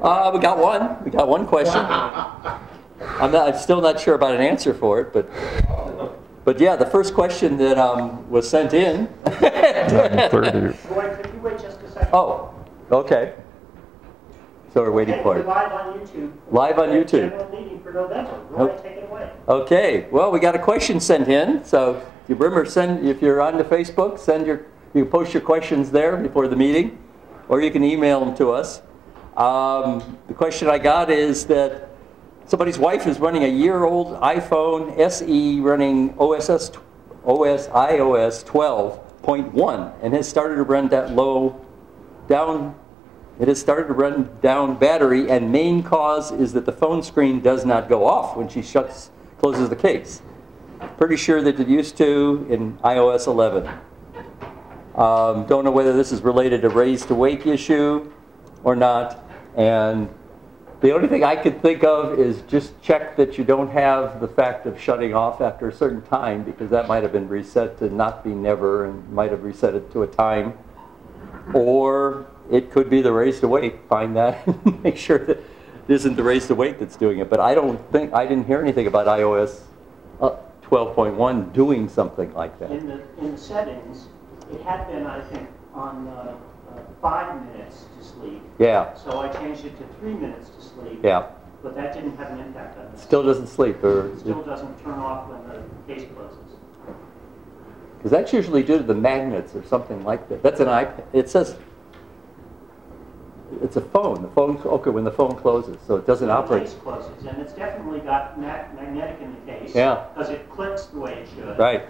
We got one. We got one question. I'm still not sure about an answer for it, but yeah, the first question that was sent in. Roy, could you wait just a second? Oh, okay. So we're waiting for it. Live on YouTube. Live on YouTube. General meeting for November. Roy, take it away. Okay. Well, we got a question sent in, so you remember, if you're on the Facebook, you post your questions there before the meeting, or you can email them to us. The question I got is that somebody's wife is running a year-old iPhone SE running iOS 12.1 and has started to run It has started to run down battery, and main cause is that the phone screen does not go off when she closes the case. Pretty sure that it used to in iOS 11. Don't know whether this is related to raise to wake issue or not. And the only thing I could think of is just check that you don't have the fact of shutting off after a certain time, because that might have been reset to not be never and might have reset it to a time. Or it could be the raise to wake. Find that and make sure that it isn't the raise to wake that's doing it. But I didn't hear anything about iOS 12.1 doing something like that. In the settings, it had been, I think, on 5 minutes to sleep. Yeah. So I changed it to 3 minutes to sleep. Yeah. But that didn't have an impact on it. Still doesn't sleep, or it still doesn't turn off when the case closes. Because that's usually due to the magnets or something like that. That's an iPad. It says it's a phone. The phone, okay, when the phone closes, so it doesn't operate. The case closes, and it's definitely got magnetic in the case. Yeah. Because it clicks the way it should. Right.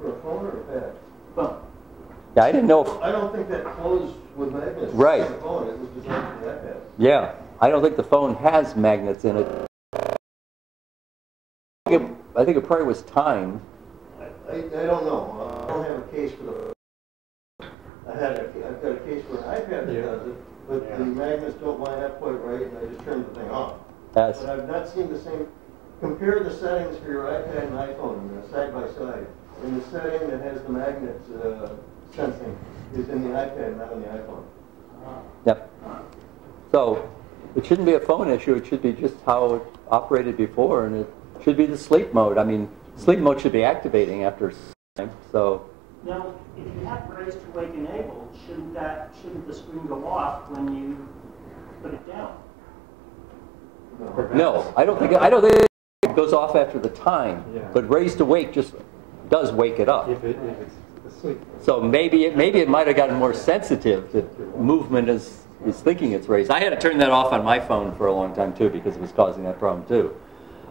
For a phone or a pad? Phone. Yeah, I didn't know. I don't think that closed with magnets. Right. The phone, it was designed for the iPad. Yeah, I don't think the phone has magnets in it. I think it probably was timed. I don't know. I don't have a case for the. I've got a case for an iPad that does it, but the magnets don't line up quite right, and I just turned the thing off. Yes. But I've not seen the same. Compare the settings for your iPad and iPhone side by side. And the setting that has the magnet sensing is in the iPad, not in the iPhone. Yep. So it shouldn't be a phone issue. It should be just how it operated before, and it should be the sleep mode. I mean, sleep mode should be activating after time. So. Now, if you have raise to wake enabled, shouldn't the screen go off when you put it down? No, I don't think it goes off after the time. Yeah. But raise to wake just does wake it up. If it's asleep. So maybe it might have gotten more sensitive that movement is thinking it's raised. I had to turn that off on my phone for a long time too, because it was causing that problem too.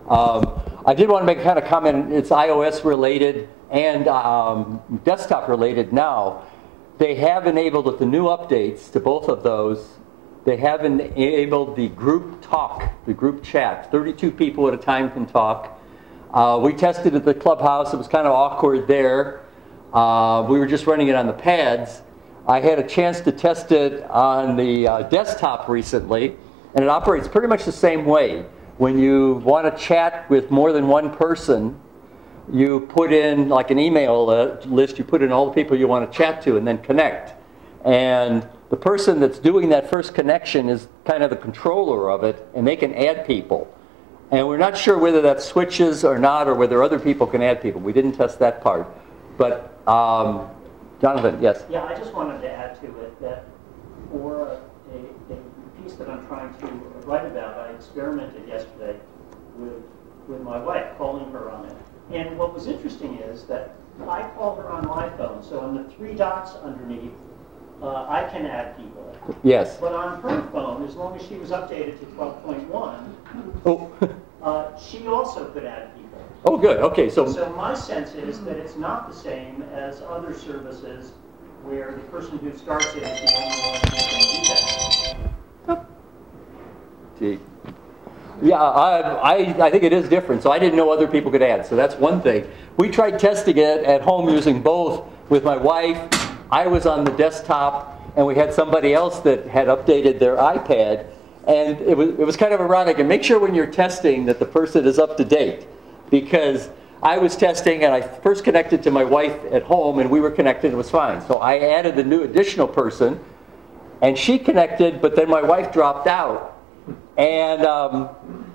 I did want to make a kind of comment. It's iOS related and desktop related now. They have enabled with the new updates to both of those, they have enabled the group talk, the group chat. 32 people at a time can talk. We tested at the clubhouse. It was kind of awkward there. We were just running it on the pads. I had a chance to test it on the desktop recently, and it operates pretty much the same way. When you want to chat with more than one person, you put in like an email list, you put in all the people you want to chat to and then connect. And the person that's doing that first connection is kind of the controller of it, and they can add people. And we're not sure whether that switches or not, or whether other people can add people. We didn't test that part. But, Jonathan, yes? Yeah, I just wanted to add to it that for a piece that I'm trying to write about, I experimented yesterday with my wife, calling her on it. And what was interesting is that I call her on my phone, so on the 3 dots underneath, I can add people. Yes. But on her phone, as long as she was updated to 12.1, she also could add people. Oh, good. Okay, so my sense is that it's not the same as other services where the person who starts it is the only one who can do that. Gee. Yeah, I think it is different. So I didn't know other people could add. So that's one thing. We tried testing it at home using both with my wife. I was on the desktop, and we had somebody else that had updated their iPad. And it was kind of ironic. And make sure when you're testing that the person is up to date. Because I was testing, and I first connected to my wife at home, and we were connected, and it was fine. So I added the new additional person, and she connected, but then my wife dropped out. And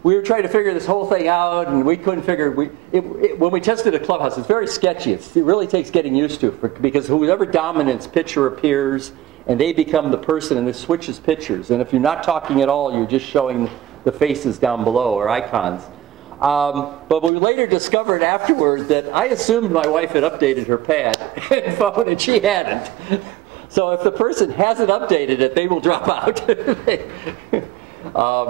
we were trying to figure this whole thing out, and we couldn't figure. When we tested a Clubhouse, it's very sketchy. It really takes getting used to, because whoever dominance picture appears, and they become the person, and this switches pictures. And if you're not talking at all, you're just showing the faces down below, or icons. But we later discovered afterward that I assumed my wife had updated her pad and phone, and she hadn't. So if the person hasn't updated it, they will drop out.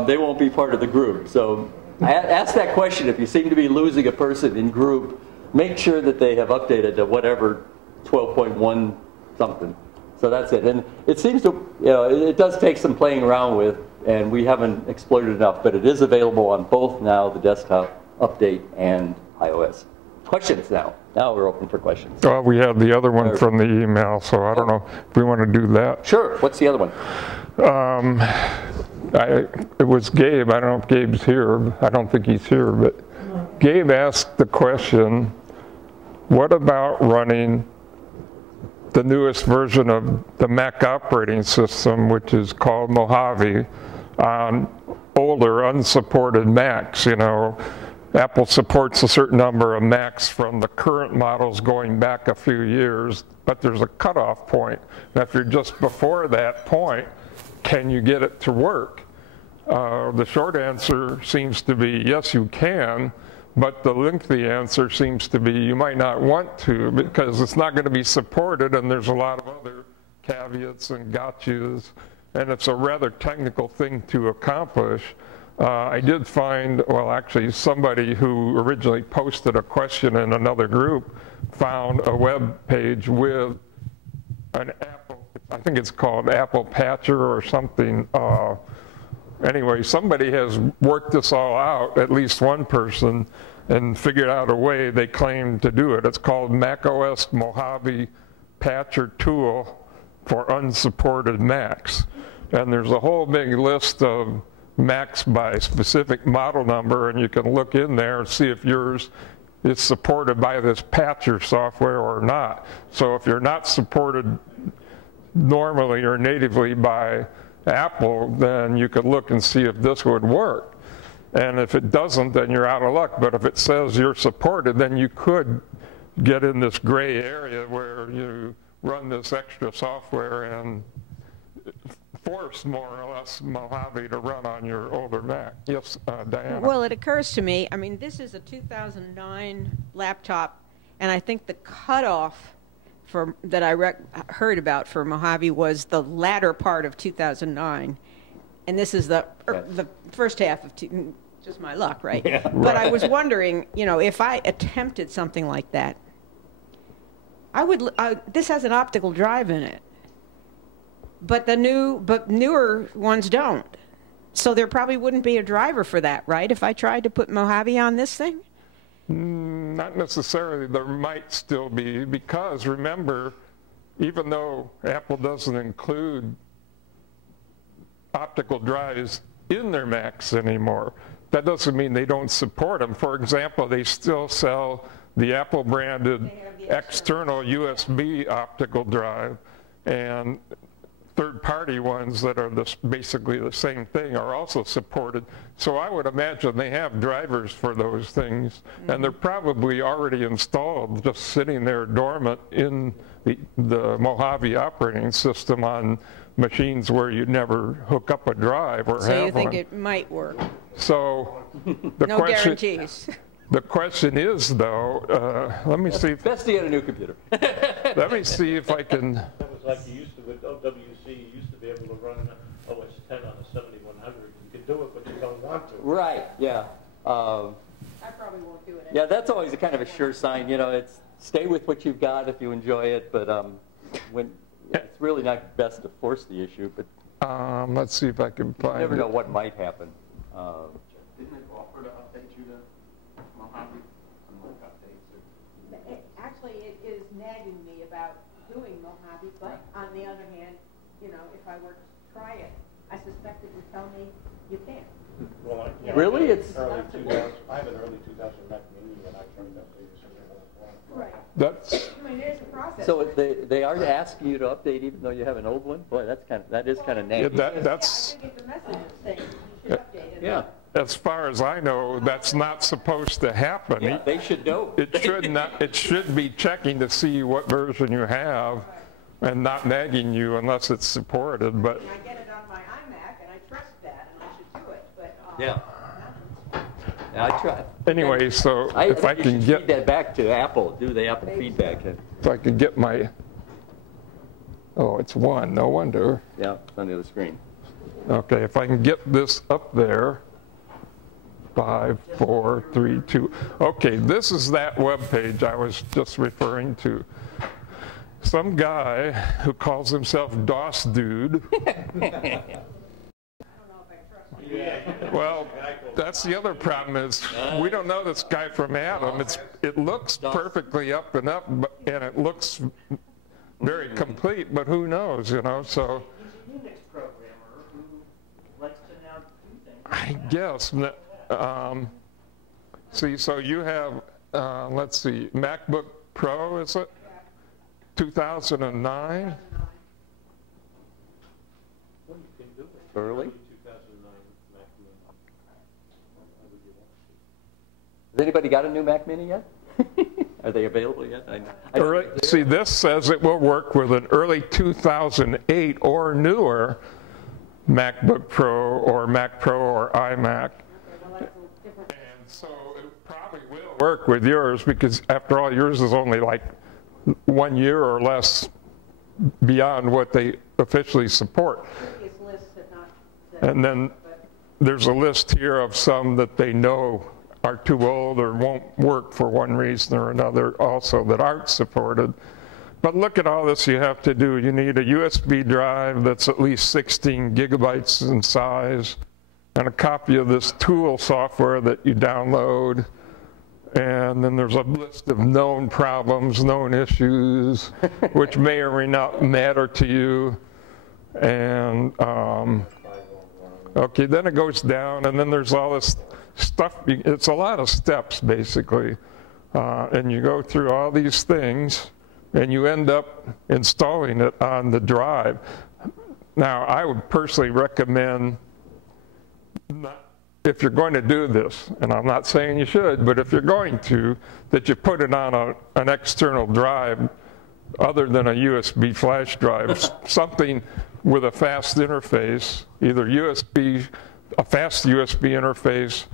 They won't be part of the group. So ask that question. If you seem to be losing a person in group, make sure that they have updated to whatever 12.1 something. So that's it. And it seems to, it does take some playing around with, and we haven't explored it enough, but it is available on both now, the desktop update and iOS. Questions now. Now we're open for questions. We had the other one from the email, so I don't know if we want to do that. Sure. What's the other one? It was Gabe. I don't know if Gabe's here. I don't think he's here, but Gabe asked the question, what about running the newest version of the Mac operating system, which is called Mojave, on older unsupported Macs? Apple supports a certain number of Macs from the current models going back a few years, but there's a cutoff point. Now, if you're just before that point, can you get it to work? The short answer seems to be yes, you can, but the lengthy answer seems to be you might not want to, because it's not going to be supported, and there's a lot of other caveats and gotchas, and it's a rather technical thing to accomplish. I did find, well, actually, somebody who originally posted a question in another group found a web page with an Apple, I think it's called Apple Patcher or something. Anyway, somebody has worked this all out, at least one person, and figured out a way they claim to do it. It's called macOS Mojave Patcher Tool for unsupported Macs. And there's a whole big list of Macs by specific model number, and you can look in there and see if yours is supported by this patcher software or not. So if you're not supported normally or natively by Apple, then you could look and see if this would work. And if it doesn't, then you're out of luck. But if it says you're supported, then you could get in this gray area where you run this extra software and force more or less Mojave to run on your older Mac. Yes, Diana? Well, it occurs to me, I mean, this is a 2009 laptop, and I think the cutoff that I heard about for Mojave was the latter part of 2009, and this is the first half of just my luck, right? Yeah, but I was wondering, if I attempted something like that, I would. This has an optical drive in it, but newer ones don't. So there probably wouldn't be a driver for that, right? If I tried to put Mojave on this thing. Not necessarily. There might still be, because remember, even though Apple doesn't include optical drives in their Macs anymore, that doesn't mean they don't support them. For example, they still sell the Apple branded external USB optical drive, and third-party ones that are basically the same thing are also supported. So I would imagine they have drivers for those things, and they're probably already installed, just sitting there dormant in the Mojave operating system on machines where you'd never hook up a drive or have one. So you think it might work? So no guarantees. The question is, though, let me see. Best to get a new computer. Let me see if I can. That was like you used to with OWC. You used to be able to run OS 10 on a 7100. You can do it, but you don't want to. Right. Yeah. I probably won't do it. Yeah, that's always a kind of a sure sign. It's stay with what you've got if you enjoy it, but it's really not best to force the issue. But let's see if I can find. You never know what might happen. Didn't they offer to update you to Mojave? Actually, it is nagging me about doing Mojave, but on the other hand, if I were to try it, I suspect it would tell me you can't. Well, really? It's early 2000. I have an early 2000 Mac Mini, and I tried to update it. Right. That's. I mean, there's a process. So they are asking you to update even though you have an old one? Boy, that is kind of nasty. That's, I get the message saying you should update it. Yeah. as far as I know, that's not supposed to happen. Yeah, they should know. It should not. It should be checking to see what version you have, and not nagging you unless it's supported. But I get it on my iMac, and I trust that, and I should do it. But Yeah. I try. anyway, so if I you can should get feed that back to Apple, do the Apple feedback. if I could get my, oh, it's one. No wonder. Yeah, it's on the other screen. Okay, if I can get this up there. 5, 4, 3, 2. Okay, this is that web page I was just referring to. Some guy who calls himself DOS Dude. Well, that's the other problem is we don't know this guy from Adam. It looks perfectly up and up, and it looks very complete, but who knows, you know? So He's a Unix programmer who likes to now do things. I guess. See, so you have, let's see, MacBook Pro, is it? 2009? Well, you can do it. Early? 2009 Mac Mini. Why would you want to? Has anybody got a new Mac Mini yet? Are they available yet? See, this says it will work with an early 2008 or newer MacBook Pro or Mac Pro or iMac. And so it probably will work with yours because after all, yours is only like 1 year or less beyond what they officially support. previous lists have not said And then there's a list here of some that they know are too old or won't work for one reason or another also that aren't supported. But look at all this you have to do. You need a USB drive that's at least 16 gigabytes in size and a copy of this tool software that you download. And then there's a list of known problems, known issues, which may or may not matter to you. And okay, then it goes down, and then there's all this stuff. It's a lot of steps, basically. And you go through all these things, and you end up installing it on the drive. Now, I would personally recommend, if you're going to do this, and I'm not saying you should, but if you're going to, that you put it on an external drive other than a USB flash drive, something with a fast interface, either a fast USB interface,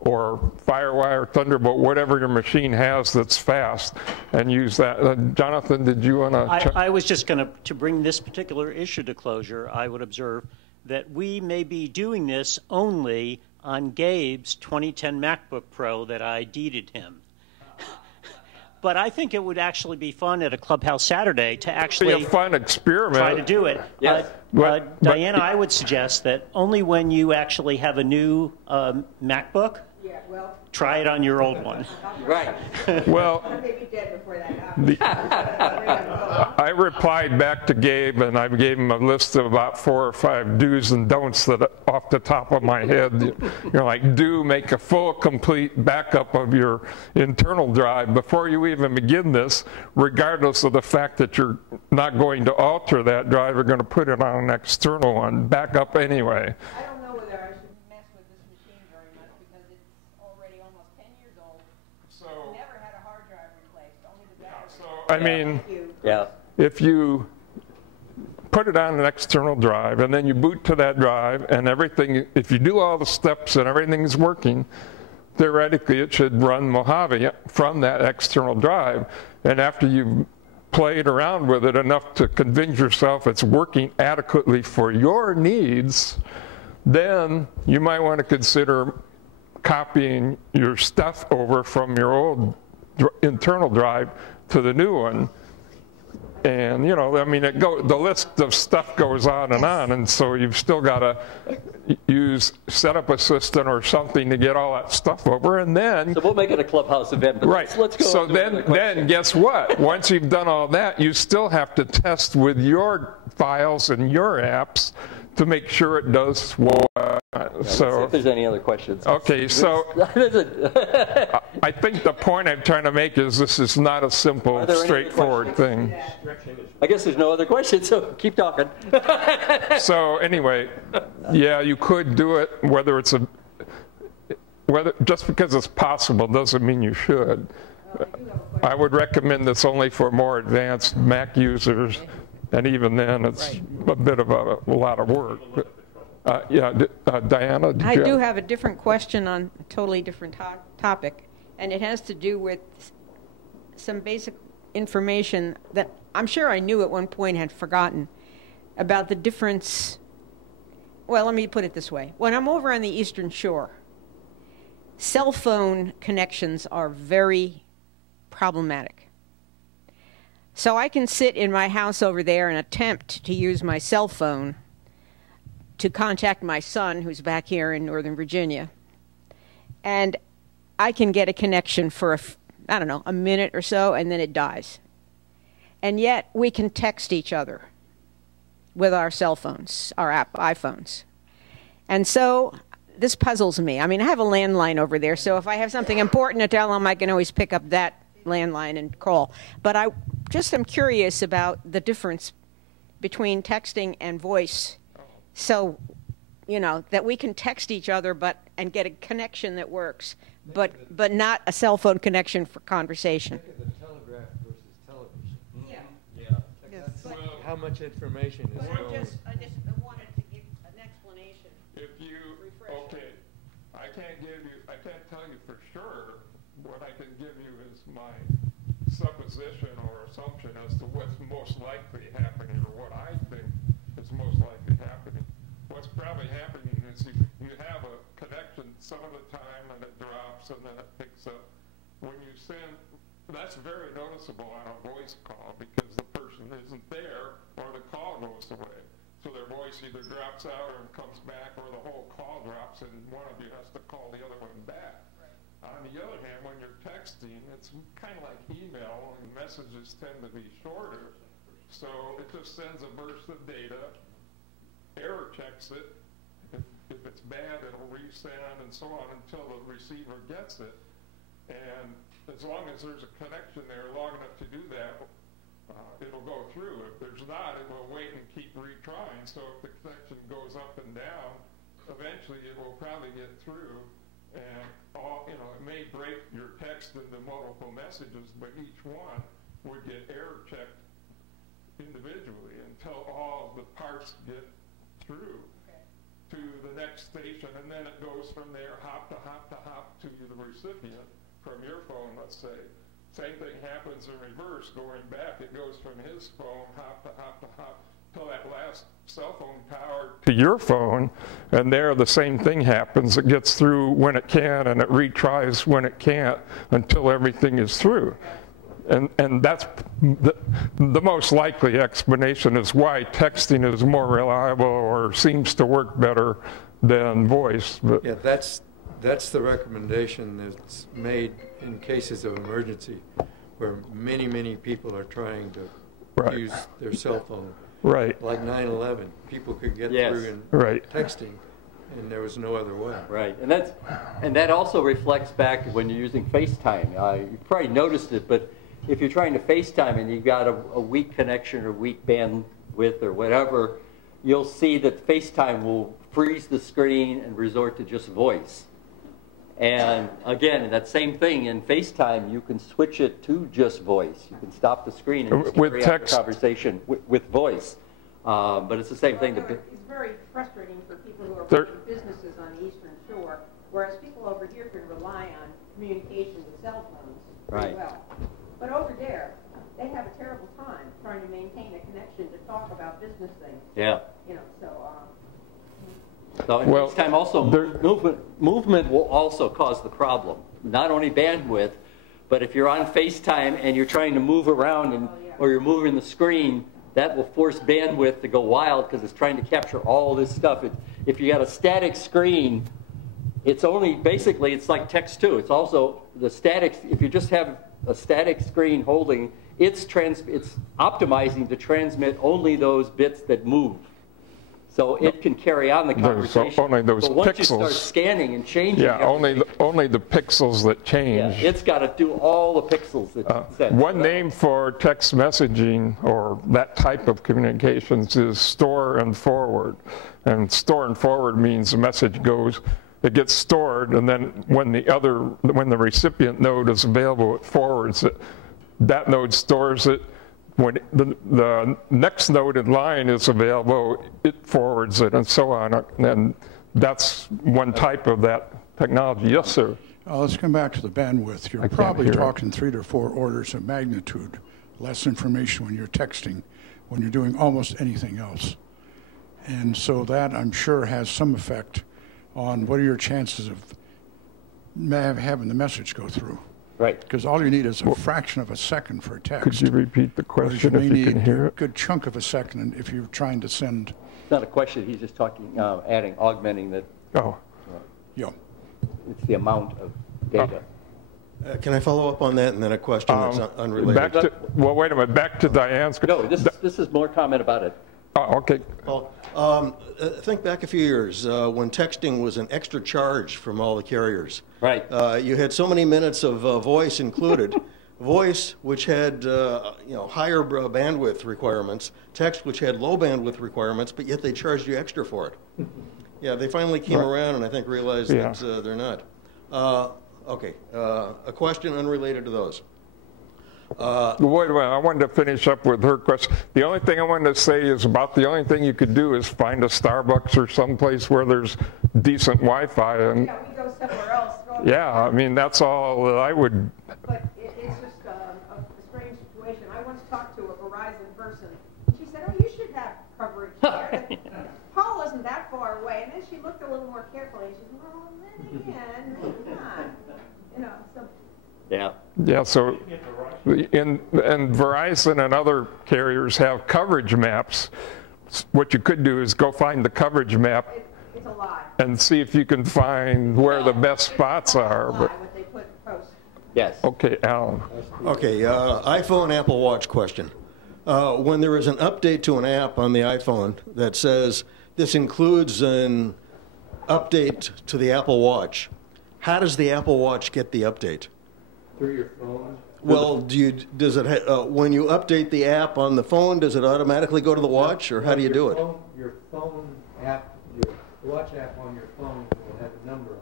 or FireWire, Thunderbolt, whatever your machine has that's fast, and use that. Jonathan, did you want to? I was just going to bring this particular issue to closure. I would observe that we may be doing this only on Gabe's 2010 MacBook Pro that I deeded him. But I think it would actually be fun at a Clubhouse Saturday to actually be a fun experiment. try to do it. Yes. But Diana, I would suggest that only when you actually have a new MacBook, Yeah, well, try it on your old one. Right. Well, I may be dead before that happens. I replied back to Gabe, and I gave him a list of about 4 or 5 do's and don'ts that, off the top of my head, like make a full, complete backup of your internal drive before you even begin this, regardless of the fact that you're not going to alter that drive. You're going to put it on an external one, backup anyway. I don't know whether I should mess with this machine very much because it's already almost 10 years old. So, Never had a hard drive replaced, only the battery. I mean, Thank you. Yeah. if you put it on an external drive and then you boot to that drive and everything, if you do all the steps and everything's working, theoretically it should run Mojave from that external drive. And after you've played around with it enough to convince yourself it's working adequately for your needs, then you might want to consider copying your stuff over from your old internal drive to the new one. And, I mean, the list of stuff goes on, and so you've still got to set up a system or something to get all that stuff over, and then... So we'll make it a Clubhouse event, but right. let's go So on to another question. then guess what? Once you've done all that, you still have to test with your files and your apps to make sure it does what Let's see So, if there's any other questions. okay, so I think the point I'm trying to make is this is not a simple, Are there any other straightforward questions? thing. I guess there's no other questions, so keep talking. So anyway, yeah, you could do it. Just because it's possible doesn't mean you should. I would recommend this only for more advanced Mac users, and even then, it's a bit of a lot of work. But, Diana, I do have a different question on a totally different topic, and it has to do with some basic information that I'm sure I knew at one point, had forgotten, about the difference. Well, let me put it this way. When I'm over on the Eastern Shore, cell phone connections are very problematic. So I can sit in my house over there and attempt to use my cell phone to contact my son, who's back here in Northern Virginia, and I can get a connection for, I don't know, a minute or so, and then it dies. And yet we can text each other with our cell phones, our iPhones. And so this puzzles me. I mean, I have a landline over there, so if I have something important to tell them, I can always pick up that landline and call. But I just am curious about the difference between texting and voice. So, you know, that we can text each other and get a connection that works, but not a cell phone connection for conversation. Think of the telegraph versus television. Yeah. Yeah. That's how much information is going. I just wanted to give an explanation. Okay, I can't tell you for sure. What I can give you is my supposition or assumption as to what's most likely happening, or what I think is most likely happening. What's probably happening is you have a connection some of the time, and it drops, and then it picks up. When you send, that's very noticeable on a voice call, because the person isn't there, or the call goes away. So their voice either drops out or comes back, or the whole call drops, and one of you has to call the other one back. Right. On the other hand, when you're texting, it's kind of like email, and messages tend to be shorter. So it just sends a burst of data, error checks it. If it's bad, it'll resend, and so on until the receiver gets it. And as long as there's a connection there long enough to do that, it'll go through. If there's not, it will wait and keep retrying. So if the connection goes up and down, eventually it will probably get through. And it may break your text into multiple messages, but each one would get error checked individually until all the parts get through to the next station, and then it goes from there, hop to hop to hop to the recipient from your phone, let's say. Same thing happens in reverse, going back. It goes from his phone, hop to hop to hop, till that last cell phone tower to your phone, and there the same thing happens. It gets through when it can, and it retries when it can't until everything is through. And that's the most likely explanation is why texting is more reliable or seems to work better than voice. But Yeah, that's the recommendation that's made in cases of emergency, where many people are trying to use their cell phone. Right. Like 9/11, people could get through in texting, and there was no other way. Right, and that also reflects back to when you're using FaceTime. You probably noticed it, but if you're trying to FaceTime and you've got a weak connection or weak bandwidth or whatever, you'll see that FaceTime will freeze the screen and resort to just voice. And again, that same thing in FaceTime, you can switch it to just voice. You can stop the screen and just carry out the conversation with voice. But it's the same thing. It's very frustrating for people who are running businesses on the Eastern Shore, whereas people over here can rely on communication with cell phones pretty well. But over there, they have a terrible time trying to maintain a connection to talk about business things. Yeah. You know, So in FaceTime also, movement will also cause the problem. Not only bandwidth, but if you're on FaceTime and you're trying to move around or you're moving the screen, that will force bandwidth to go wild because it's trying to capture all this stuff. If you got a static screen, it's only, basically, it's like text too. It's also the static, if you just have a static screen holding, it's optimizing to transmit only those bits that move. So it can carry on the There's conversation. only those but once you start pixels. scanning and changing, Yeah, only the pixels that yeah, change. it's got to do all the pixels that it sends. One name for text messaging or that type of communications is store and forward. And store and forward means the message goes, it gets stored, and then when the recipient node is available, it forwards it. That node stores it. When the next node in line is available, it forwards it, and so on. And that's one type of that technology. Yes, sir. Let's come back to the bandwidth. You're probably talking 3 to 4 orders of magnitude less information when you're texting, when you're doing almost anything else. And so that, I'm sure, has some effect on what are your chances of having the message go through. Right. Because all you need is a fraction of a second for a text. Could you repeat the question if you can hear it? A good chunk of a second if you're trying to send. It's not a question. He's just talking, augmenting that. Oh. Yeah. It's the amount of data. Can I follow up on that and then a question that's unrelated? Well, wait a minute. Back to Diane's. No, this is more comment about it. Oh, okay. Well, think back a few years when texting was an extra charge from all the carriers. Right. You had so many minutes of voice included. Voice, which had higher bandwidth requirements, text, which had low bandwidth requirements, but yet they charged you extra for it. Yeah, they finally came around and I think realized that they're not. Okay, a question unrelated to those. Wait a minute, I wanted to finish up with her question. The only thing I wanted to say is about the only thing you could do is find a Starbucks or someplace where there's decent Wi-Fi. And Yeah, we go somewhere else. yeah, I mean, that's all that I would. But it's just a strange situation. I once talked to a Verizon person. She said, oh, you should have coverage here. Paul isn't that far away. And then she looked a little more carefully. She said, well, then again, maybe not. You know, so. Yeah. Yeah, so and Verizon and other carriers have coverage maps. What you could do is go find the coverage map It's a lot. and see if you can find where the best spots are. But What they put in post. Yes. okay, Alan. Okay, iPhone, Apple Watch question. When there is an update to an app on the iPhone that says this includes an update to the Apple Watch, how does the Apple Watch get the update? Through your phone? Well, does it when you update the app on the phone, does it automatically go to the watch, or how do you do it? Your phone app, your watch app on your phone will have a number on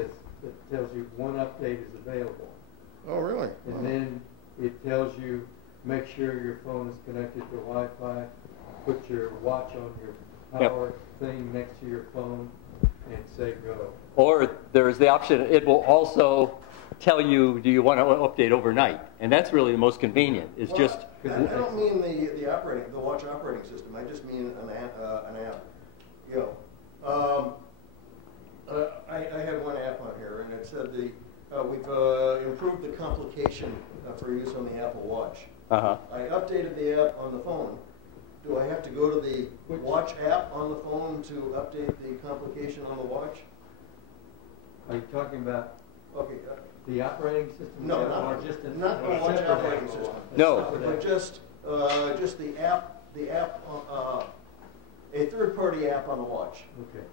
it. And it tells you one update is available. Oh, really? And then it tells you, make sure your phone is connected to Wi-Fi, put your watch on your power thing next to your phone, and say go. Or there's the option, it will also tell you, do you want to update overnight? And that's really the most convenient. It's just. I don't mean the watch operating system. I just mean an app. I had one app on here, and it said we've improved the complication for use on the Apple Watch. Uh-huh. I updated the app on the phone. Do I have to go to the watch app on the phone to update the complication on the watch? Are you talking about the operating system? No, not the watch operating system. No. But just the app. A third-party app on the watch. Okay.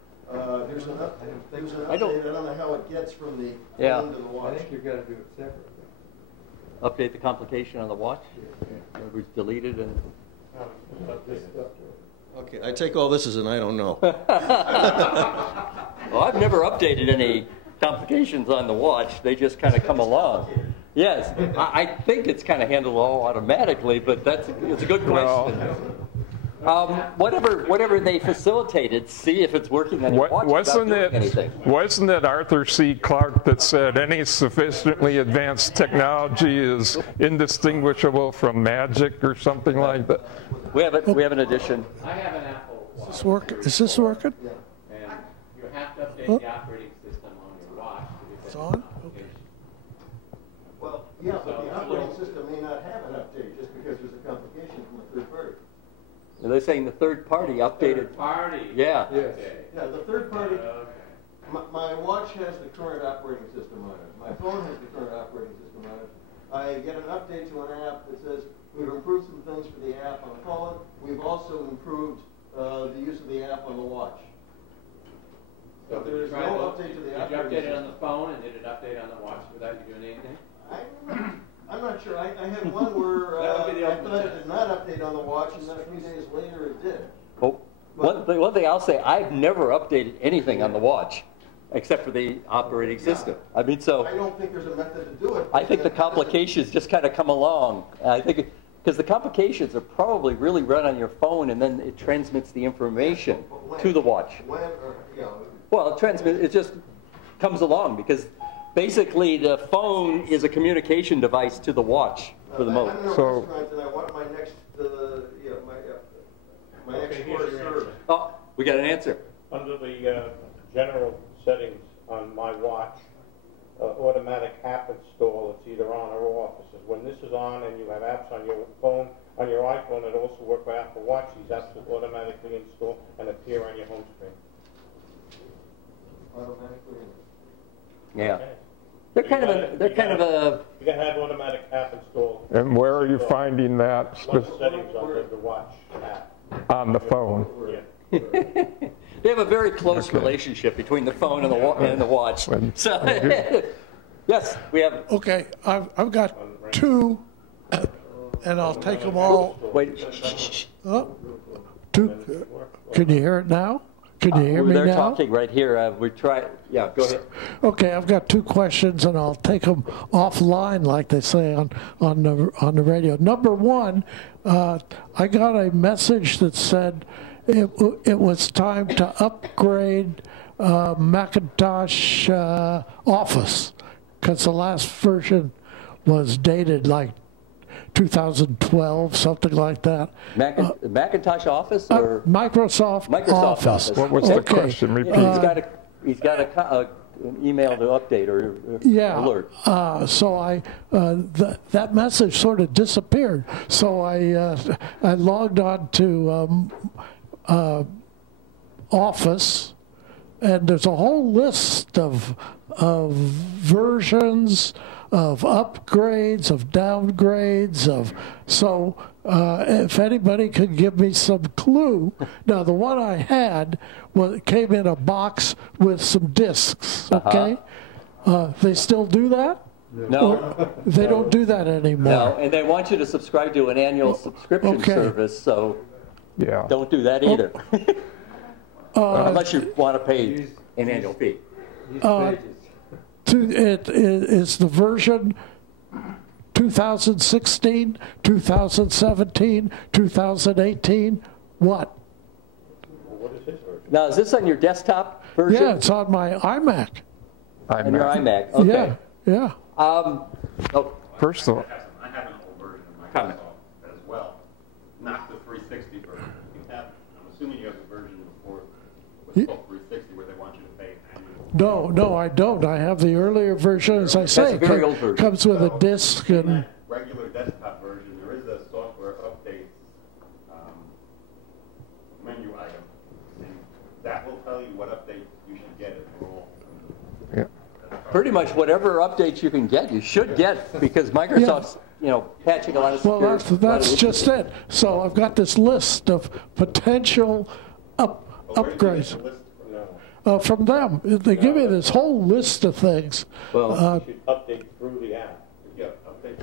There's an update. I don't know how it gets from the phone to the watch. I think you've got to do it separately. Update the complication on the watch? In other words, delete it and. Okay, I take all this as an I don't know. Well, I've never updated any complications on the watch. They just kind of come along. Yes, I think it's kind of handled all automatically, but it's a good question. Whatever they facilitated, see if it's working on your watch without doing anything. Wasn't it Arthur C. Clarke that said any sufficiently advanced technology is indistinguishable from magic or something like that? We have an addition. I have an Apple Watch. Is this working? And you have to update the operating system on your watch. It's on? Okay. Well, yeah, but the operating system may not have an update just because there's a complication from a third party. They're saying the third party updated. Third party? Yeah. Yes. Yeah, the third party. My watch has the current operating system on it. My phone has the current operating system on it. I get an update to an app that says we've improved some things for the app on the phone. We've also improved the use of the app on the watch. So If there is no update to the app. Did you update it on the phone and did it update on the watch without you doing anything? I'm not sure. I had one where That would be the I ultimate thought it test. did not update on the watch, and then a few days later it did. Oh, one thing I'll say, I've never updated anything on the watch, except for the operating system. I mean, so I don't think there's a method to do it. I think the complications just kind of come along. I think, because the complications are probably really run on your phone, and then it transmits the information to the watch. When, or, you know, Well, it just comes along, because basically the phone is a communication device to the watch for the most. I'm in a So- restaurant and I want my next, my next Okay, here's course your served. answer. Oh, we got an answer. Under the general settings on my watch, automatic app install, it's either on or off. It says when this is on and you have apps on your phone, on your iPhone, it also works by Apple Watch. These apps will automatically install and appear on your home screen. Automatically. Yeah. Okay. They're kind of a, You can have automatic app install. And where are you finding that One of the settings under the watch app. on the phone? Yeah. they have a very close relationship between the phone and the watch. So, yes, we have, Okay, I've got two, and I'll take them all. wait, Two. Can you hear it now? Can you hear me they're now? talking right here. We try, yeah, go ahead. Okay, I've got two questions, and I'll take them offline, like they say on the radio. Number one, I got a message that said it was time to upgrade Macintosh Office, because the last version was dated like 2012, something like that. Macintosh Office or Microsoft Office. What was the question? Repeat. he's got an email to update or alert. So that message sort of disappeared. So I logged on to Office, and there's a whole list of versions, of upgrades, of downgrades, so if anybody could give me some clue. Now, the one I had came in a box with some discs, okay? They still do that? No. Or they don't do that anymore. No, and they want you to subscribe to an annual subscription service, so don't do that either. Unless you want to pay an annual fee. It is the version 2016, 2017, 2018, what? What is this version? Now, is this on your desktop version? Yeah, it's on my iMac. On your iMac, okay. Yeah. First of all, I have an old version of Microsoft as well, not the 360 version. I'm assuming you have the version before what's called 360 where they want you to pay annually. No, I don't. I have the earlier version, as I say. That's a very old version. Comes with a disc and. Regular desktop version, there is a software update menu item, and that will tell you what update you should get as a rule. yeah. Pretty much whatever updates you can get, you should get, because Microsoft's, patching a lot of Well, security. that's just it. So I've got this list of potential upgrades. From them. They give me this whole list of things. Well, You should update through the app.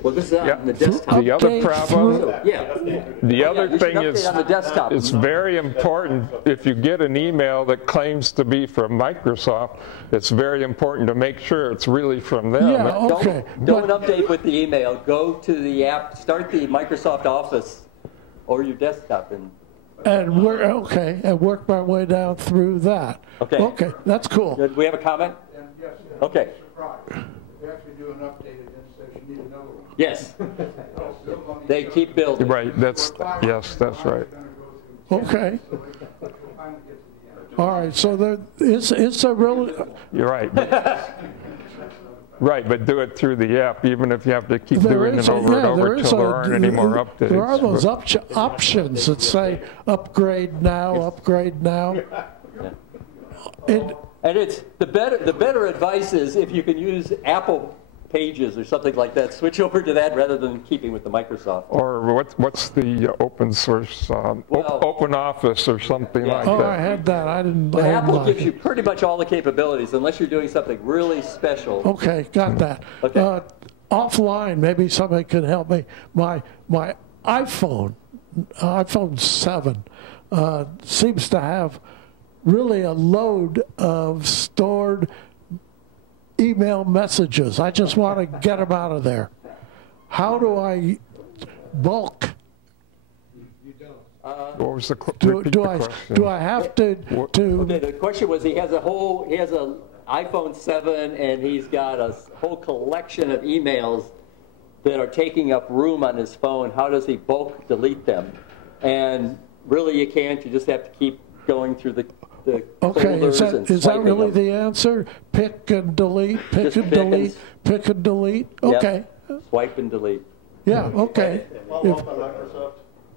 Well, this is on the desktop. The other Update problem, the Yeah, other you should thing update is, on the desktop. it's very important, if you get an email that claims to be from Microsoft, it's very important to make sure it's really from them. Yeah, okay. Don't update with the email. Go to the app, start the Microsoft Office or your desktop, And work my way down through that. Okay, that's cool. Do we have a comment? Yes. Okay. They actually do an update and then says you need another one. Yes. They keep building. Right, that's right. Okay. All right, so there is a really. You're right. Right, but do it through the app, even if you have to keep doing it over and over until there aren't any more updates. There are those options that say upgrade now, upgrade now. And it's the better advice is if you can use Apple Pages or something like that. Switch over to that rather than keeping with the Microsoft. Or what's the open source, Open Office or something like that? Oh, I had that. I didn't. But Apple gives you pretty much all the capabilities unless you're doing something really special. Okay, got that. Okay. Offline, maybe somebody could help me. My iPhone 7, seems to have really a load of stored email messages. I just want to get them out of there. How do I bulk? What was the do I have to? Okay, the question was he has an iPhone 7 and he's got a whole collection of emails that are taking up room on his phone. How does he bulk delete them? And really, you can't. You just have to keep going through the okay, is that really the answer? Pick and delete, pick and delete, pick and delete? Okay. Yep. Swipe and delete. Yeah, okay.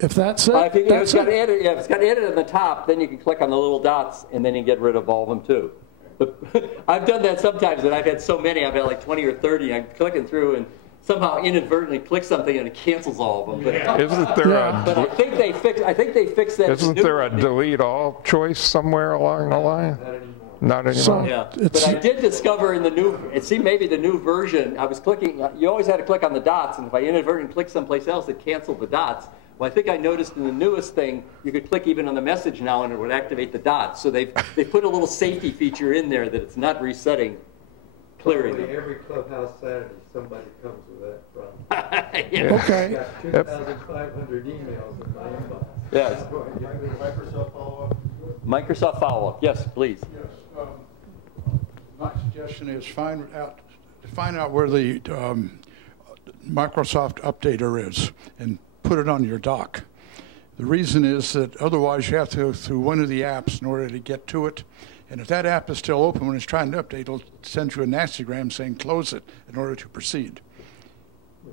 If that's it, if it's got edit at the top, then you can click on the little dots and then you can get rid of all of them too. But I've done that sometimes, and I've had so many. I've had like 20 or 30. I'm clicking through and somehow inadvertently click something and it cancels all of them. But, isn't there but I think they fixed that. Isn't there a delete all choice somewhere along the line? Not anymore. So yeah, but I did discover in the new, maybe the new version, I was clicking, you always had to click on the dots, and if I inadvertently clicked someplace else, it canceled the dots. Well, I think I noticed in the newest thing, you could click even on the message now and it would activate the dots. So they put a little safety feature in there that it's not resetting. Clearing every Clubhouse Saturday, somebody comes with that problem. Yeah. Okay. I've got 2,500 emails in my inbox. Yes. Microsoft follow-up? Microsoft follow-up. Yes, please. Yes. My suggestion is find out where the Microsoft updater is and put it on your dock. The reason is that otherwise you have to go through one of the apps in order to get to it. And if that app is still open when it's trying to update, it'll send you a nastygram saying close it in order to proceed.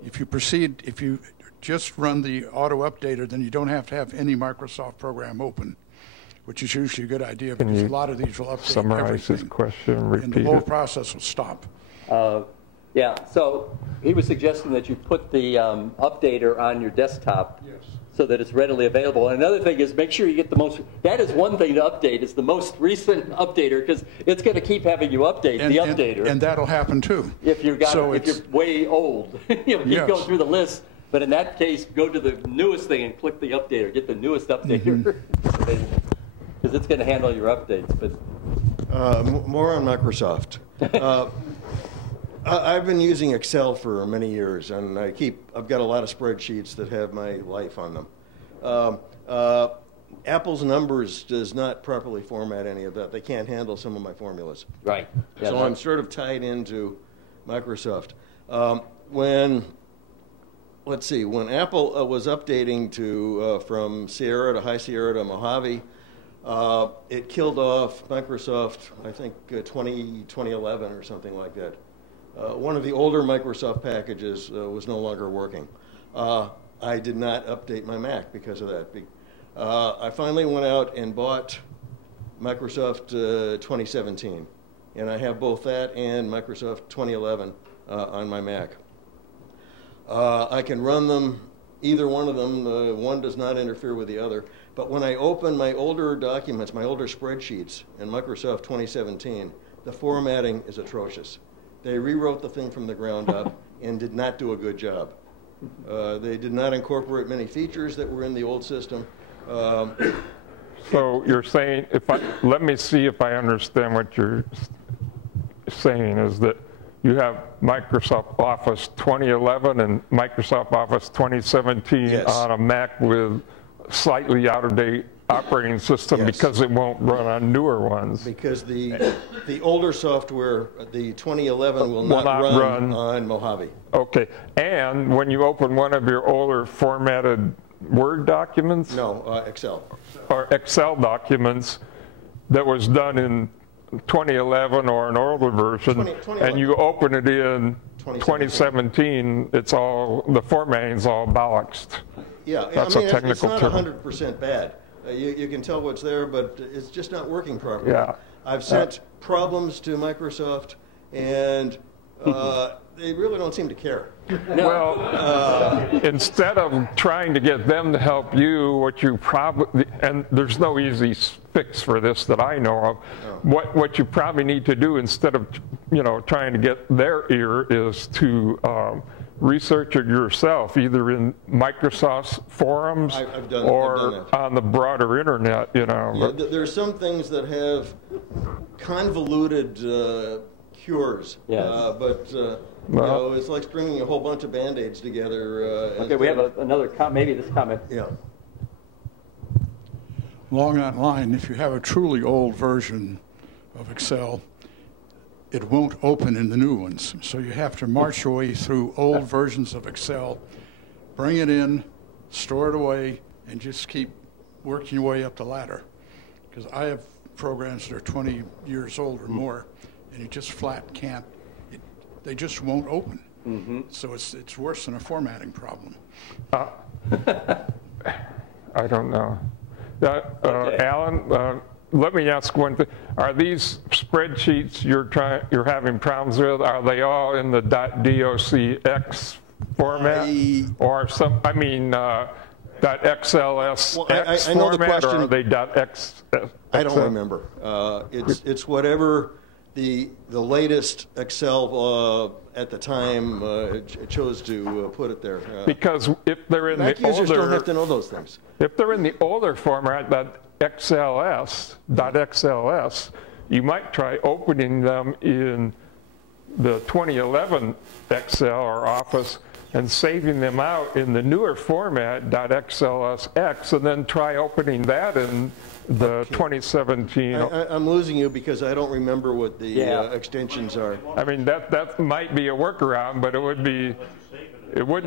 If you just run the auto updater, then you don't have to have any Microsoft program open, which is usually a good idea because a lot of these will update summarize everything. His question, repeat and the whole process will stop. Yeah, so he was suggesting that you put the updater on your desktop. Yes. So that it's readily available. And another thing is make sure you get that is one thing to update, is the most recent updater, because it's going to keep having you update the updater. And that'll happen too. If you're way old, keep going through the list. But in that case, go to the newest thing and click the updater. Get the newest updater, because it's going to handle your updates. But more on Microsoft. I've been using Excel for many years, and I've got a lot of spreadsheets that have my life on them. Apple's Numbers does not properly format any of that. They can't handle some of my formulas. Right. Yeah, so I'm sort of tied into Microsoft. When Apple was updating from Sierra to High Sierra to Mojave, it killed off Microsoft, I think 2011 or something like that. One of the older Microsoft packages was no longer working. I did not update my Mac because of that. I finally went out and bought Microsoft 2017, and I have both that and Microsoft 2011 on my Mac. I can run them, either one of them. One does not interfere with the other. But when I open my older documents, my older spreadsheets in Microsoft 2017, the formatting is atrocious. They rewrote the thing from the ground up and did not do a good job. They did not incorporate many features that were in the old system. So you're saying, let me see if I understand what you're saying, is that you have Microsoft Office 2011 and Microsoft Office 2017 on a Mac with slightly out-of-date operating system because it won't run on newer ones. Because the older software, the 2011, will not run on Mojave. Okay, and when you open one of your older formatted Word documents? No, Excel. Or Excel documents that was done in 2011 or an older version, and you open it in 2017, the formatting's all bollocksed. Yeah, that's I mean, a technical it's term. not 100% bad. You can tell what's there, but it's just not working properly. Yeah. I've sent problems to Microsoft, and They really don't seem to care. Well, instead of trying to get them to help you, what you probably, and there's no easy fix for this that I know of, what you probably need to do instead of, trying to get their ear is to research it yourself, either in Microsoft's forums or on the broader internet, Yeah, there are some things that have convoluted cures, but it's like stringing a whole bunch of Band-Aids together. Okay, we have another maybe this comment. Yeah. Along that line, if you have a truly old version of Excel, it won't open in the new ones. So you have to march your way through old versions of Excel, bring it in, store it away, and just keep working your way up the ladder. Because I have programs that are 20 years old or more, and you just flat can't, they just won't open. So it's worse than a formatting problem. I don't know. Alan, let me ask one thing. Are these spreadsheets you're having problems with, are they all in the .docx format? Or some, .xlsx format, or are they .x? I don't remember. It's whatever the latest Excel at the time chose to put it there. Because if they're in Mac the older, users don't have to know those things. If they're in the older format, .xls, you might try opening them in the 2011 Excel or Office and saving them out in the newer format, .xlsx, and then try opening that in the 2017. I'm losing you because I don't remember what the extensions are. I mean, that might be a workaround, but it wouldn't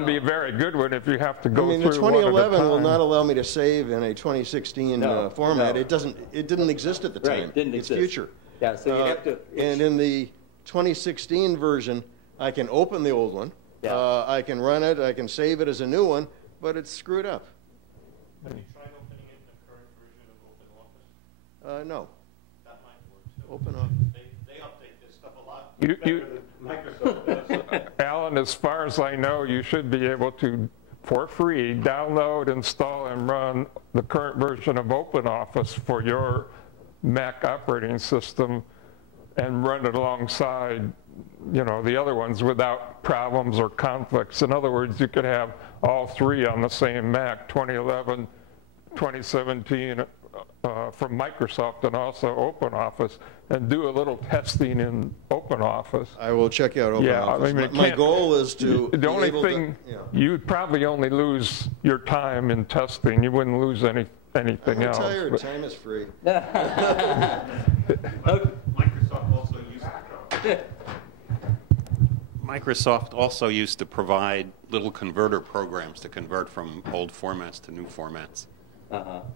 be a very good one if you have to go through one at a time. The 2011 will not allow me to save in a 2016 format. No. It didn't exist at the time. Right, didn't exist. It's future. Yeah, so you have to. And in the 2016 version, I can open the old one. Yeah. I can run it. I can save it as a new one, but it's screwed up. Have you tried opening it in the current version of OpenOffice? No. That might work too. OpenOffice. They update this stuff a lot better than Microsoft does. Alan, as far as I know, you should be able to, for free, download, install, and run the current version of OpenOffice for your Mac operating system and run it alongside the other ones without problems or conflicts. In other words, you could have all three on the same Mac, 2011, 2017 from Microsoft, and also OpenOffice, and do a little testing in OpenOffice. I will check out OpenOffice. Yeah, my goal is to the only thing you'd probably only lose your time in testing. You wouldn't lose anything else. I'm tired. Time is free. Microsoft also used to provide little converter programs to convert from old formats to new formats.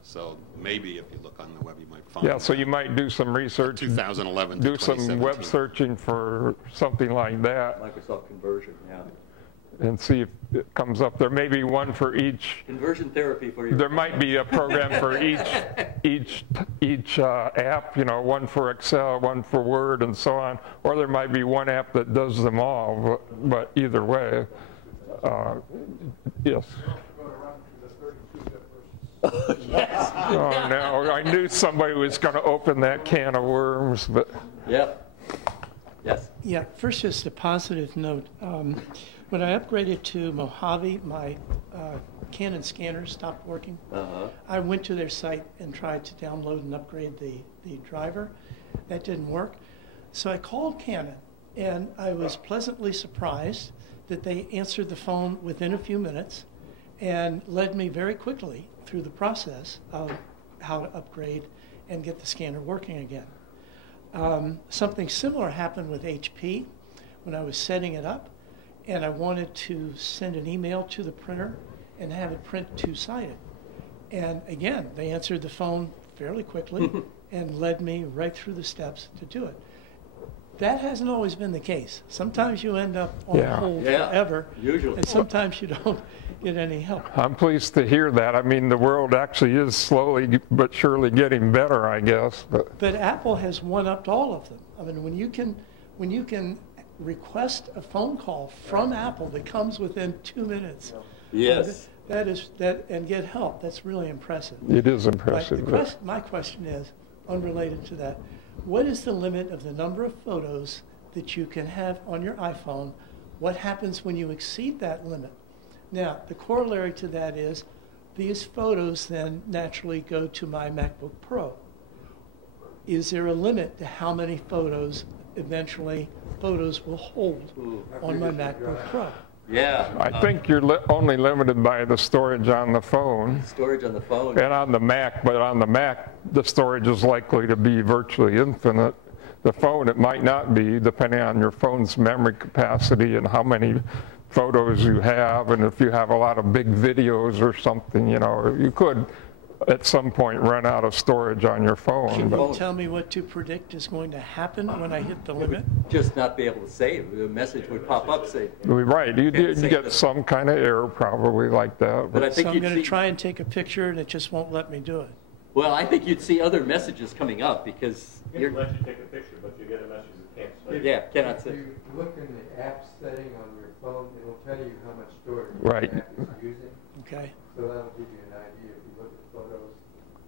So maybe if you look on the web, you might find. Yeah, so you might do some research. 2011. Do some web searching for something like that. Microsoft conversion, yeah. And see if it comes up. There may be one for each. Conversion therapy for your. There might be a program for each app. One for Excel, one for Word, and so on. Or there might be one app that does them all. But either way, yes. Yes. Oh no! I knew somebody was going to open that can of worms, but. Yep. Yes. Yeah. First, just a positive note. When I upgraded to Mojave, my Canon scanner stopped working. I went to their site and tried to download and upgrade the driver. That didn't work. So I called Canon, and I was pleasantly surprised that they answered the phone within a few minutes and led me very quickly through the process of how to upgrade and get the scanner working again. Something similar happened with HP when I was setting it up, and I wanted to send an email to the printer and have it print two-sided. And again, they answered the phone fairly quickly and led me right through the steps to do it. That hasn't always been the case. Sometimes you end up on hold forever, usually. And sometimes you don't get any help. I'm pleased to hear that. I mean, the world actually is slowly but surely getting better, I guess. But Apple has one-upped all of them. I mean, when you can request a phone call from Apple that comes within 2 minutes. Yes. And get help. That's really impressive. It is impressive. My question is, unrelated to that, what is the limit of the number of photos that you can have on your iPhone? What happens when you exceed that limit? Now, the corollary to that is these photos then naturally go to my MacBook Pro. Is there a limit to how many photos eventually photos will hold on my MacBook Pro? Yeah. I think you're only limited by the storage on the phone. Storage on the phone. And on the Mac, but on the Mac, the storage is likely to be virtually infinite. The phone, it might not be, depending on your phone's memory capacity and how many photos you have, and if you have a lot of big videos or something, you know, you could at some point run out of storage on your phone. Can you tell me what to predict is going to happen when I hit the limit? Just not be able to save. The message would pop up saying. Right, you get some kind of error probably like that. But I think so I'm going to try and take a picture and it just won't let me do it. Well, I think you'd see other messages coming up because it lets you take a picture, but you get a message that can't save. Yeah, cannot save. If you look in the app setting on your phone, it will tell you how much storage right. the app is using. Okay. So that'll give you an idea if you look at photos.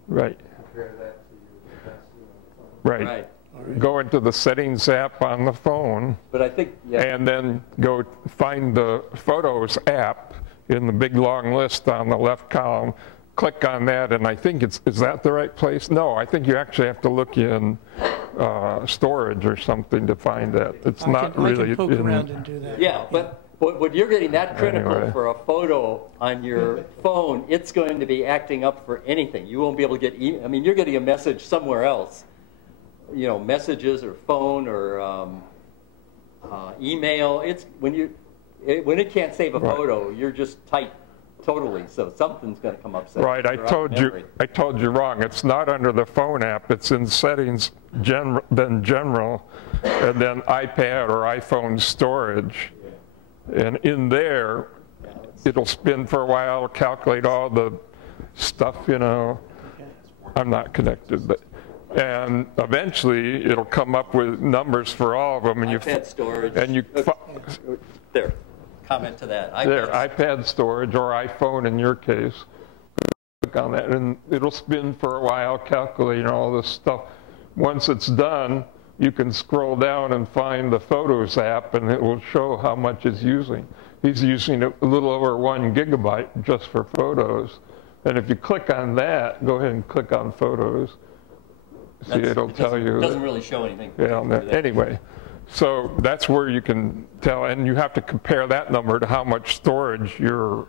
Right. Compare that to your capacity on the phone. Right. Right. Go into the settings app on the phone. But I think, yeah. And then go find the Photos app in the big long list on the left column. Click on that, and I think is that the right place? No, I think you actually have to look in storage or something to find that. It's not really. I can poke around and do that. Yeah, but when you're getting that critical for a photo on your phone, it's going to be acting up for anything. You won't be able to get. I mean, you're getting a message somewhere else. You know, messages or phone or email. It's when it can't save a photo, you're just tight. Totally. So something's going to come up. Right. I told you wrong. It's not under the phone app. It's in settings, then general, and then iPad or iPhone storage. And in there, it'll spin for a while, calculate all the stuff. You know, I'm not connected, but and eventually it'll come up with numbers for all of them. And iPad storage. And you there. Comment to that. There, iPad storage or iPhone in your case. Click on that and it'll spin for a while calculating all this stuff. Once it's done, you can scroll down and find the Photos app and it will show how much it's using. He's using a little over 1 gigabyte just for photos. And if you click on that, go ahead and click on Photos. See, it'll tell you. It doesn't really show anything. Yeah, anyway. So that's where you can tell, and you have to compare that number to how much storage your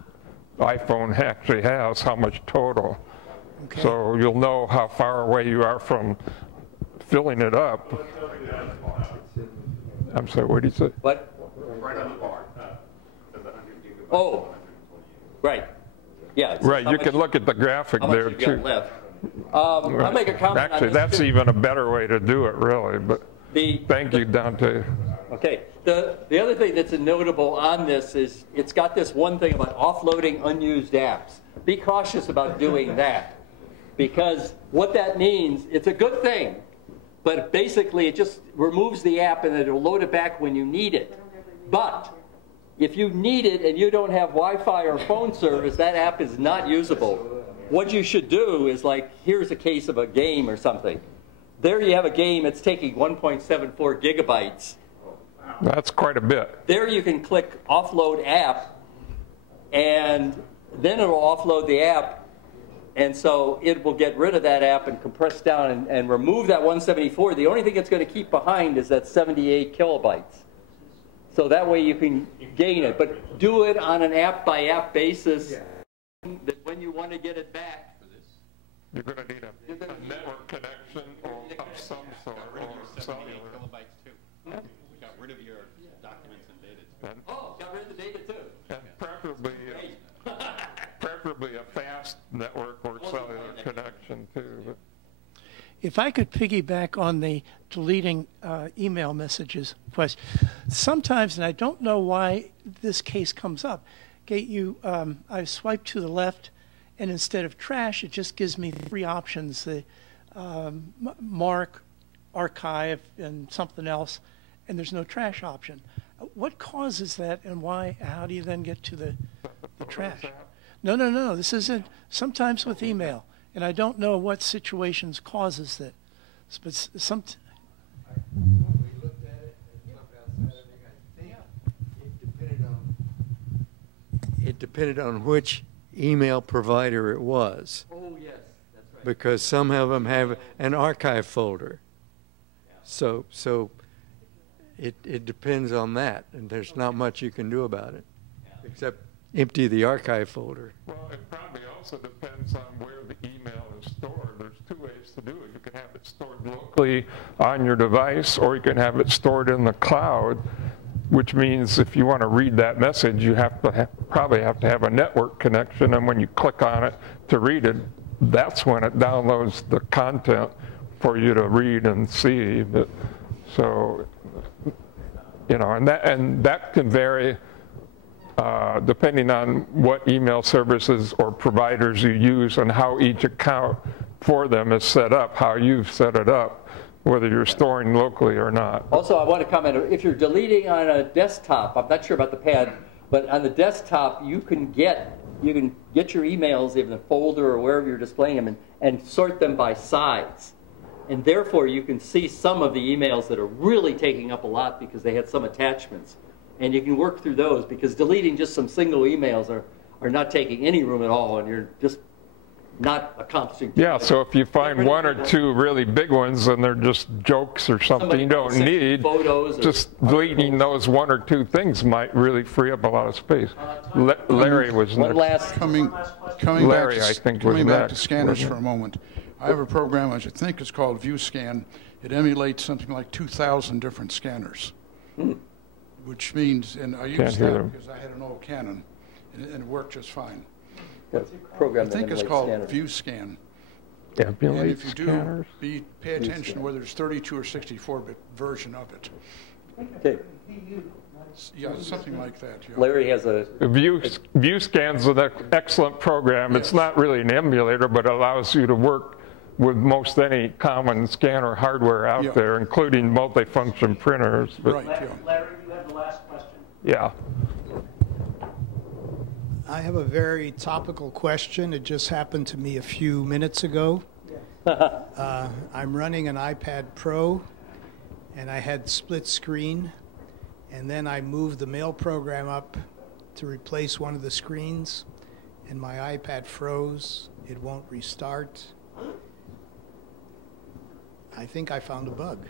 iPhone actually has, how much total. Okay. So you'll know how far away you are from filling it up. I'm sorry, what did you say? What? Right on the bar. Oh, right. Yeah. Right, you can look at the graphic there too. Left. I'll make a comment. Actually, that's even a better way to do it, really. But. Thank you, Dante. Okay. The other thing that's notable on this is it's got this one thing about offloading unused apps. Be cautious about doing that because what that means, it's a good thing, but basically it just removes the app and it'll load it back when you need it. But if you need it and you don't have Wi-Fi or phone service, that app is not usable. What you should do is like, here's a case of a game or something. There you have a game, it's taking 1.74 gigabytes. That's quite a bit. There you can click offload app, and then it will offload the app, and so it will get rid of that app and compress down and remove that 174. The only thing it's going to keep behind is that 78 kilobytes. So that way you can gain it, but do it on an app-by-app basis. That when you want to get it back, you're going to need a network connection of some sort. Or 78 kilobytes too. We got rid of your documents and data too. Got rid of the data too. And preferably a fast network or cellular connection too. If I could piggyback on the deleting email messages question, sometimes, and I don't know why this case comes up, okay, I swipe to the left, and instead of trash, it just gives me 3 options, the mark, archive, and something else. and there's no trash option. What causes that, and why? How do you then get to the trash? No. This isn't. Sometimes with email, and I don't know what situations causes that. But some. When we looked at it and looked outside, I think it depended on which email provider it was. Oh, yes, that's right. Because some of them have an archive folder. So it depends on that, and there's not much you can do about it, except empty the archive folder. Well, it probably also depends on where the email is stored. There's two ways to do it. You can have it stored locally on your device, or you can have it stored in the cloud, which means if you want to read that message, you have to probably have to have a network connection, and when you click on it to read it, that's when it downloads the content for you to read and see. But, so, you know, and that can vary depending on what email services or providers you use and how each account for them is set up, how you've set it up, whether you're storing locally or not. Also, I want to comment, if you're deleting on a desktop, I'm not sure about the pad, but on the desktop, you can get your emails in a folder or wherever you're displaying them and sort them by size. And therefore, you can see some of the emails that are really taking up a lot because they had some attachments. And you can work through those, because deleting just some single emails are not taking any room at all, and you're just not accomplishing. Yeah, so if you find one or two really big ones and they're just jokes or something you don't need, just deleting those one or two things might really free up a lot of space. Larry was next. Coming Larry, back to, I think, coming was back next, to scanners wasn't for it? a moment. I have a program, which I think is called ViewScan. It emulates something like 2,000 different scanners, which means, and I used that because I had an old Canon, and it worked just fine. Program I think it's called ViewScan. And if you do, pay attention to whether it's 32 or 64-bit version of it. Okay. Yeah, something like that. Yeah. Larry has a... ViewScan's an excellent program. It's not really an emulator, but it allows you to work with most any common scanner hardware out there, including multifunction printers. But, Larry, you have the last question. Yeah. I have a very topical question. It just happened to me a few minutes ago. I'm running an iPad Pro, and I had split screen, and then I moved the mail program up to replace one of the screens, and my iPad froze. It won't restart. I think I found a bug.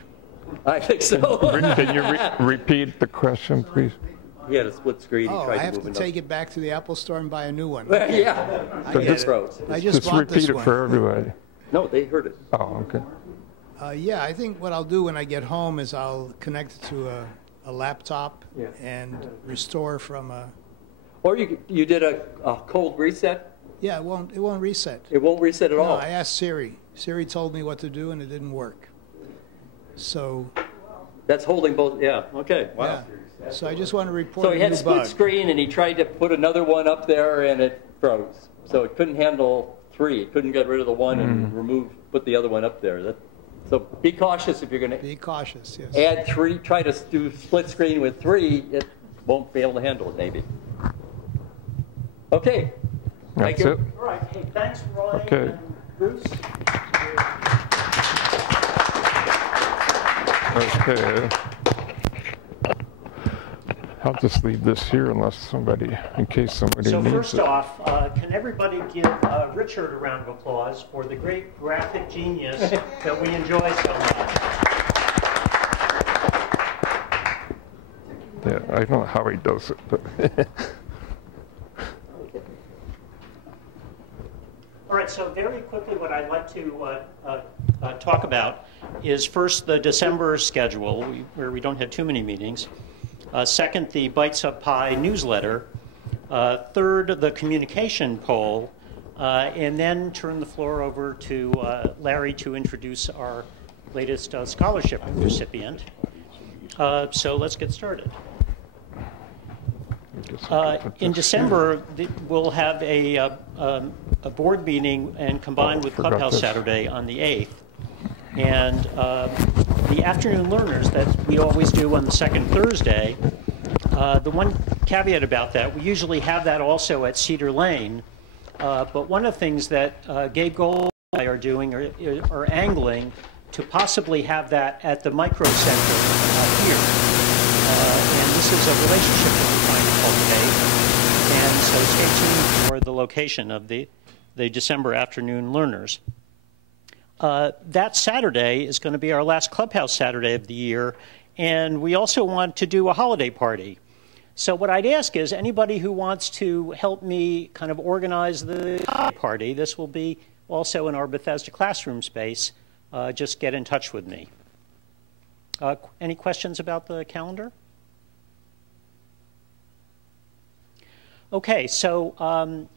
I think so. Can you repeat the question, please? He had a split screen. Oh, I have to take it back to the Apple Store and buy a new one. Yeah. I get it. I just bought this repeat it one. for everybody. No, they heard it. Oh, okay. Yeah, I think what I'll do when I get home is I'll connect it to a laptop and restore from a... Or you did a cold reset? Yeah, it won't reset. It won't reset at all? No, I asked Siri. Siri told me what to do, and it didn't work. So... That's holding both, yeah, okay, wow. Yeah. So I just want to report So he had split screen, and he tried to put another one up there, and it froze. So it couldn't handle 3. It couldn't get rid of the one and put the other one up there. So be cautious if you're going to... Be cautious, yes. Add 3, try to do split screen with 3, it won't be able to handle it, maybe. Okay. That's it. All right, hey, thanks, Roy and Bruce. Okay. I'll just leave this here unless somebody, in case somebody needs it. So first off, can everybody give Richard a round of applause for the great graphic genius that we enjoy so much? Yeah, I don't know how he does it, but... All right, so very quickly what I'd like to talk about is first the December schedule, where we don't have too many meetings. Second, the Bites of Pi newsletter. Third, the communication poll. And then turn the floor over to Larry to introduce our latest scholarship recipient. So let's get started. In December, we'll have a board meeting and combined with Clubhouse Saturday on the 8th. And the afternoon learners that we always do on the second Thursday, the one caveat about that, we usually have that also at Cedar Lane. But one of the things that Gabe Gold and I are doing are angling to possibly have that at the Micro Center here. And this is a relationship that we're trying to cultivate. And so stay tuned for the location of the December afternoon learners. That Saturday is going to be our last Clubhouse Saturday of the year, and we also want to do a holiday party. So what I'd ask is anybody who wants to help me kind of organize the party, this will be also in our Bethesda classroom space, just get in touch with me. Any questions about the calendar? Okay, so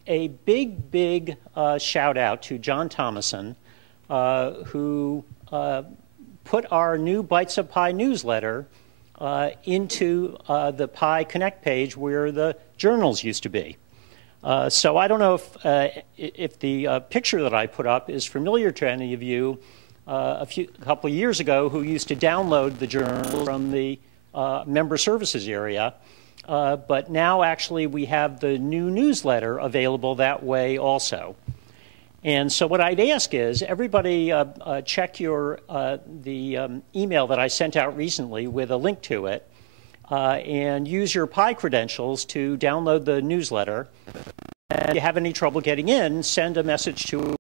a big shout out to John Thomason, who put our new Bites of Pi newsletter into the Pi Connect page where the journals used to be. So I don't know if the picture that I put up is familiar to any of you a couple of years ago who used to download the journal from the member services area. But now actually we have the new newsletter available that way also. And so what I'd ask is everybody check the email that I sent out recently with a link to it and use your Pi credentials to download the newsletter. And if you have any trouble getting in, send a message to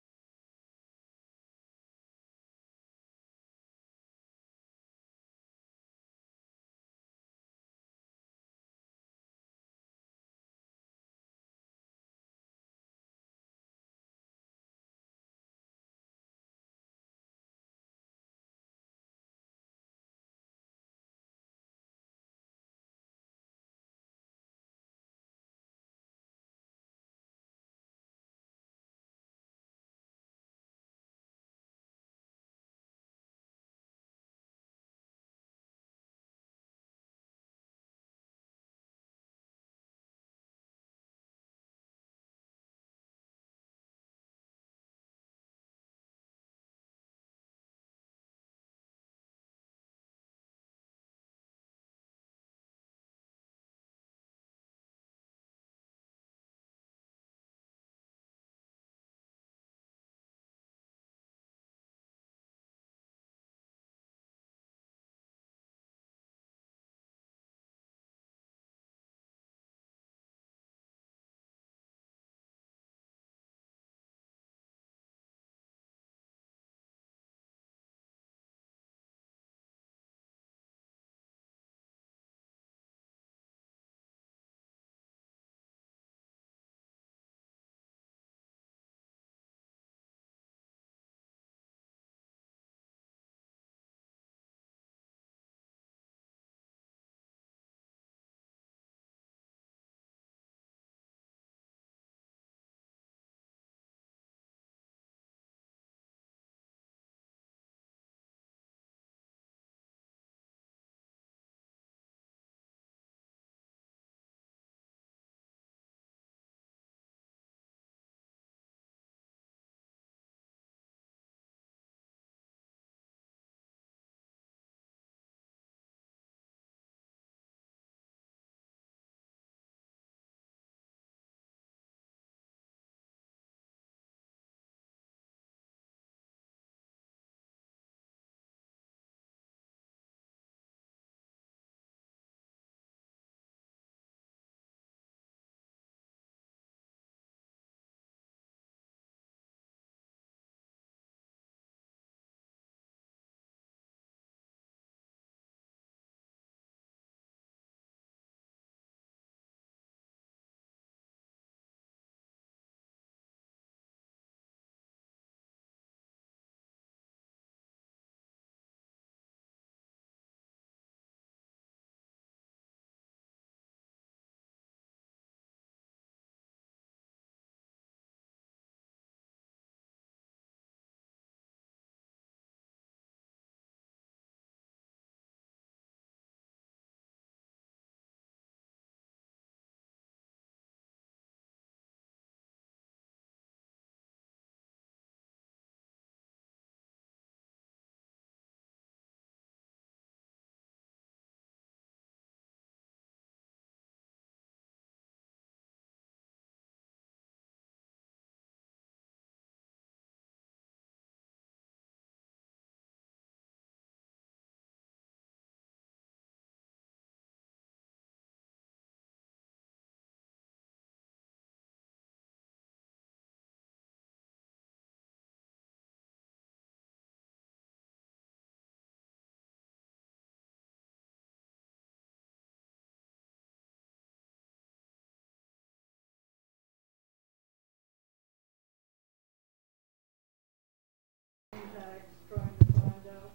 tags, trying to find out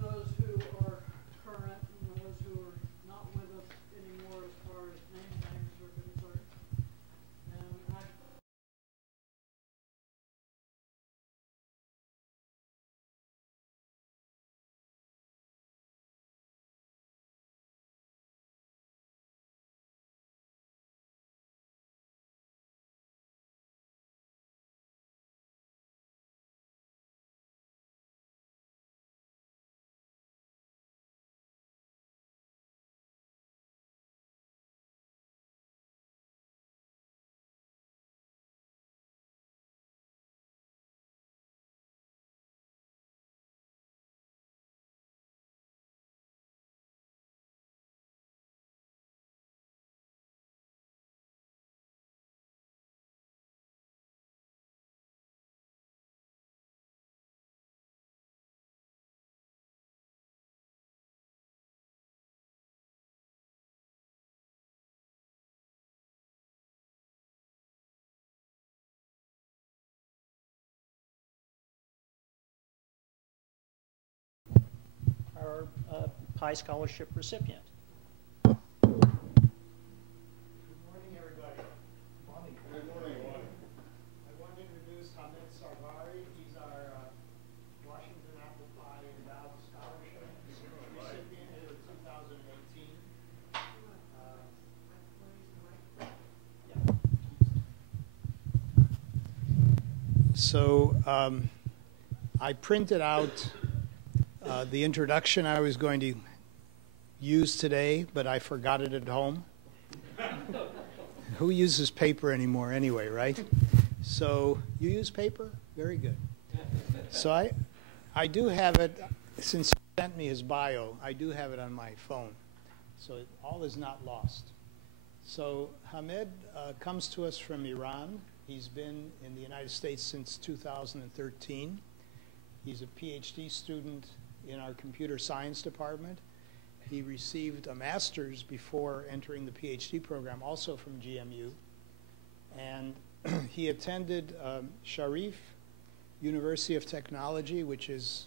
those who are current and those who are not with us anymore as far as name tags are concerned. And our Pi Scholarship recipient. Good morning, everybody. Morning. Good morning. I want to introduce Hamed Sarvari. He's our Washington Apple Pie Endowed Scholarship recipient for 2018. So I printed out the introduction I was going to use today, but I forgot it at home. Who uses paper anymore anyway, right? So you use paper? Very good. So I do have it, since he sent me his bio, I do have it on my phone. So all is not lost. So Hamed comes to us from Iran. He's been in the United States since 2013. He's a PhD student in our computer science department. He received a master's before entering the PhD program, also from GMU. And he attended Sharif University of Technology, which is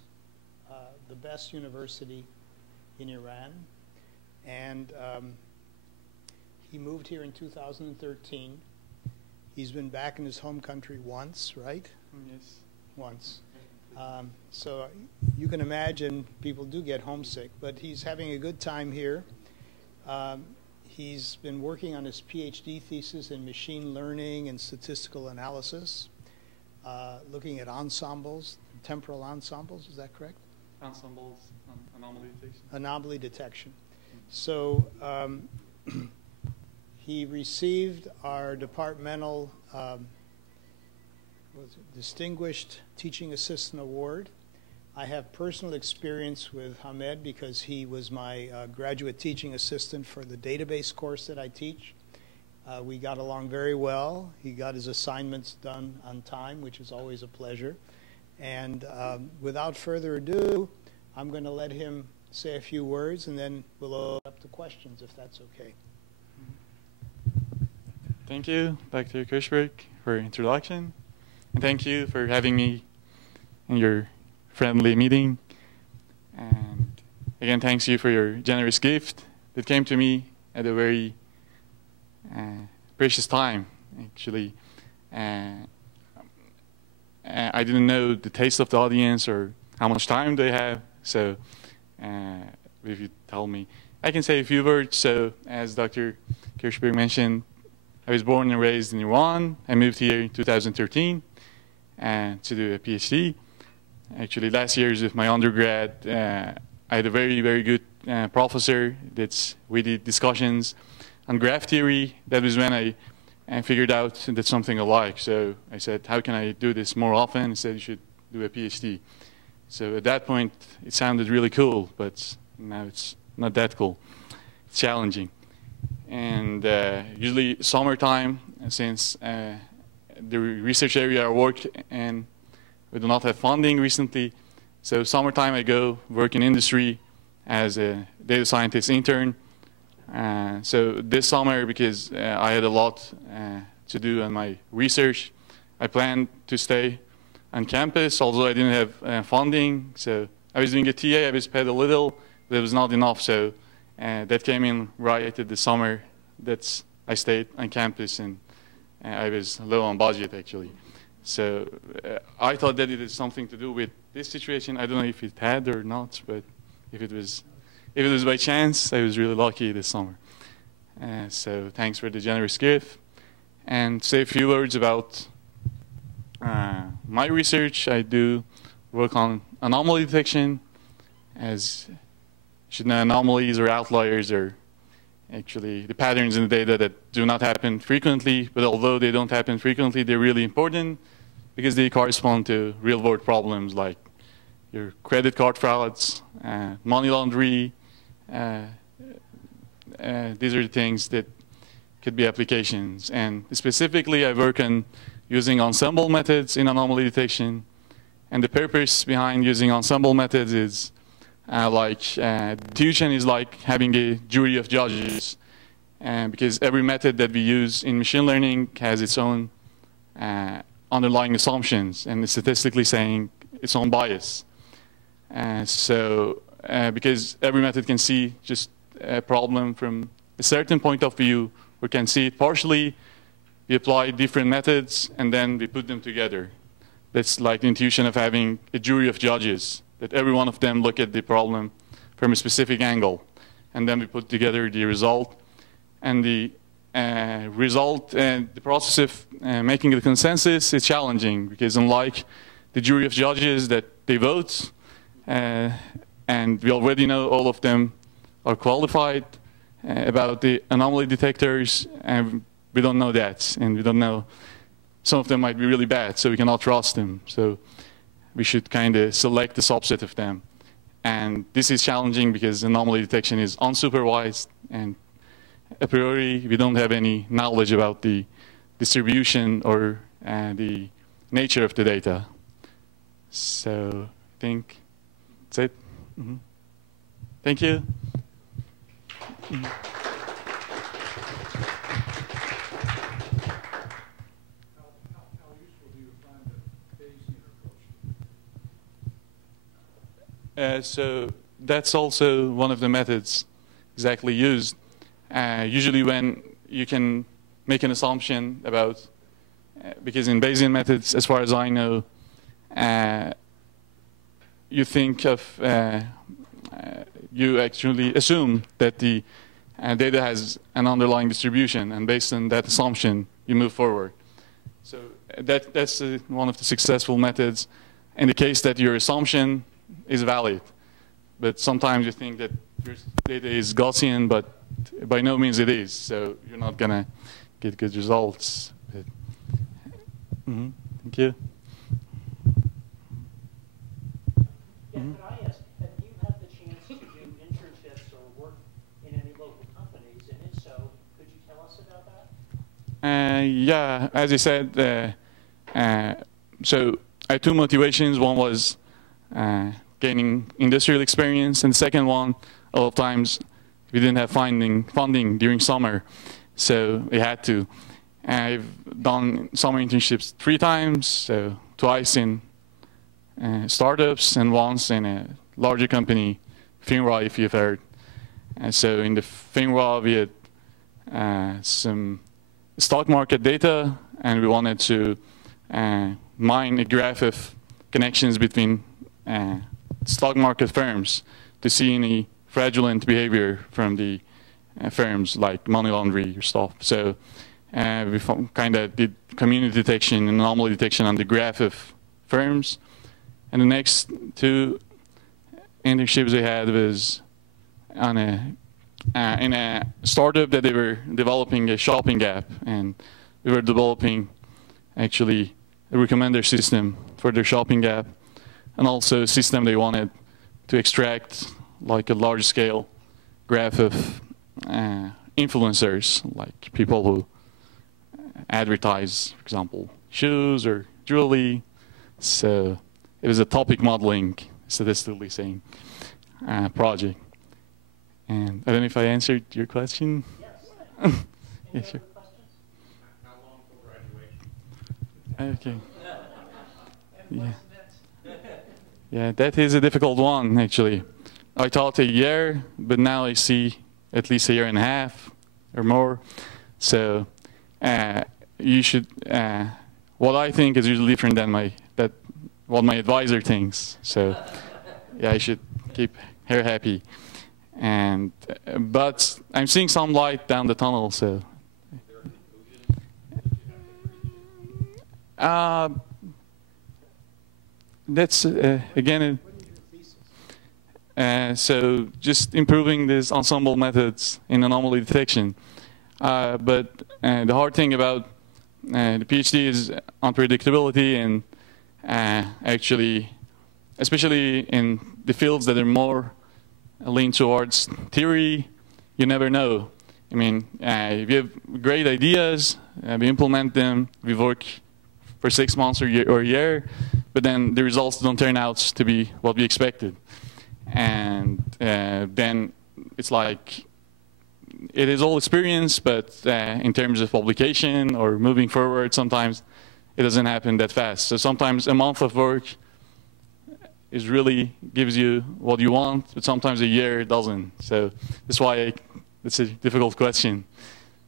the best university in Iran. And he moved here in 2013. He's been back in his home country once, right? Yes. Once. So you can imagine people do get homesick, but he's having a good time here. He's been working on his PhD thesis in machine learning and statistical analysis, looking at ensembles, temporal ensembles, is that correct? Ensembles, anomaly detection. Anomaly detection. So he received our departmental Distinguished Teaching Assistant Award. I have personal experience with Hamed because he was my graduate teaching assistant for the database course that I teach. We got along very well. He got his assignments done on time, which is always a pleasure. And without further ado, I'm going to let him say a few words, and then we'll open up to questions, if that's okay. Thank you, Dr. Kirschberg, for introduction. And thank you for having me in your friendly meeting. And again, thanks you for your generous gift that came to me at a very precious time, actually. I didn't know the taste of the audience or how much time they have, so if you tell me, I can say a few words. So as Dr. Kirschberg mentioned, I was born and raised in Iran. I moved here in 2013 to do a PhD. Actually, last year with my undergrad, I had a very, very good professor. We did discussions on graph theory. That was when I figured out that's something I like. So I said, how can I do this more often? He said, you should do a PhD. So at that point, it sounded really cool, but now it's not that cool. It's challenging. And usually summertime, since the research area I work in, we do not have funding recently. So summertime I go work in industry as a data scientist intern. So this summer, because I had a lot to do on my research, I plan to stay on campus, although I didn't have funding. So I was doing a TA, I was paid a little, but it was not enough. So that came in right at the summer that I stayed on campus, and I was low on budget actually. So I thought that it had something to do with this situation. I don't know if it had or not, but if it was by chance, I was really lucky this summer. So thanks for the generous gift. And say a few words about my research. I do work on anomaly detection. As you should know, anomalies or outliers are actually the patterns in the data that do not happen frequently, but although they don't happen frequently, they're really important because they correspond to real-world problems like your credit card frauds, money laundering. These are the things that could be applications. And specifically, I work on using ensemble methods in anomaly detection. And the purpose behind using ensemble methods is tuition is like having a jury of judges. Because every method that we use in machine learning has its own underlying assumptions and statistically saying its own bias. Because every method can see just a problem from a certain point of view, we can see it partially, we apply different methods, and then we put them together. That's like the intuition of having a jury of judges, that every one of them look at the problem from a specific angle, and then we put together the result. And the result and the process of making the consensus is challenging, because unlike the jury of judges that they vote, and we already know all of them are qualified about the anomaly detectors, and we don't know that, and we don't know, some of them might be really bad, so we cannot trust them. So we should kind of select a subset of them. And this is challenging because anomaly detection is unsupervised, and a priori we don't have any knowledge about the distribution or the nature of the data. So I think that's it. Mm-hmm. Thank you. So that's also one of the methods exactly used. Usually when you can make an assumption about, because in Bayesian methods, as far as I know, you think of, you actually assume that the data has an underlying distribution, and based on that assumption, you move forward. So that's one of the successful methods in the case that your assumption is valid. But sometimes you think that your data is Gaussian, but by no means it is. So you're not going to get good results. But, Thank you. Yeah, could I ask, have you had the chance to do internships or work in any local companies? And if so, could you tell us about that? Yeah, as I said, so I had two motivations. One was gaining industrial experience, and the second one, a lot of times we didn't have funding during summer, so we had to. I've done summer internships 3 times, so twice in startups and once in a larger company, FINRA, if you've heard. And so in the FINRA, we had some stock market data, and we wanted to mine a graph of connections between stock market firms to see any fraudulent behavior from the firms, like money laundering or stuff. So we kind of did community detection and anomaly detection on the graph of firms. And the next 2 internships I had was on in a startup that they were developing a shopping app, and we were developing actually a recommender system for their shopping app, and also a system they wanted to extract like a large scale graph of influencers, like people who advertise, for example, shoes or jewelry. So it was a topic modeling, statistically saying, project. And I don't know if I answered your question. Yes. Yeah, sure. How long till graduation? Okay. Yeah. Yeah, that is a difficult one, actually. I thought a year, but now I see at least a year and a half or more. So you should, what I think is usually different than what my advisor thinks. So yeah, I should keep her happy. And but I'm seeing some light down the tunnel, so. That's again. So just improving these ensemble methods in anomaly detection. But the hard thing about the PhD is unpredictability, and actually, especially in the fields that are more lean towards theory, you never know. I mean, if you have great ideas, we implement them, we work for 6 months or a year, but then the results don't turn out to be what we expected. And then it's like, it is all experience, but in terms of publication or moving forward, sometimes it doesn't happen that fast. So sometimes a month of work is really gives you what you want, but sometimes a year doesn't. So that's why it's a difficult question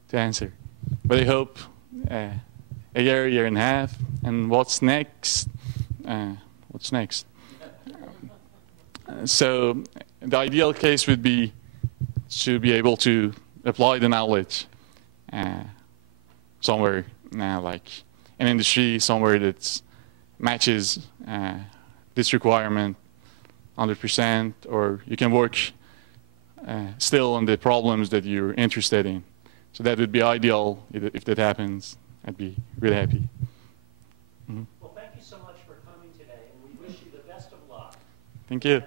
to answer. But I hope a year and a half. And what's next? What's next? So the ideal case would be to be able to apply the knowledge somewhere, like an industry, somewhere that matches this requirement 100%, or you can work still on the problems that you're interested in. So that would be ideal. If that happens, I'd be really happy. Mm-hmm. Well, thank you so much for coming today, and we wish you the best of luck. Thank you.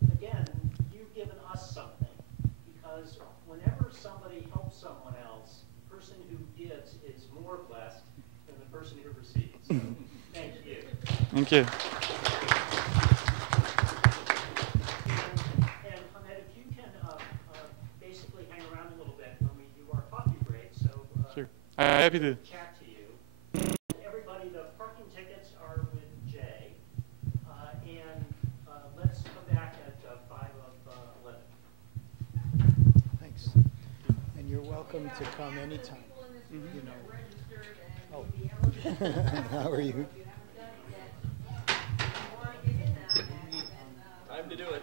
And again, you've given us something, because whenever somebody helps someone else, the person who gives is more blessed than the person who receives. So, thank you. Thank you. And Hamed, if you can basically hang around a little bit when we do our coffee break, so sure. Happy to chat to you. Everybody, the parking tickets are with Jay, and let's come back at 5:11. Thanks. And you're welcome to come anytime. You know. Oh. How are you? Time to do it.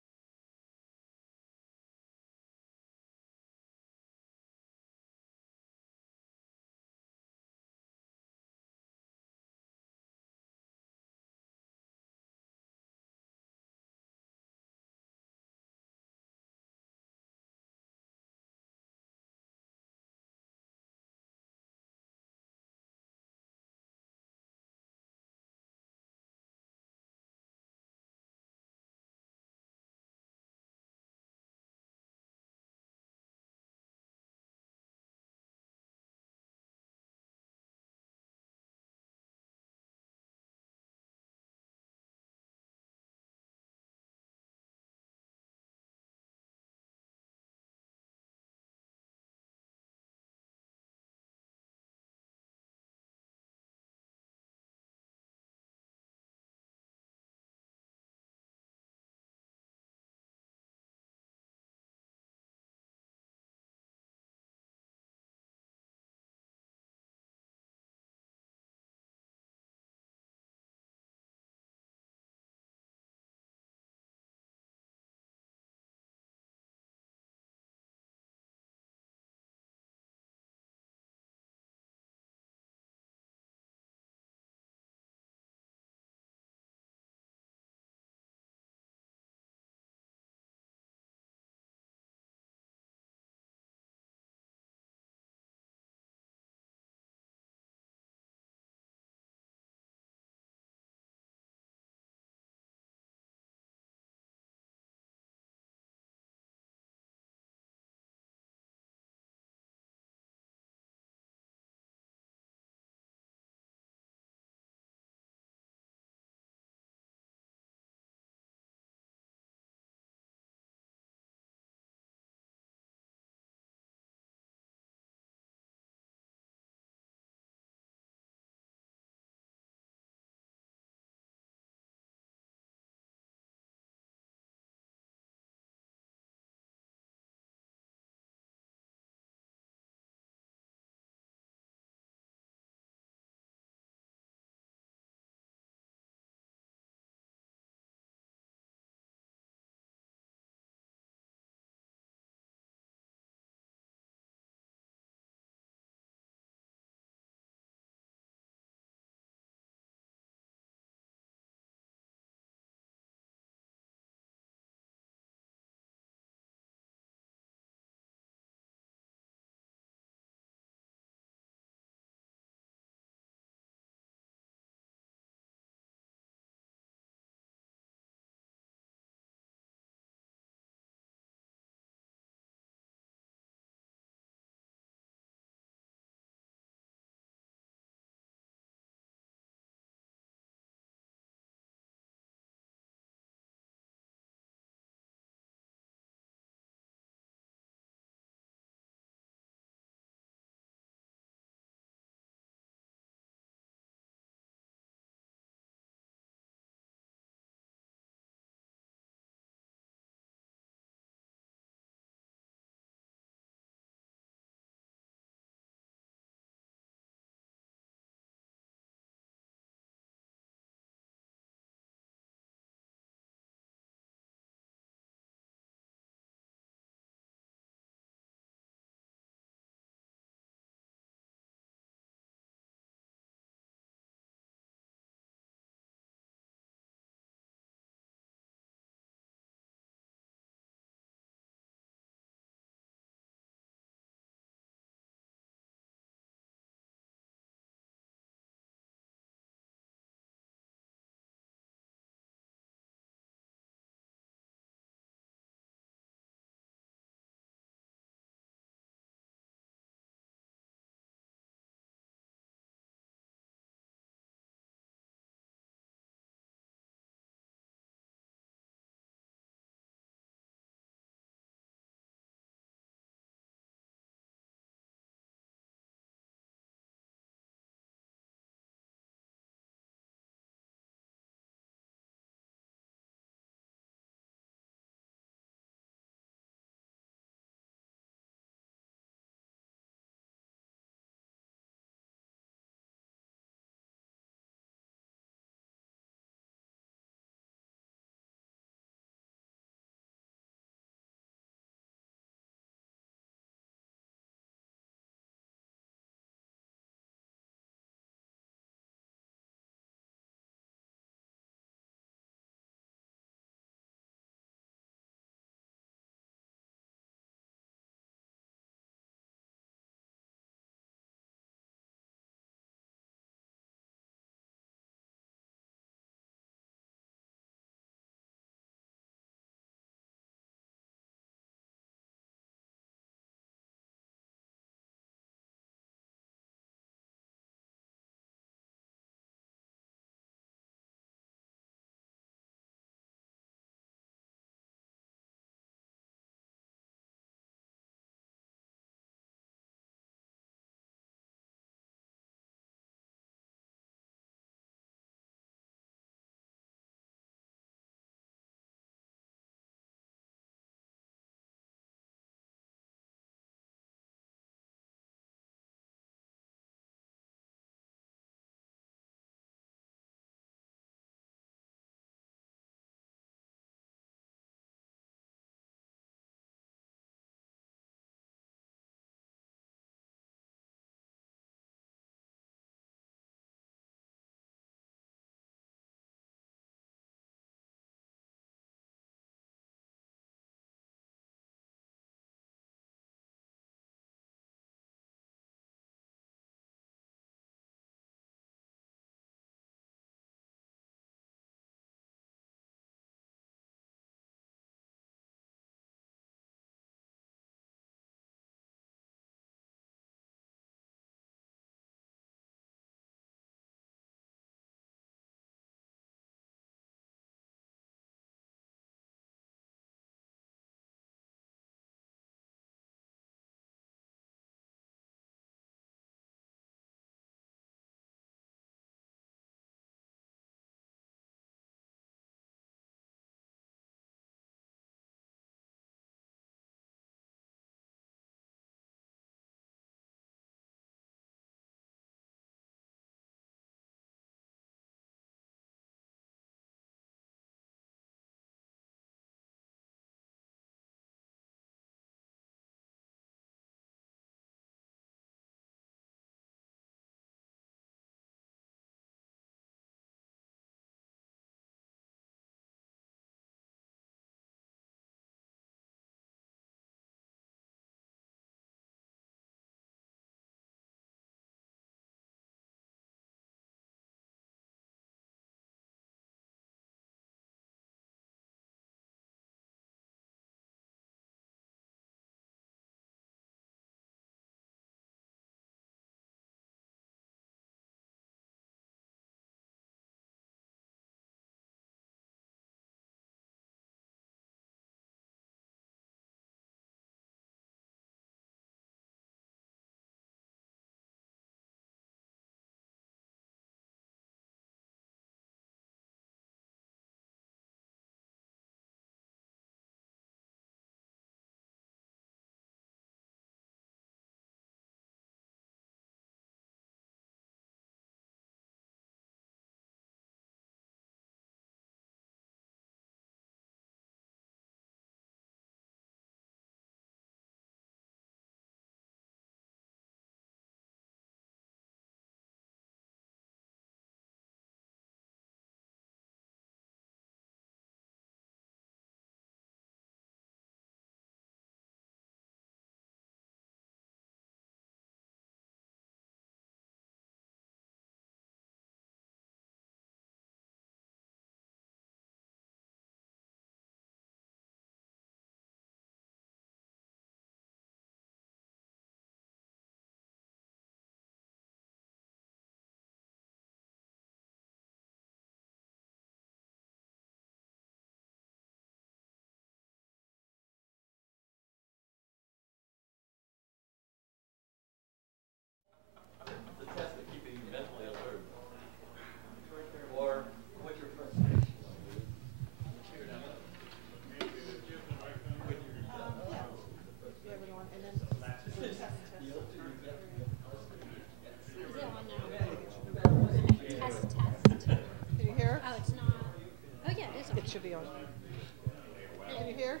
Can you hear?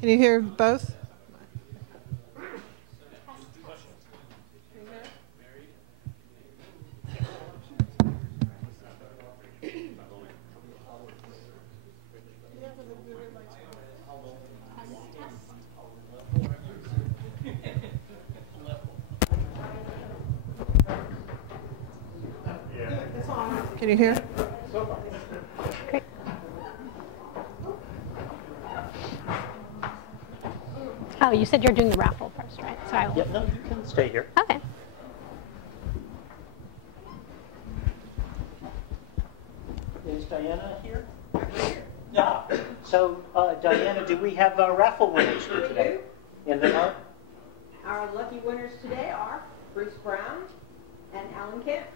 Can you hear both? Can you hear? Great. Oh, you said you're doing the raffle first, right? So I will. Yep, no, you can stay here. Okay. Is Diana here? Yeah. So, Diana, do we have raffle winners for today? And they are? Our lucky winners today are Bruce Brown and Alan Kemp.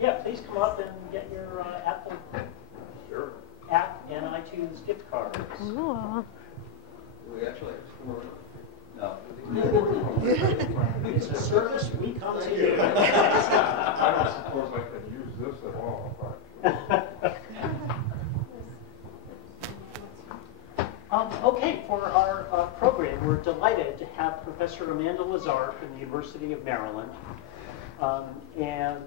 Yeah, please come up and get your Apple app and iTunes gift cards. Ooh. We actually no. It's a service we come to you. I don't suppose I can use this at all. Okay, for our program, we're delighted to have Professor Amanda Lazar from the University of Maryland. And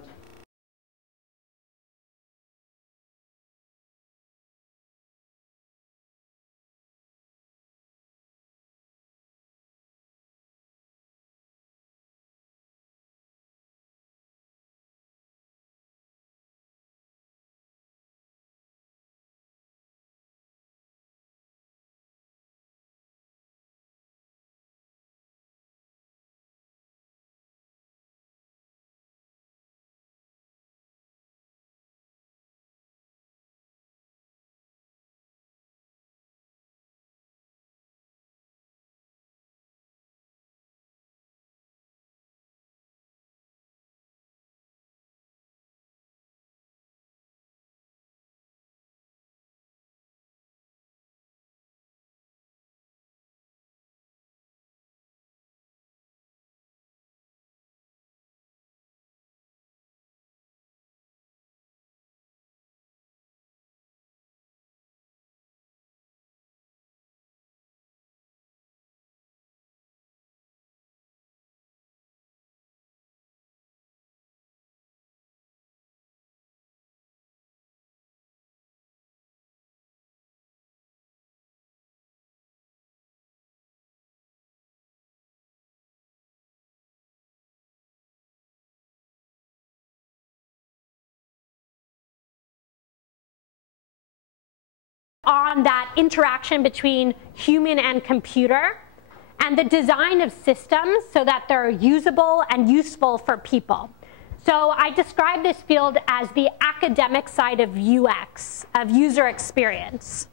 On that interaction between human and computer and the design of systems so that they're usable and useful for people. So I describe this field as the academic side of UX, of user experience.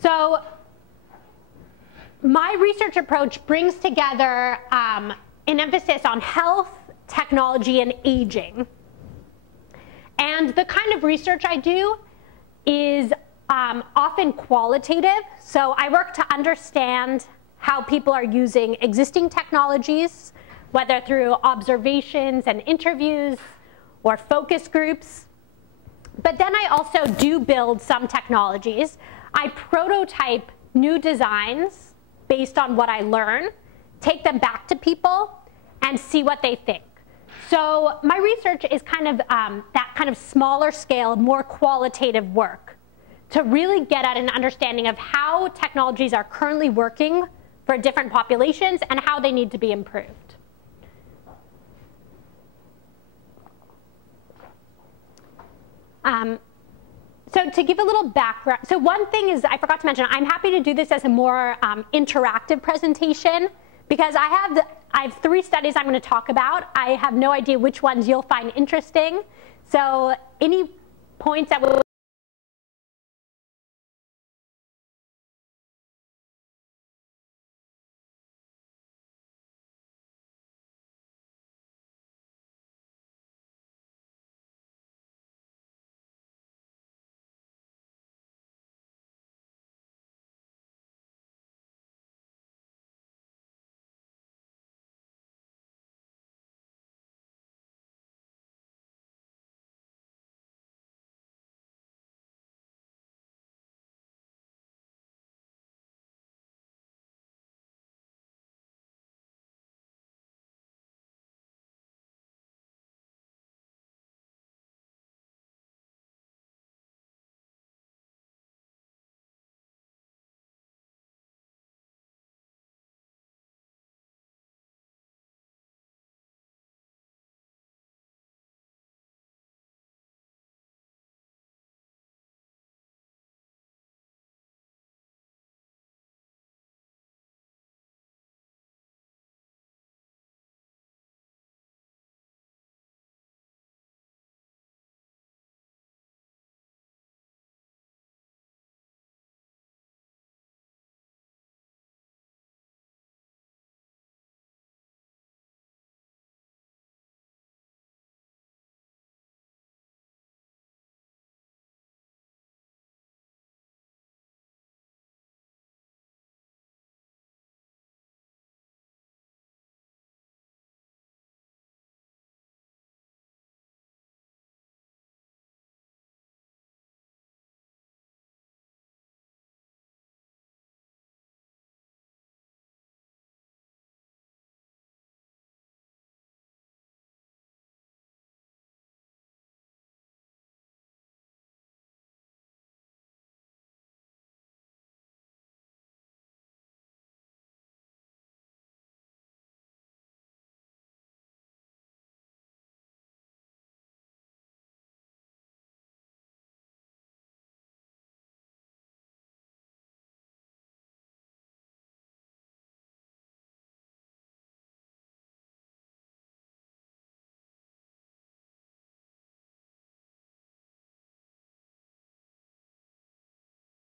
So my research approach brings together an emphasis on health, technology, and aging. And the kind of research I do is often qualitative. So I work to understand how people are using existing technologies, whether through observations and interviews or focus groups. But then I also do build some technologies. I prototype new designs based on what I learn, take them back to people, and see what they think. So my research is kind of that kind of smaller scale, more qualitative work to really get at an understanding of how technologies are currently working for different populations and how they need to be improved. So to give a little background, so one thing is I forgot to mention, I'm happy to do this as a more interactive presentation because I have 3 studies I'm going to talk about. I have no idea which ones you'll find interesting. So any points that will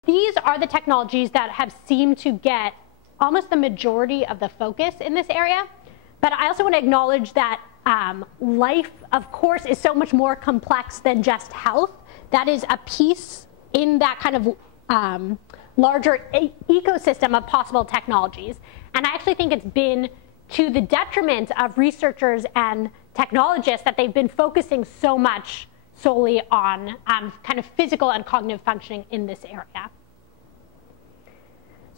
these are the technologies that have seemed to get almost the majority of the focus in this area. But I also want to acknowledge that life, of course, is so much more complex than just health. That is a piece in that kind of larger ecosystem of possible technologies. And I actually think it's been to the detriment of researchers and technologists that they've been focusing so much solely on kind of physical and cognitive functioning in this area.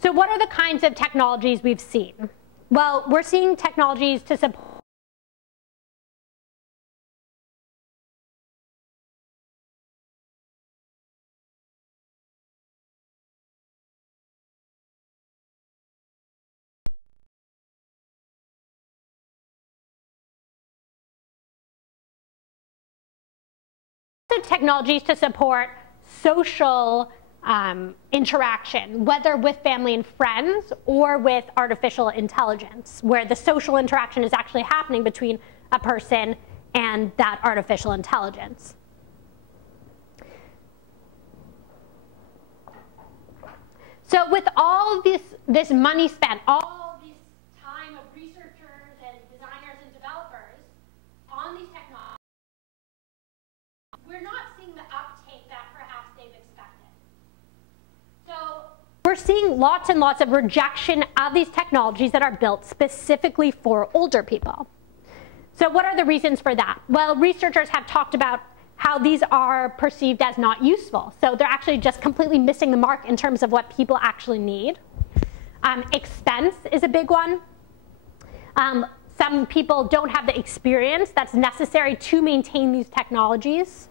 So what are the kinds of technologies we've seen? Well, we're seeing technologies to support technologies to support social interaction, whether with family and friends or with artificial intelligence, where the social interaction is actually happening between a person and that artificial intelligence. So with all this money spent, all this time of researchers and designers and developers on these technologies, we're not seeing the uptake that perhaps they've expected. So we're seeing lots and lots of rejection of these technologies that are built specifically for older people. So what are the reasons for that? Well, researchers have talked about how these are perceived as not useful. So they're actually just completely missing the mark in terms of what people actually need. Expense is a big one. Some people don't have the experience that's necessary to maintain these technologies.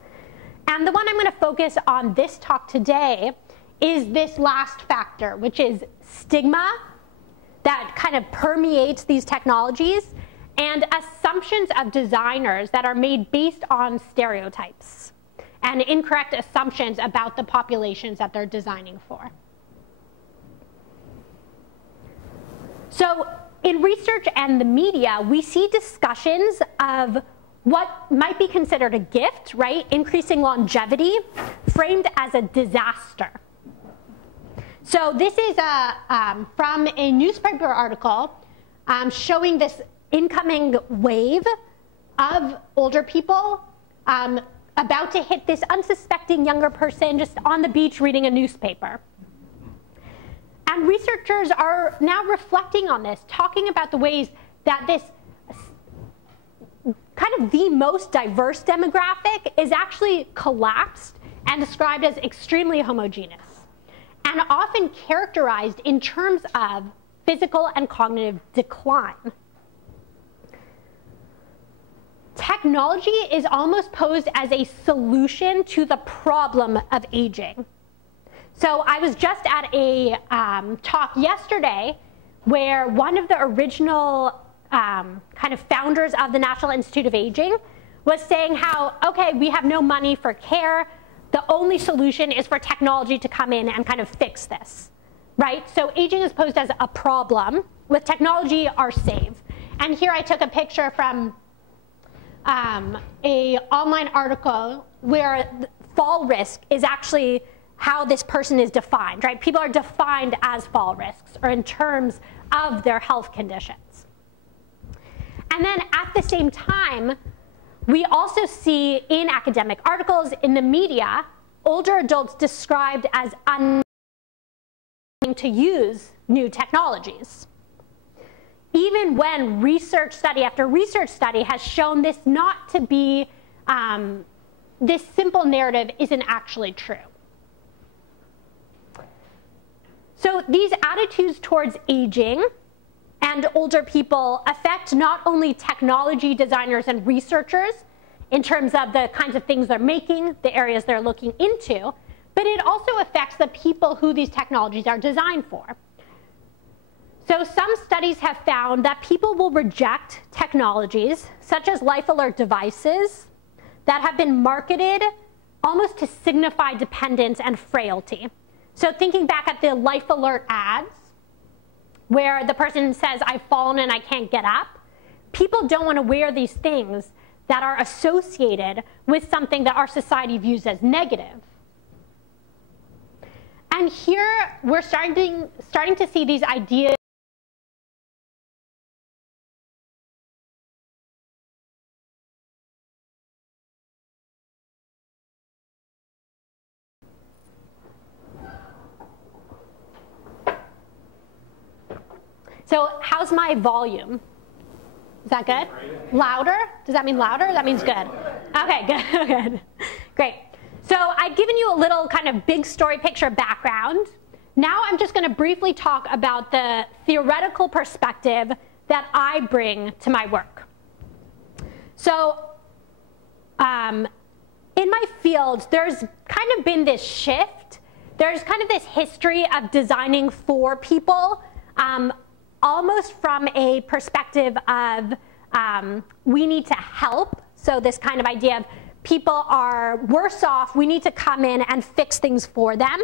And the one I'm going to focus on this talk today is this last factor, which is stigma that kind of permeates these technologies and assumptions of designers that are made based on stereotypes and incorrect assumptions about the populations that they're designing for. So in research and the media, we see discussions of what might be considered a gift, right? Increasing longevity, framed as a disaster. So this is from a newspaper article showing this incoming wave of older people about to hit this unsuspecting younger person just on the beach reading a newspaper. And researchers are now reflecting on this, talking about the ways that this kind of the most diverse demographic is actually collapsed and described as extremely homogeneous, and often characterized in terms of physical and cognitive decline. Technology is almost posed as a solution to the problem of aging. So I was just at a talk yesterday where one of the original kind of founders of the National Institute of Aging was saying how, okay, we have no money for care. The only solution is for technology to come in and kind of fix this, right? So aging is posed as a problem. With technology, our save. And here I took a picture from a online article where fall risk is actually how this person is defined, right? People are defined as fall risks or in terms of their health conditions. And then at the same time, we also see in academic articles, in the media, older adults described as unwilling to use new technologies. Even when research study after research study has shown this not to be, this simple narrative isn't actually true. So these attitudes towards aging and older people affect not only technology designers and researchers in terms of the kinds of things they're making, the areas they're looking into, but it also affects the people who these technologies are designed for. So some studies have found that people will reject technologies, such as life alert devices, that have been marketed almost to signify dependence and frailty. So thinking back at the life alert ads, where the person says, I've fallen and I can't get up, people don't want to wear these things that are associated with something that our society views as negative. And here we're starting to see these ideas So how's my volume? Is that good? Louder? Does that mean louder? That means good. Okay, good, good. Great. So I've given you a little kind of big story picture background. Now I'm just going to briefly talk about the theoretical perspective that I bring to my work. So in my field, there's kind of been this shift. There's kind of this history of designing for people, almost from a perspective of we need to help. So this kind of idea of people are worse off, we need to come in and fix things for them.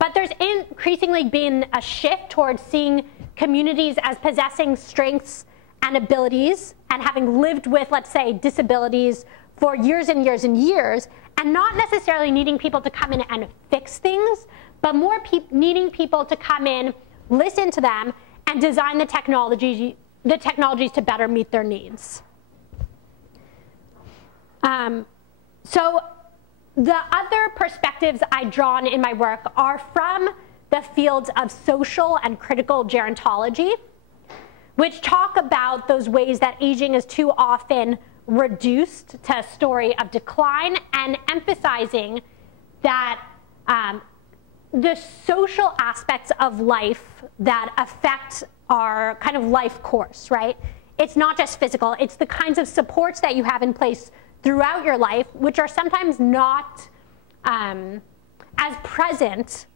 But there's increasingly been a shift towards seeing communities as possessing strengths and abilities and having lived with, let's say, disabilities for years and years and years, and not necessarily needing people to come in and fix things, but more needing people to come in, listen to them, and design the technologies to better meet their needs. So the other perspectives I've drawn in my work are from the fields of social and critical gerontology, which talk about those ways that aging is too often reduced to a story of decline, and emphasizing that the social aspects of life that affect our kind of life course, right? It's not just physical, it's the kinds of supports that you have in place throughout your life, which are sometimes not as present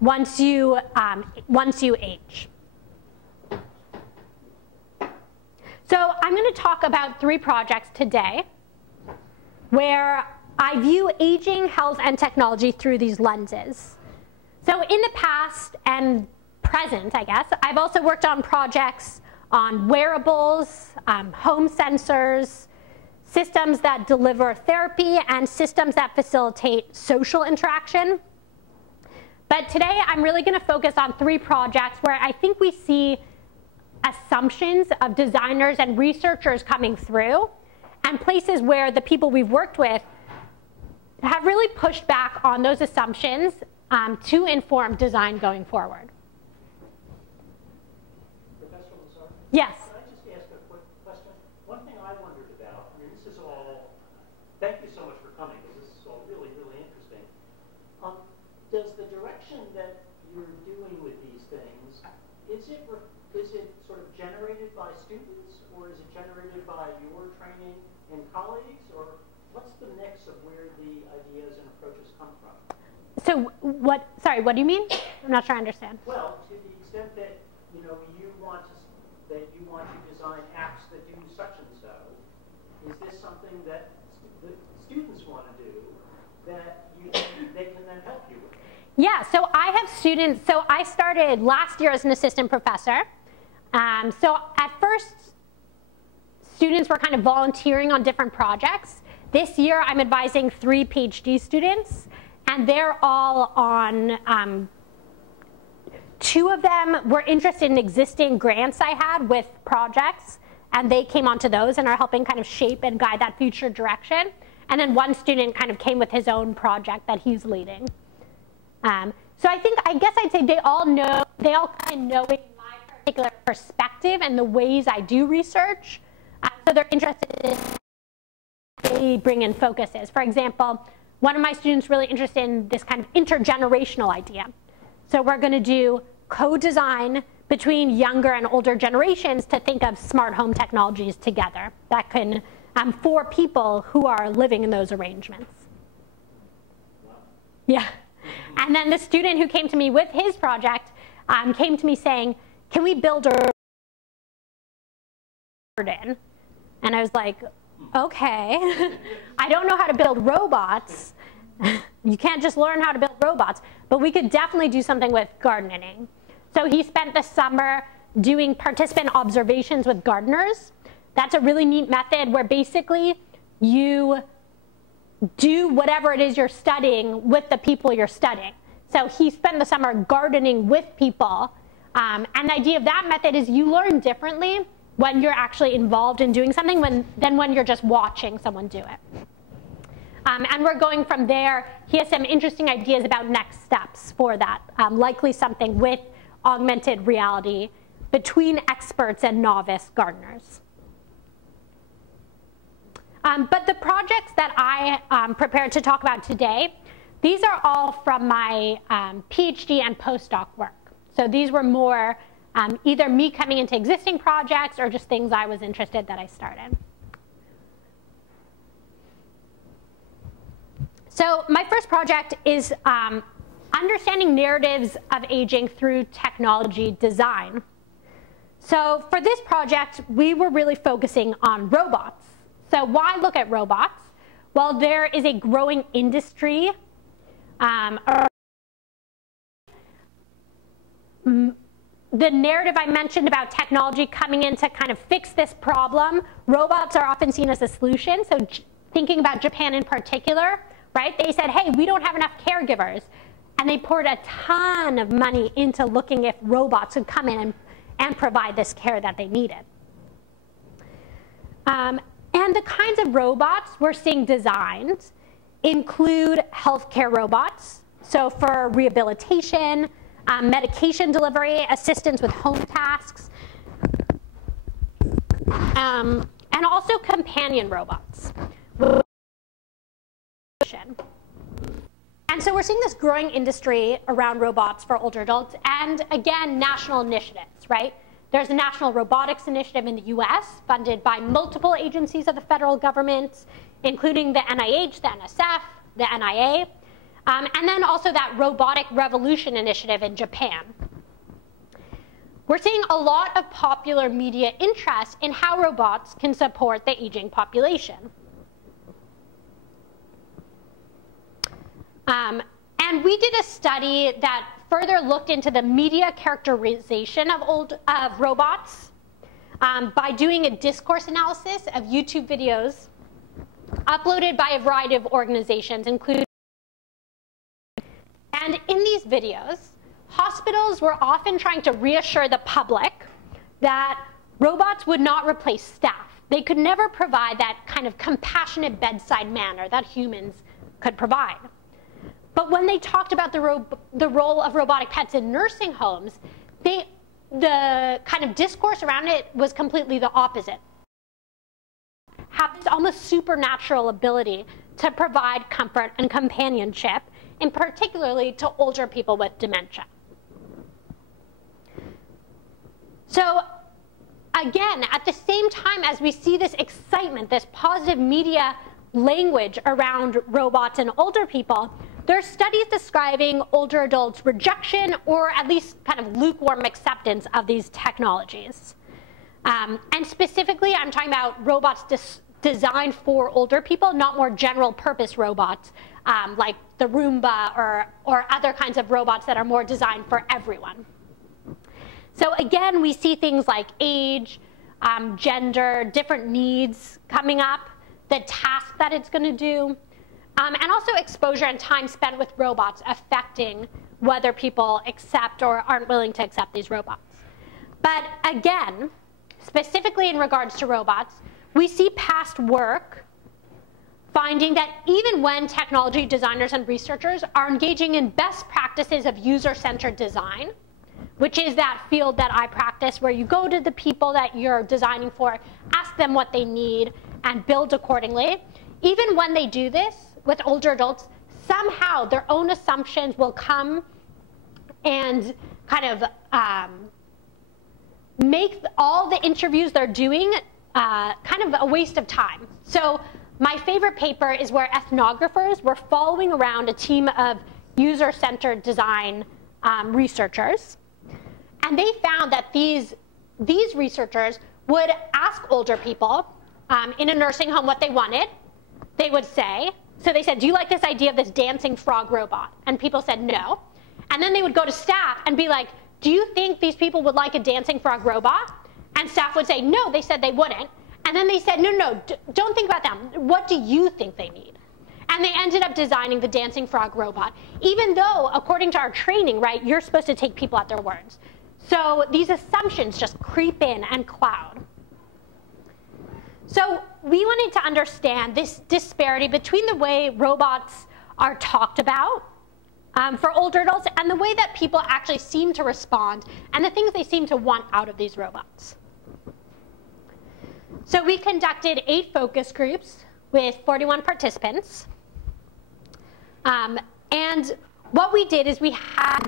once you age. So I'm going to talk about 3 projects today where I view aging, health, and technology through these lenses. So in the past and present, I guess, I've also worked on projects on wearables, home sensors, systems that deliver therapy, and systems that facilitate social interaction. But today I'm really going to focus on 3 projects where I think we see assumptions of designers and researchers coming through, and places where the people we've worked with have really pushed back on those assumptions to inform design going forward. Professor Lazar? Yes. Can I just ask a quick question? One thing I wondered about, I mean, this is all, thank you so much for coming, because this is all really, really interesting. Does the direction that you're doing with these things, is it sort of generated by students, or is it generated by your training and colleagues, or what's the mix of where the ideas and approaches come from? So what, sorry, what do you mean? I'm not sure I understand. Well, to the extent that, you know, you want to design apps that do such and so, is this something that the students want to do that they can then help you with? Yeah, so I have students, so I started last year as an assistant professor. So at first, students were kind of volunteering on different projects. This year, I'm advising 3 PhD students, and they're all on, 2 of them were interested in existing grants I had with projects, and they came onto those and are helping kind of shape and guide that future direction. And then 1 student kind of came with his own project that he's leading. So I guess I'd say they all kind of know my particular perspective and the ways I do research. So they're interested in they bring in focuses. For example, one of my students really interested in this kind of intergenerational idea. So we're going to do co-design between younger and older generations to think of smart home technologies together that can, for people who are living in those arrangements. Yeah. And then the student who came to me with his project came to me saying, can we build a garden? And I was like, okay. I don't know how to build robots. You can't just learn how to build robots, but we could definitely do something with gardening. So he spent the summer doing participant observations with gardeners. That's a really neat method where basically you do whatever it is you're studying with the people you're studying. So he spent the summer gardening with people. And the idea of that method is you learn differently when you're actually involved in doing something than when you're just watching someone do it. And we're going from there. He has some interesting ideas about next steps for that, likely something with augmented reality between experts and novice gardeners. But the projects that I prepared to talk about today, these are all from my PhD and postdoc work. So these were more either me coming into existing projects or just things I was interested that I started. So my first project is understanding narratives of aging through technology design. So for this project, we were really focusing on robots. So why look at robots? Well, there is a growing industry. The narrative I mentioned about technology coming in to kind of fix this problem, robots are often seen as a solution. So thinking about Japan in particular, right? They said, hey, we don't have enough caregivers. And they poured a ton of money into looking if robots could come in and provide this care that they needed. And the kinds of robots we're seeing designed include healthcare robots. So for rehabilitation, medication delivery, assistance with home tasks, and also companion robots. And so we're seeing this growing industry around robots for older adults, and again, national initiatives, right? There's a National Robotics Initiative in the US, funded by multiple agencies of the federal government, including the NIH, the NSF, the NIA, and then also that Robotic Revolution Initiative in Japan. We're seeing a lot of popular media interest in how robots can support the aging population. And we did a study that further looked into the media characterization of robots by doing a discourse analysis of YouTube videos uploaded by a variety of organizations, including. And in these videos, hospitals were often trying to reassure the public that robots would not replace staff. They could never provide that kind of compassionate bedside manner that humans could provide. But when they talked about the role of robotic pets in nursing homes, the kind of discourse around it was completely the opposite. Have this almost supernatural ability to provide comfort and companionship, and particularly to older people with dementia. So again, at the same time as we see this excitement, this positive media language around robots and older people, there are studies describing older adults' rejection or at least kind of lukewarm acceptance of these technologies. And specifically, I'm talking about robots designed for older people, not more general purpose robots like the Roomba or other kinds of robots that are more designed for everyone. So again, we see things like age, gender, different needs coming up, the task that it's going to do, and also exposure and time spent with robots affecting whether people accept or aren't willing to accept these robots. But again, specifically in regards to robots, we see past work finding that even when technology designers and researchers are engaging in best practices of user-centered design, which is that field that I practice where you go to the people that you're designing for, ask them what they need, and build accordingly, even when they do this with older adults, somehow their own assumptions will come and kind of make all the interviews they're doing kind of a waste of time. So my favorite paper is where ethnographers were following around a team of user-centered design researchers. And they found that these researchers would ask older people in a nursing home what they wanted. They would say, so they said, do you like this idea of this dancing frog robot? And people said no. And then they would go to staff and be like, do you think these people would like a dancing frog robot? And staff would say, no, they said they wouldn't. And then they said, no, don't think about them. What do you think they need? And they ended up designing the dancing frog robot, even though, according to our training, right, you're supposed to take people at their words. So these assumptions just creep in and cloud. So we wanted to understand this disparity between the way robots are talked about for older adults and the way that people actually seem to respond and the things they seem to want out of these robots. So we conducted 8 focus groups with 41 participants. And what we did is we had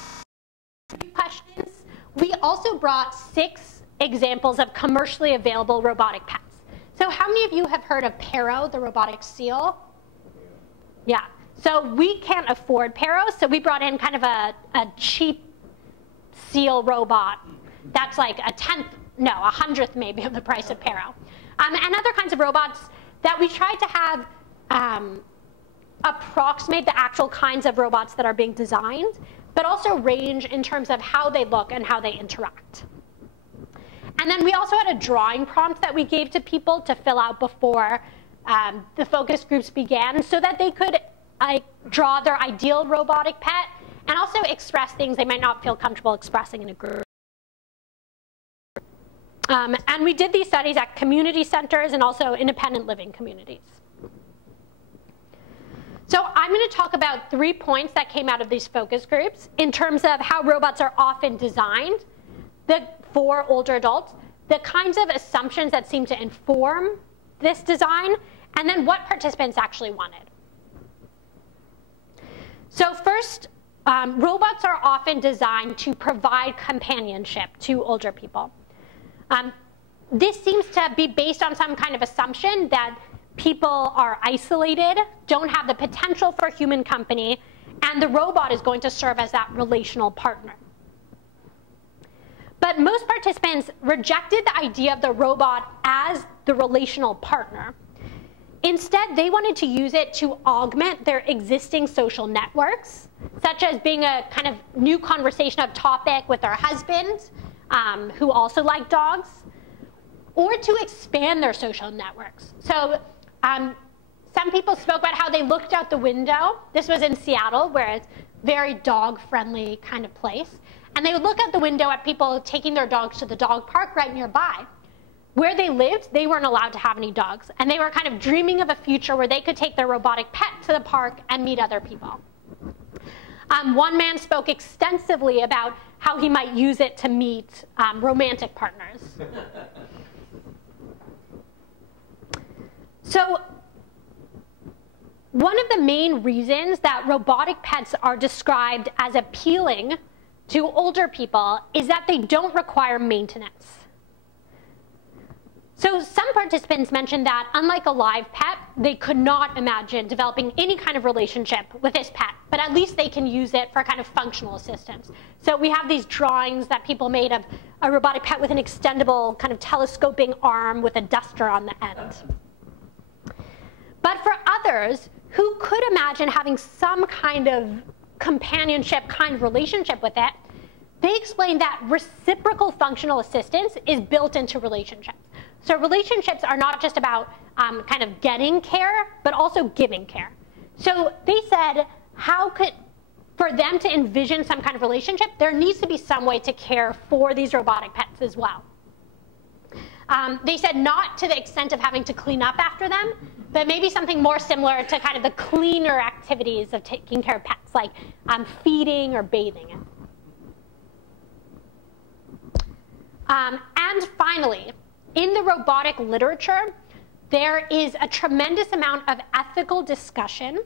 questions. We also brought 6 examples of commercially available robotic pets. So how many of you have heard of Pero, the robotic seal? Yeah. So we can't afford Pero, so we brought in kind of a cheap seal robot that's like a 100th maybe of the price of Pero. And other kinds of robots that we tried to have approximate the actual kinds of robots that are being designed, but also range in terms of how they look and how they interact. And then we also had a drawing prompt that we gave to people to fill out before the focus groups began so that they could draw their ideal robotic pet and also express things they might not feel comfortable expressing in a group. And we did these studies at community centers and also independent living communities. So I'm going to talk about 3 points that came out of these focus groups in terms of how robots are often designed for older adults, the kinds of assumptions that seem to inform this design, and then what participants actually wanted. So first, robots are often designed to provide companionship to older people. This seems to be based on some kind of assumption that people are isolated, don't have the potential for human company, and the robot is going to serve as that relational partner. But most participants rejected the idea of the robot as the relational partner. Instead, they wanted to use it to augment their existing social networks, such as being a kind of new conversation topic with their husband, who also like dogs, or to expand their social networks. So some people spoke about how they looked out the window. This was in Seattle, where it's a very dog-friendly kind of place. And they would look out the window at people taking their dogs to the dog park right nearby. Where they lived, they weren't allowed to have any dogs. And they were kind of dreaming of a future where they could take their robotic pet to the park and meet other people. One man spoke extensively about how he might use it to meet romantic partners. So one of the main reasons that robotic pets are described as appealing to older people is that they don't require maintenance. So some participants mentioned that, unlike a live pet, they could not imagine developing any kind of relationship with this pet, but at least they can use it for kind of functional assistance. So we have these drawings that people made of a robotic pet with an extendable kind of telescoping arm with a duster on the end. But for others who could imagine having some kind of companionship kind of relationship with it, they explained that reciprocal functional assistance is built into relationships. So relationships are not just about kind of getting care, but also giving care. So they said, for them to envision some kind of relationship, there needs to be some way to care for these robotic pets as well. They said not to the extent of having to clean up after them, but maybe something more similar to kind of the cleaner activities of taking care of pets, like feeding or bathing. And finally, in the robotic literature, there is a tremendous amount of ethical discussion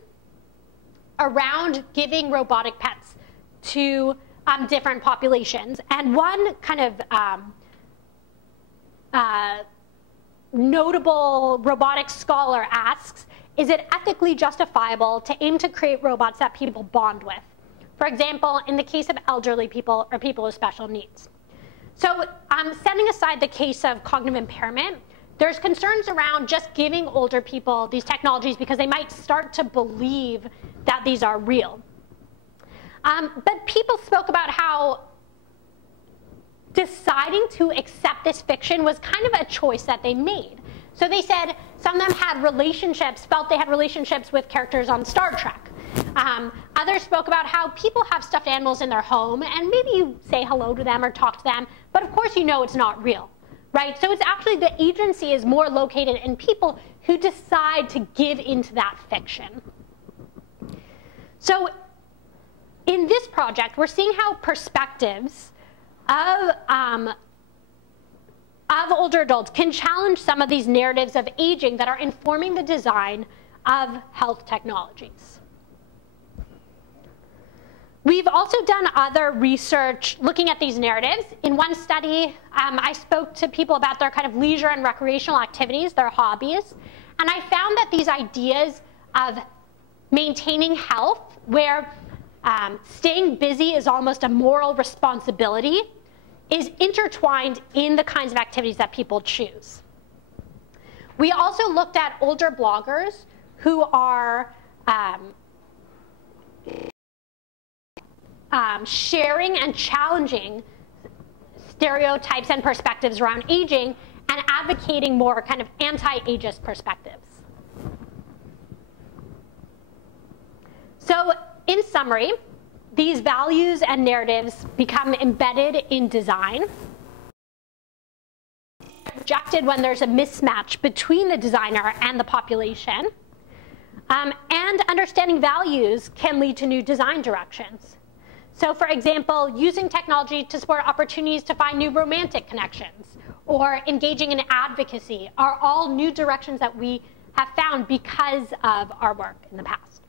around giving robotic pets to different populations. And one kind of notable robotic scholar asks, is it ethically justifiable to aim to create robots that people bond with? For example, in the case of elderly people or people with special needs. So setting aside the case of cognitive impairment, there's concerns around just giving older people these technologies because they might start to believe that these are real. But people spoke about how deciding to accept this fiction was kind of a choice that they made. So they said some of them had relationships, felt they had relationships with characters on Star Trek. Others spoke about how people have stuffed animals in their home, and maybe you say hello to them or talk to them, but of course you know it's not real, right? So it's actually the agency is more located in people who decide to give into that fiction. So in this project, we're seeing how perspectives of older adults can challenge some of these narratives of aging that are informing the design of health technologies. We've also done other research looking at these narratives. In one study, I spoke to people about their kind of leisure and recreational activities, their hobbies, and I found that these ideas of maintaining health, where staying busy is almost a moral responsibility, is intertwined in the kinds of activities that people choose. We also looked at older bloggers who are sharing and challenging stereotypes and perspectives around aging and advocating more kind of anti-ageist perspectives. So in summary, these values and narratives become embedded in design, rejected when there's a mismatch between the designer and the population, and understanding values can lead to new design directions. So for example, using technology to support opportunities to find new romantic connections or engaging in advocacy are all new directions that we have found because of our work in the past.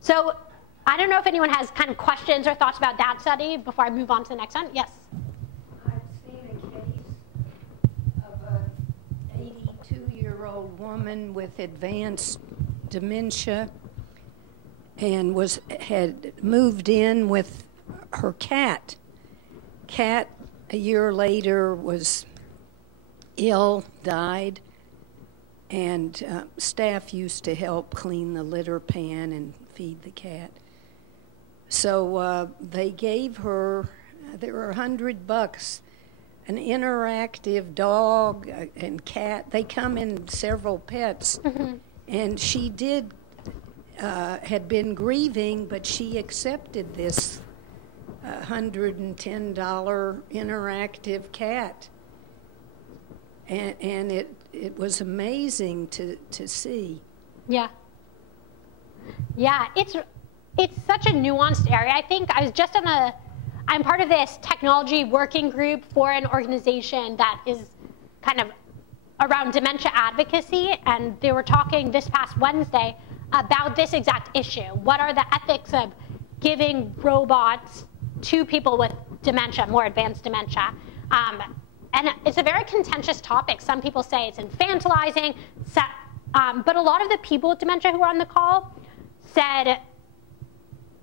So I don't know if anyone has kind of questions or thoughts about that study before I move on to the next one. Yes? I've seen a case of an 82-year-old woman with advanced dementia and had moved in with her cat. Cat, a year later, was ill, died, and staff used to help clean the litter pan and feed the cat. So they gave her, there were $100, an interactive dog and cat. They come in several pets. Mm-hmm. And she did, had been grieving, but she accepted this $110 interactive cat. And it was amazing to see. Yeah. Yeah, it's such a nuanced area. I think I was just I'm part of this technology working group for an organization that is kind of around dementia advocacy, and they were talking this past Wednesday about this exact issue. What are the ethics of giving robots to people with dementia, more advanced dementia? And it's a very contentious topic. Some people say it's infantilizing, but a lot of the people with dementia who were on the call said,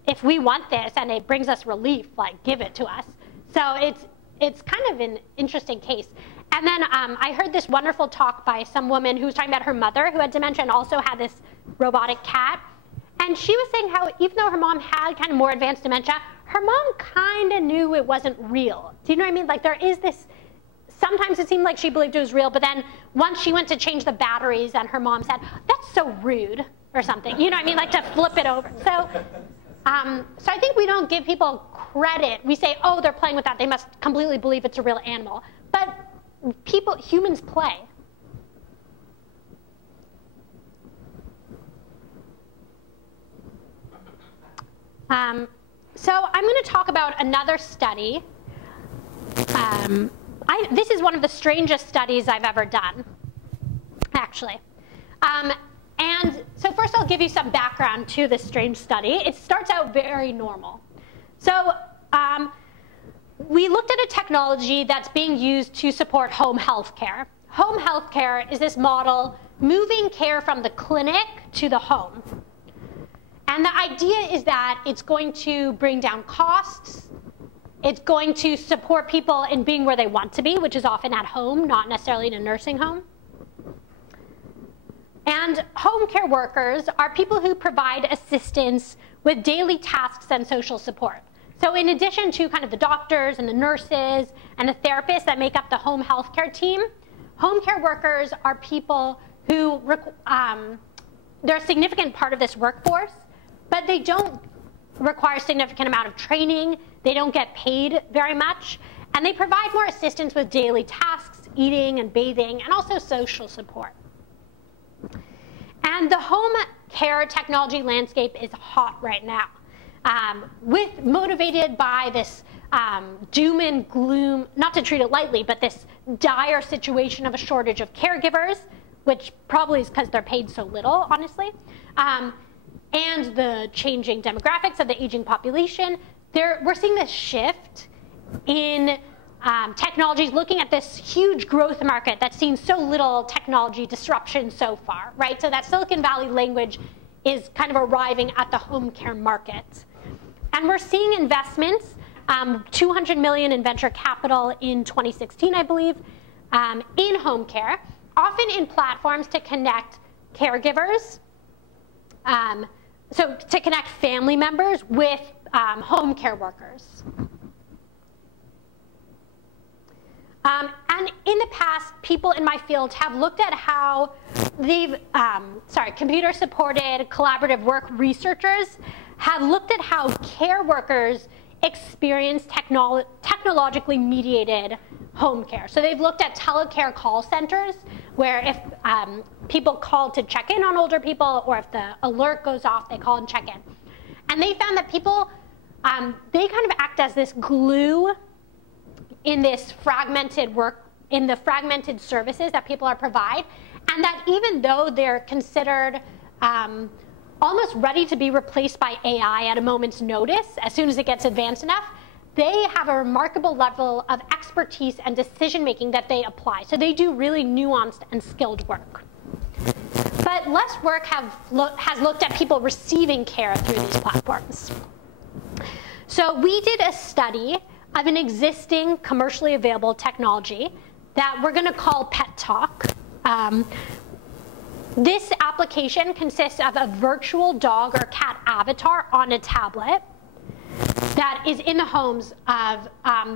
if we want this and it brings us relief, like, give it to us. So it's kind of an interesting case. And then I heard this wonderful talk by some woman who was talking about her mother who had dementia and also had this robotic cat. And she was saying how even though her mom had kind of more advanced dementia, her mom kind of knew it wasn't real. Do you know what I mean? Like, there is this, sometimes it seemed like she believed it was real, but then once she went to change the batteries and her mom said, that's so rude, or something. You know what I mean? Like, to flip it over. So I think we don't give people credit. We say, oh, they're playing with that. They must completely believe it's a real animal. But humans play. So I'm going to talk about another study. This is one of the strangest studies I've ever done, actually. And so first I'll give you some background to this strange study. It starts out very normal. So we looked at a technology that's being used to support home health care. Home health care is this model moving care from the clinic to the home. And the idea is that it's going to bring down costs. It's going to support people in being where they want to be, which is often at home, not necessarily in a nursing home. And home care workers are people who provide assistance with daily tasks and social support. So in addition to kind of the doctors and the nurses and the therapists that make up the home health care team, home care workers are people who, they're a significant part of this workforce, but they don't require a significant amount of training, they don't get paid very much, and they provide more assistance with daily tasks, eating and bathing, and also social support. And the home care technology landscape is hot right now, motivated by this doom and gloom, not to treat it lightly, but this dire situation of a shortage of caregivers, which probably is because they're paid so little, honestly, and the changing demographics of the aging population. We're seeing this shift in technologies, looking at this huge growth market that's seen so little technology disruption so far, right? So that Silicon Valley language is kind of arriving at the home care market. And we're seeing investments, $200 million in venture capital in 2016, I believe, in home care, often in platforms to connect caregivers, so to connect family members with home care workers. And in the past, people in my field have looked at how computer-supported collaborative work researchers have looked at how care workers experience technologically mediated home care. So they've looked at telecare call centers, where if people call to check in on older people, or if the alert goes off, they call and check in. And they found that people, they kind of act as this glue in this fragmented work, in the fragmented services that people are provide, and that even though they're considered almost ready to be replaced by AI at a moment's notice, as soon as it gets advanced enough, they have a remarkable level of expertise and decision-making that they apply. So they do really nuanced and skilled work. But less work has looked at people receiving care through these platforms. So we did a study of an existing commercially available technology that we're going to call Pet Talk. This application consists of a virtual dog or cat avatar on a tablet that is in the homes of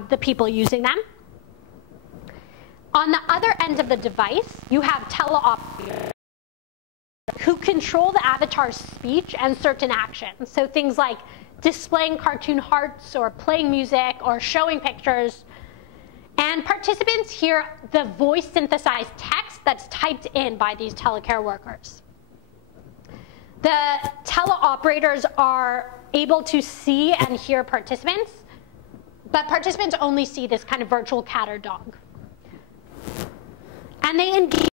the people using them. On the other end of the device, you have teleoperators who control the avatar's speech and certain actions. So things like displaying cartoon hearts, or playing music, or showing pictures. And participants hear the voice synthesized text that's typed in by these telecare workers. The teleoperators are able to see and hear participants, but participants only see this kind of virtual cat or dog. And they engage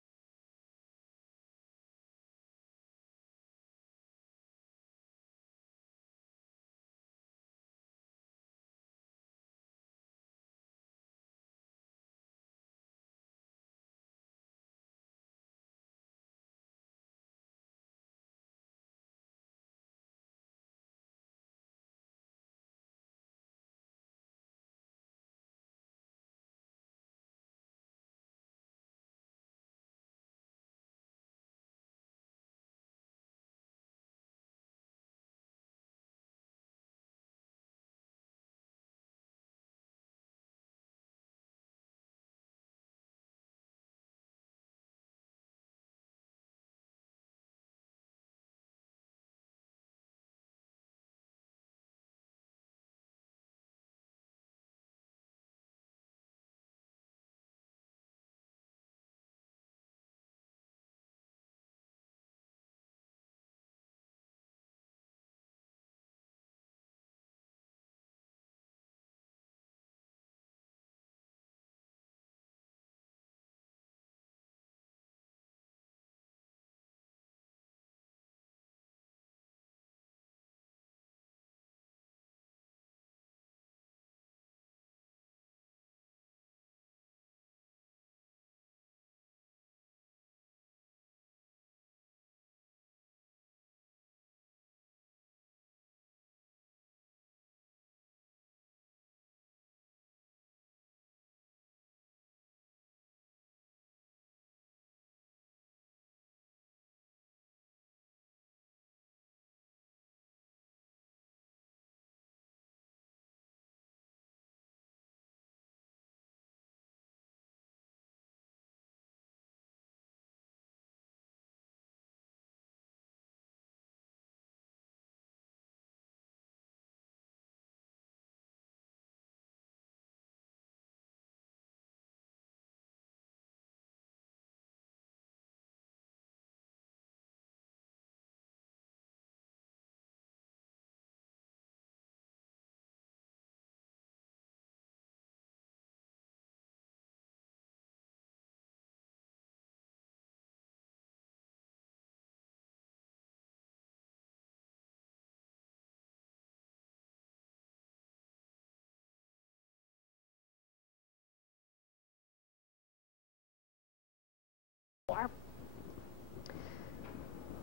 for.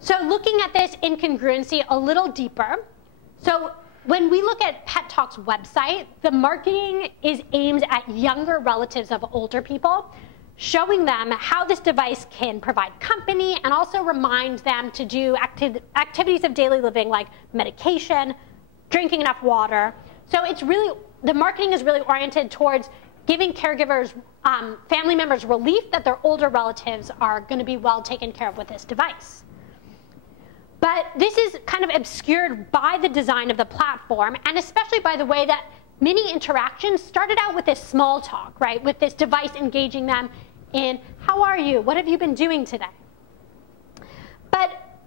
So looking at this incongruency a little deeper, so when we look at Pet Talk's website, the marketing is aimed at younger relatives of older people, showing them how this device can provide company and also remind them to do activities of daily living like medication, drinking enough water. So it's really, the marketing is really oriented towards giving caregivers, family members relief that their older relatives are going to be well taken care of with this device. But this is kind of obscured by the design of the platform, and especially by the way that many interactions started out with this small talk, right? With this device engaging them in, how are you? What have you been doing today? But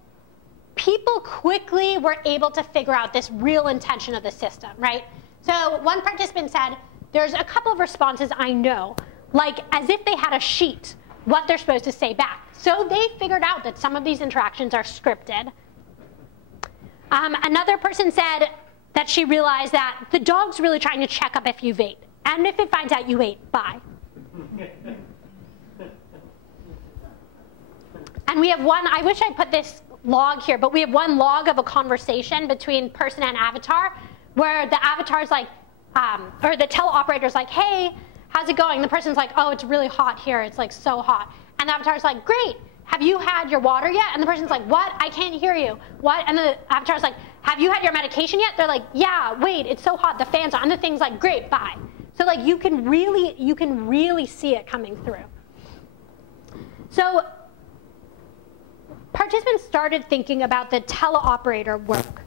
people quickly were able to figure out this real intention of the system, right? So one participant said, there's a couple of responses I know, like as if they had a sheet, what they're supposed to say back. So they figured out that some of these interactions are scripted. Another person said that she realized that the dog's really trying to check up if you've ate. And if it finds out you ate, bye. And we have one, I wish I put this log here, but we have one log of a conversation between person and avatar where the avatar's like, or the teleoperator's like, hey, how's it going? The person's like, oh, it's really hot here. It's like so hot. And the avatar's like, great. Have you had your water yet? And the person's like, what? I can't hear you. What? And the avatar's like, have you had your medication yet? They're like, yeah, wait, it's so hot, the fan's on. And the thing's like, great, bye. So like you can really see it coming through. So participants started thinking about the teleoperator work.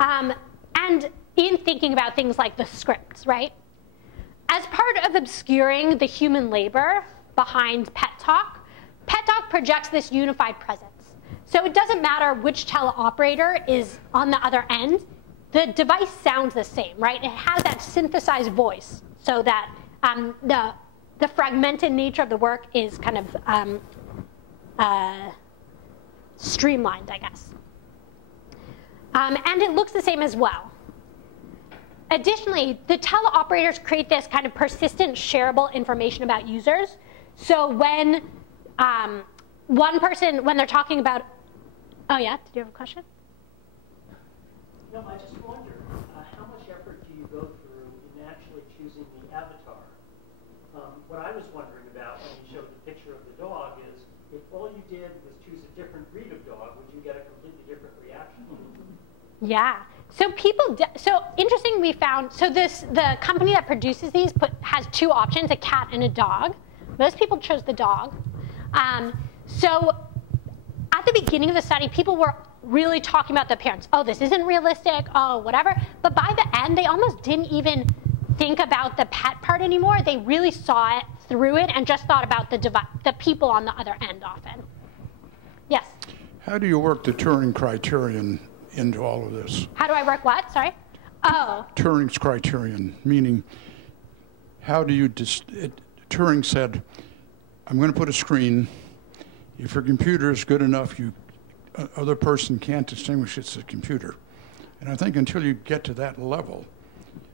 And in thinking about things like the scripts, right? As part of obscuring the human labor behind Pet Talk projects this unified presence. So it doesn't matter which teleoperator is on the other end, the device sounds the same, right? It has that synthesized voice so that the fragmented nature of the work is kind of streamlined, I guess. And it looks the same as well. Additionally, the teleoperators create this kind of persistent shareable information about users. So when one person, when they're talking about, oh yeah, did you have a question? No, I just wonder, how much effort do you go through in actually choosing the avatar? What I was wondering about when you showed the picture of the dog is, if all you did was choose a different breed of dog, would you get a completely different reaction? Yeah. So so interesting we found, so the company that produces these has two options, a cat and a dog. Most people chose the dog. So at the beginning of the study, people were really talking about the appearance. Oh, this isn't realistic, oh, whatever. But by the end, they almost didn't even think about the pet part anymore. They really saw it through it and just thought about the people on the other end often. Yes? How do you work the Turing criterion into all of this? How do I work what? Sorry? Oh. Turing's criterion, meaning how do you, Turing said, I'm going to put a screen. If your computer is good enough, other person can't distinguish it's a computer. And I think until you get to that level,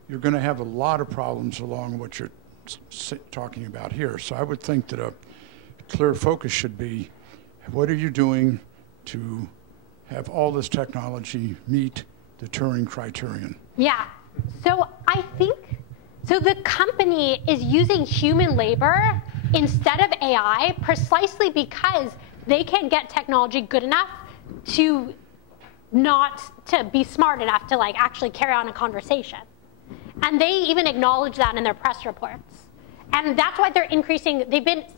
you're going to have a lot of problems along what you're talking about here. So I would think that a clear focus should be, what are you doing to have all this technology meet the Turing criterion? Yeah. So I think, so the company is using human labor instead of AI precisely because they can't get technology good enough to be smart enough to like actually carry on a conversation. And they even acknowledge that in their press reports. And that's why they're increasing,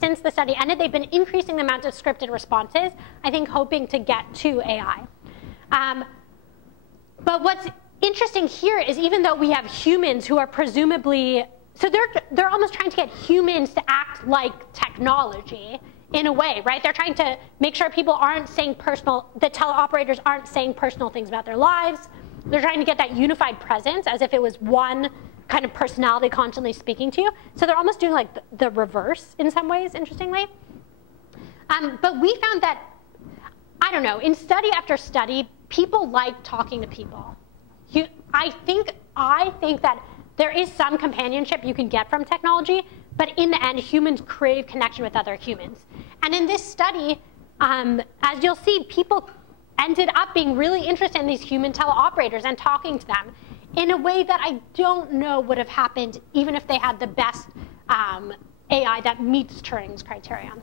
since the study ended, they've been increasing the amount of scripted responses, I think hoping to get to AI. But what's interesting here is even though we have humans who are presumably, so they're almost trying to get humans to act like technology in a way, right? They're trying to make sure people aren't saying the teleoperators aren't saying personal things about their lives. They're trying to get that unified presence as if it was one kind of personality constantly speaking to you. So they're almost doing like the reverse in some ways, interestingly. But we found that, I don't know, in study after study, people like talking to people. I think that there is some companionship you can get from technology, but in the end, humans crave connection with other humans. And in this study, as you'll see, people ended up being really interested in these human teleoperators and talking to them in a way that I don't know would have happened even if they had the best AI that meets Turing's criterion.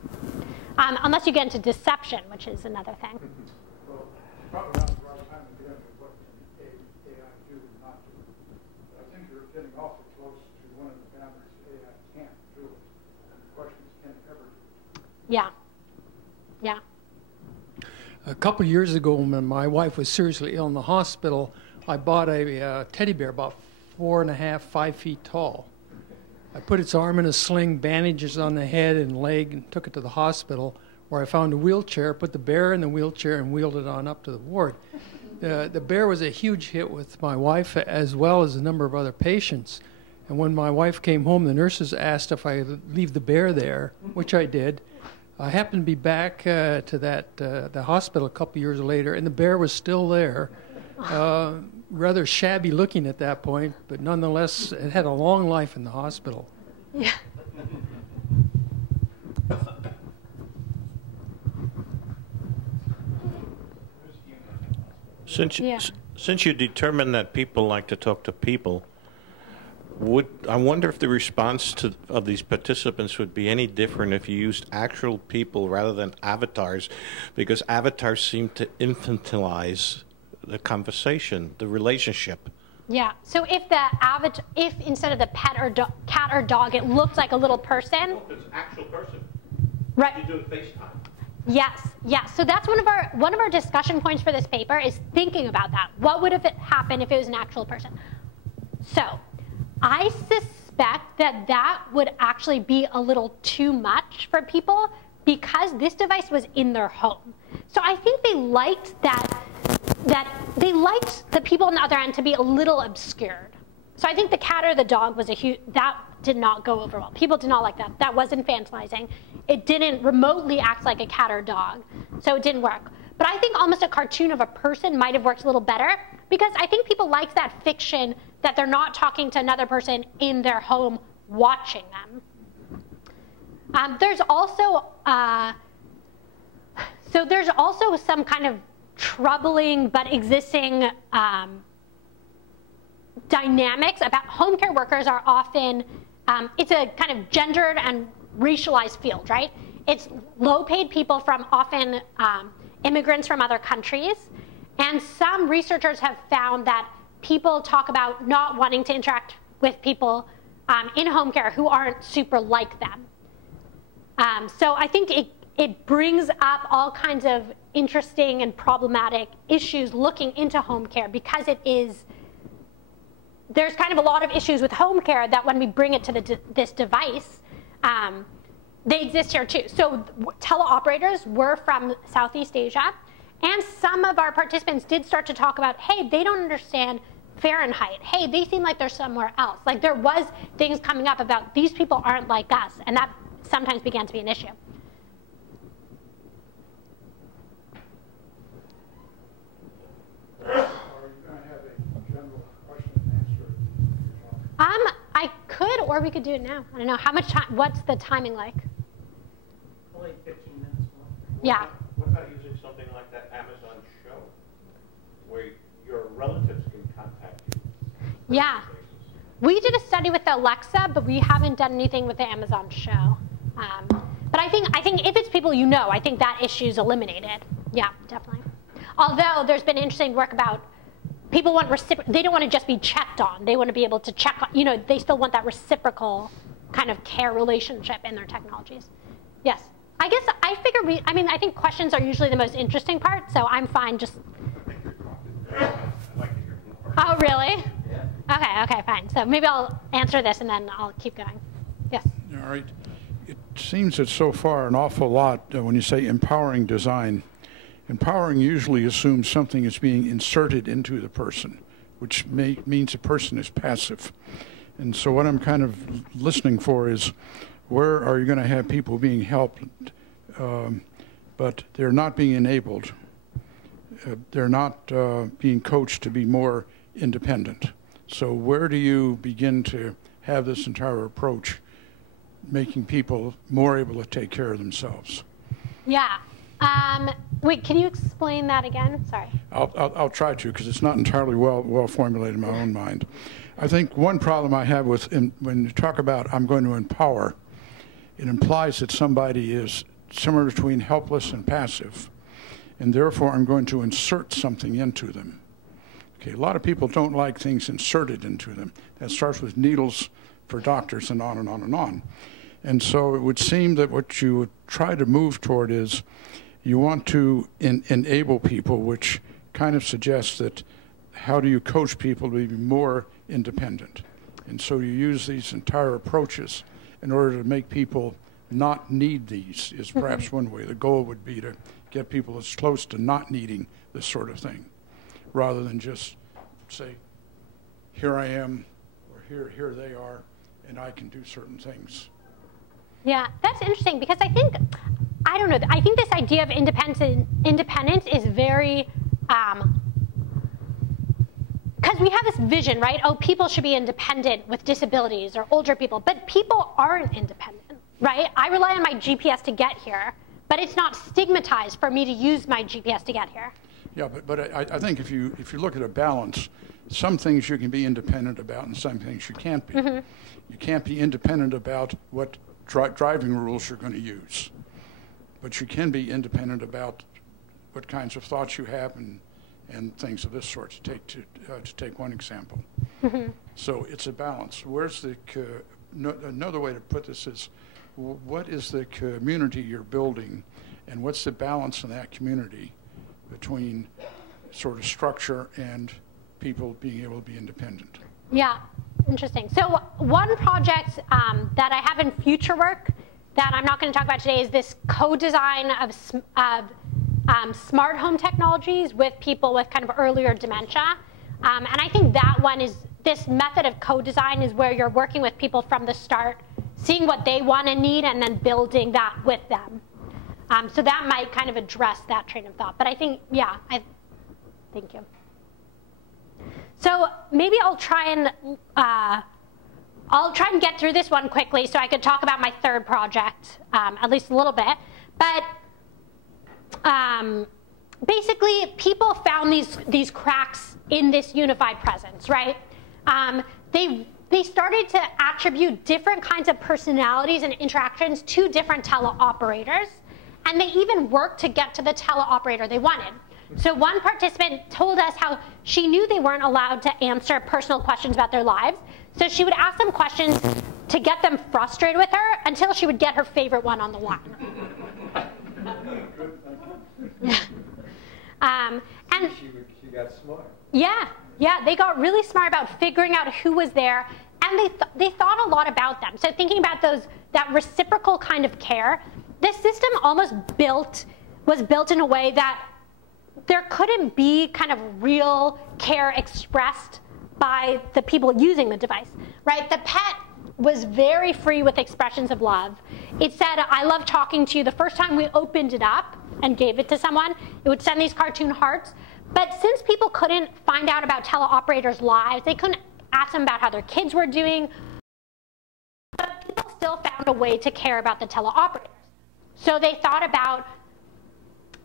Unless you get into deception, which is another thing. Well, probably not the right time to get into what can AI do and not do. I think you're getting awfully close to one of the boundaries AI can't do it. And the question is, can it ever do it? Yeah. Yeah. A couple of years ago, when my wife was seriously ill in the hospital, I bought a teddy bear about 4.5, 5 feet tall. I put its arm in a sling, bandages on the head and leg, and took it to the hospital, where I found a wheelchair, put the bear in the wheelchair, and wheeled it on up to the ward. The bear was a huge hit with my wife, as well as a number of other patients. And when my wife came home, the nurses asked if I would leave the bear there, which I did. I happened to be back to the hospital a couple years later, and the bear was still there. Rather shabby looking at that point, but nonetheless, it had a long life in the hospital. Yeah. Since you determined that people like to talk to people, I wonder if the response of these participants would be any different if you used actual people rather than avatars, because avatars seem to infantilize the conversation, the relationship. Yeah. So if instead of the cat or dog, it looked like a little person. No, it's an actual person. Right. You do a FaceTime. Yes. Yes. So that's one of our discussion points for this paper is thinking about that. What would have happened if it was an actual person? So I suspect that would actually be a little too much for people because this device was in their home. So I think they liked that they liked the people on the other end to be a little obscured. So I think the cat or the dog was that did not go over well. People did not like that. That was infantilizing. It didn't remotely act like a cat or dog, so it didn't work. But I think almost a cartoon of a person might have worked a little better because I think people like that fiction that they're not talking to another person in their home watching them. There's also some kind of troubling but existing dynamics about home care workers are often, it's a kind of gendered and racialized field, right? It's low-paid people from often immigrants from other countries. And some researchers have found that people talk about not wanting to interact with people in home care who aren't super like them. So I think it brings up all kinds of interesting and problematic issues looking into home care because there's kind of a lot of issues with home care that when we bring it to this device, they exist here too. So teleoperators were from Southeast Asia, and some of our participants did start to talk about, hey, they don't understand Fahrenheit. Hey, they seem like they're somewhere else. Like there was things coming up about these people aren't like us, and that sometimes began to be an issue. I could, or we could do it now. I don't know. How much time? What's the timing like? Only 15 minutes more. Yeah. What about using something like that Amazon show, where your relatives can contact you? Yeah. We did a study with Alexa, but we haven't done anything with the Amazon show. But I think if it's people you know, I think that issue's eliminated. Yeah, definitely. Although there's been interesting work about people want they don't want to just be checked on. They want to be able to check on, they still want that reciprocal kind of care relationship in their technologies. Yes. I guess I figure I think questions are usually the most interesting part, so I'm fine just. Oh, really? Yeah. Okay, fine. So maybe I'll answer this and then I'll keep going. Yes. All right. It seems that so far an awful lot, when you say empowering design, empowering usually assumes something is being inserted into the person, which means the person is passive. And so what I'm kind of listening for is, where are you going to have people being helped, but they're not being enabled? They're not being coached to be more independent. So where do you begin to have this entire approach, making people more able to take care of themselves? Yeah. Wait, can you explain that again? Sorry. I'll try to, because it's not entirely well formulated in my own mind. I think one problem I have with when you talk about I'm going to empower, it implies that somebody is somewhere between helpless and passive, and therefore I'm going to insert something into them. Okay, a lot of people don't like things inserted into them. That starts with needles for doctors and on and on and on. And so it would seem that what you would try to move toward is you want to enable people, which kind of suggests that how do you coach people to be more independent? And so you use these entire approaches in order to make people not need these, is perhaps one way. The goal would be to get people as close to not needing this sort of thing, rather than just say, here I am, or here they are, and I can do certain things. Yeah, that's interesting, because I think, I don't know, I think this idea of independence is very, because we have this vision, right? Oh, people should be independent with disabilities or older people, but people aren't independent, right? I rely on my GPS to get here, but it's not stigmatized for me to use my GPS to get here. Yeah, but I think if you look at a balance, some things you can be independent about and some things you can't be. Mm-hmm. You can't be independent about what driving rules you're going to use, but you can be independent about what kinds of thoughts you have and things of this sort, to take one example. Mm-hmm. So it's a balance. Where's the another way to put this is, what is the community you're building, and what's the balance in that community between sort of structure and people being able to be independent? Yeah, interesting. So one project that I have in future work that I'm not going to talk about today is this co-design of smart home technologies with people with kind of earlier dementia. And I think that one is, this method of co-design is where you're working with people from the start, seeing what they want and need, and then building that with them. So that might kind of address that train of thought. But I think, yeah, thank you. So maybe I'll try and get through this one quickly so I could talk about my third project, at least a little bit. But basically, people found these cracks in this unified presence, right? They started to attribute different kinds of personalities and interactions to different teleoperators, and they even worked to get to the teleoperator they wanted. So one participant told us how she knew they weren't allowed to answer personal questions about their lives, so she would ask them questions to get them frustrated with her until she would get her favorite one on the line. And she got smart. Yeah, they got really smart about figuring out who was there, and they thought a lot about them. So thinking about that reciprocal kind of care, this system almost was built in a way that there couldn't be kind of real care expressed by the people using the device, right? The pet was very free with expressions of love. It said, I love talking to you. The first time we opened it up and gave it to someone, it would send these cartoon hearts. But since people couldn't find out about teleoperators' lives, they couldn't ask them about how their kids were doing, but people still found a way to care about the teleoperators. So they thought about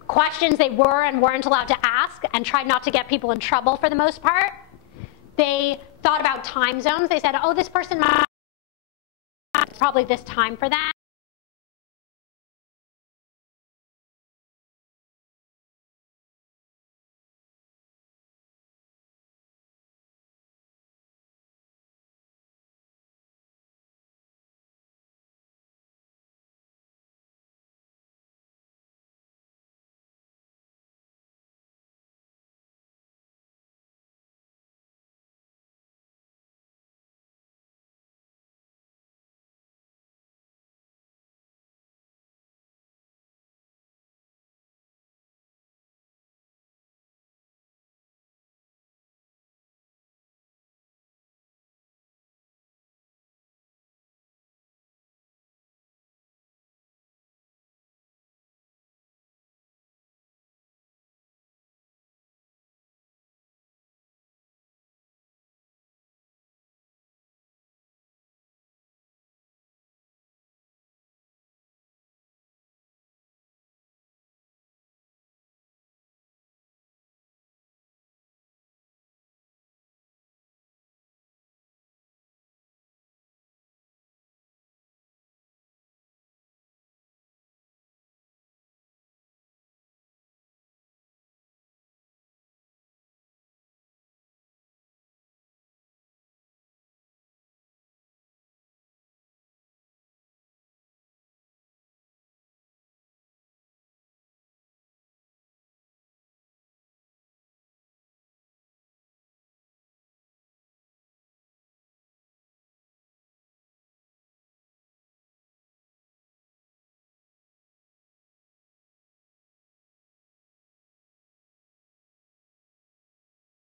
questions they were and weren't allowed to ask and tried not to get people in trouble for the most part. They thought about time zones. They said, oh, this person might, it's probably this time for them.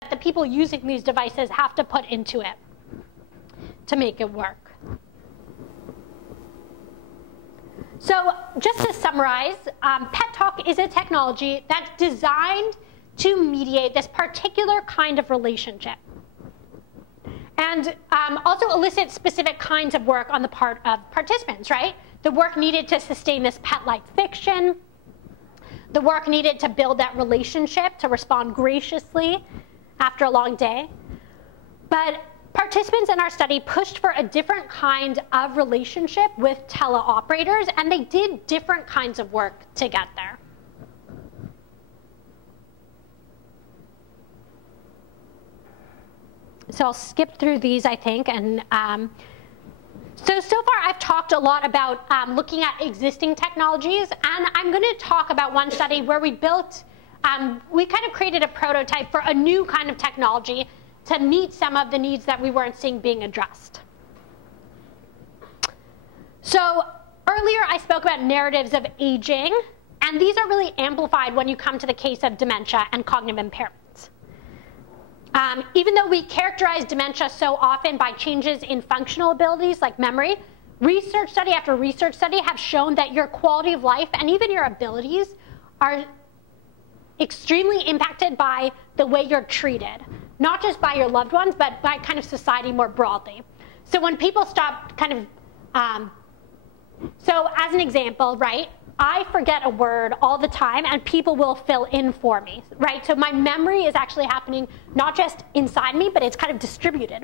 the people using these devices have to put into it to make it work. So just to summarize, Pet Talk is a technology that's designed to mediate this particular kind of relationship and also elicit specific kinds of work on the part of participants, right? The work needed to sustain this pet-like fiction, the work needed to build that relationship, to respond graciously after a long day. But participants in our study pushed for a different kind of relationship with teleoperators, and they did different kinds of work to get there. So I'll skip through these, I think. And so far I've talked a lot about looking at existing technologies, and I'm going to talk about one study where we built, we kind of created a prototype for a new kind of technology to meet some of the needs that we weren't seeing being addressed. So earlier I spoke about narratives of aging, and these are really amplified when you come to the case of dementia and cognitive impairments. Even though we characterize dementia so often by changes in functional abilities like memory, research study after research study have shown that your quality of life and even your abilities are extremely impacted by the way you're treated, not just by your loved ones, but by kind of society more broadly. So when people stop kind of, so as an example, right, I forget a word all the time and people will fill in for me, right? So my memory is actually happening not just inside me, but it's kind of distributed.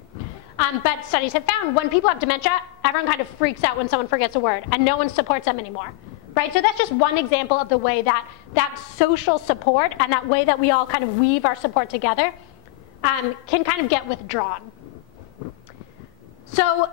But studies have found when people have dementia, everyone kind of freaks out when someone forgets a word and no one supports them anymore, right? So that's just one example of the way that that social support and that way that we all kind of weave our support together can kind of get withdrawn. So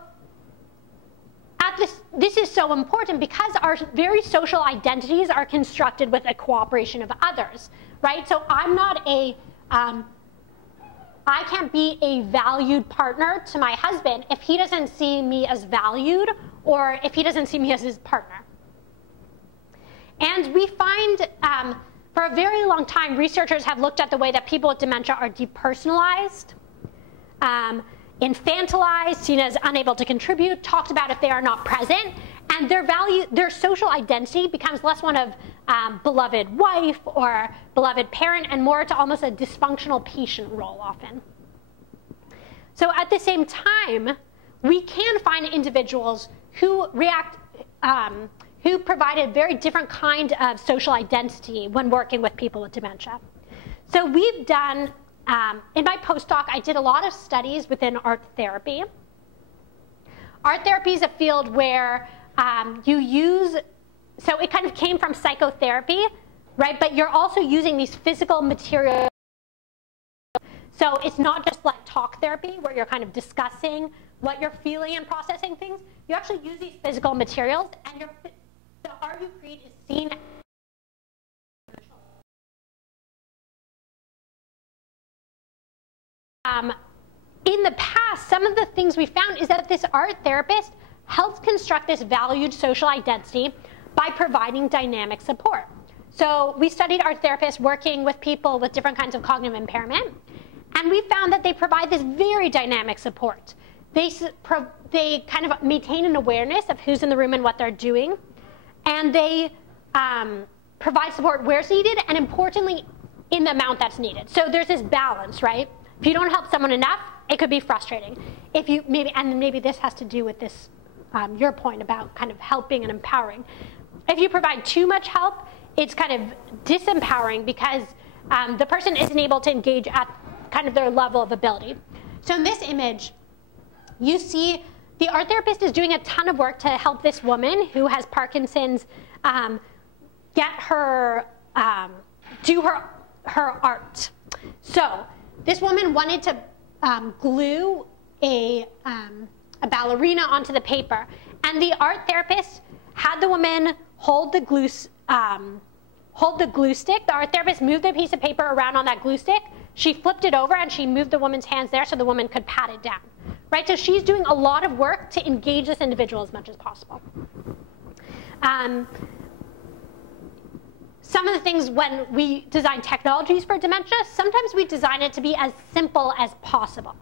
this is so important because our very social identities are constructed with a cooperation of others, right? So I'm not a, I can't be a valued partner to my husband if he doesn't see me as valued or if he doesn't see me as his partner. And we find for a very long time, researchers have looked at the way that people with dementia are depersonalized, infantilized, seen as unable to contribute, talked about if they are not present, and their social identity becomes less one of beloved wife or beloved parent and more to almost a dysfunctional patient role often. So at the same time, we can find individuals who react, who provide a very different kind of social identity when working with people with dementia. So we've done, in my postdoc, I did a lot of studies within art therapy. Art therapy is a field where you use, so it kind of came from psychotherapy, right? But you're also using these physical materials. So it's not just like talk therapy where you're kind of discussing what you're feeling and processing things. You actually use these physical materials, and the art you create is seen. In the past, some of the things we found is that this art therapist helps construct this valued social identity by providing dynamic support. So we studied art therapists working with people with different kinds of cognitive impairment, and we found that they provide this very dynamic support. They kind of maintain an awareness of who's in the room and what they're doing, and they provide support where it's needed, and importantly, in the amount that's needed. So there's this balance, right? If you don't help someone enough, it could be frustrating. If you maybe this has to do with this, your point about kind of helping and empowering. If you provide too much help, it's kind of disempowering because the person isn't able to engage at kind of their level of ability. So in this image, you see the art therapist is doing a ton of work to help this woman who has Parkinson's get her, do her art. So this woman wanted to glue a ballerina onto the paper, and the art therapist had the woman hold the glue stick. The art therapist moved the piece of paper around on that glue stick. She flipped it over, and she moved the woman's hands there so the woman could pat it down. Right? So she's doing a lot of work to engage this individual as much as possible. some of the things when we design technologies for dementia, sometimes we design it to be as simple as possible.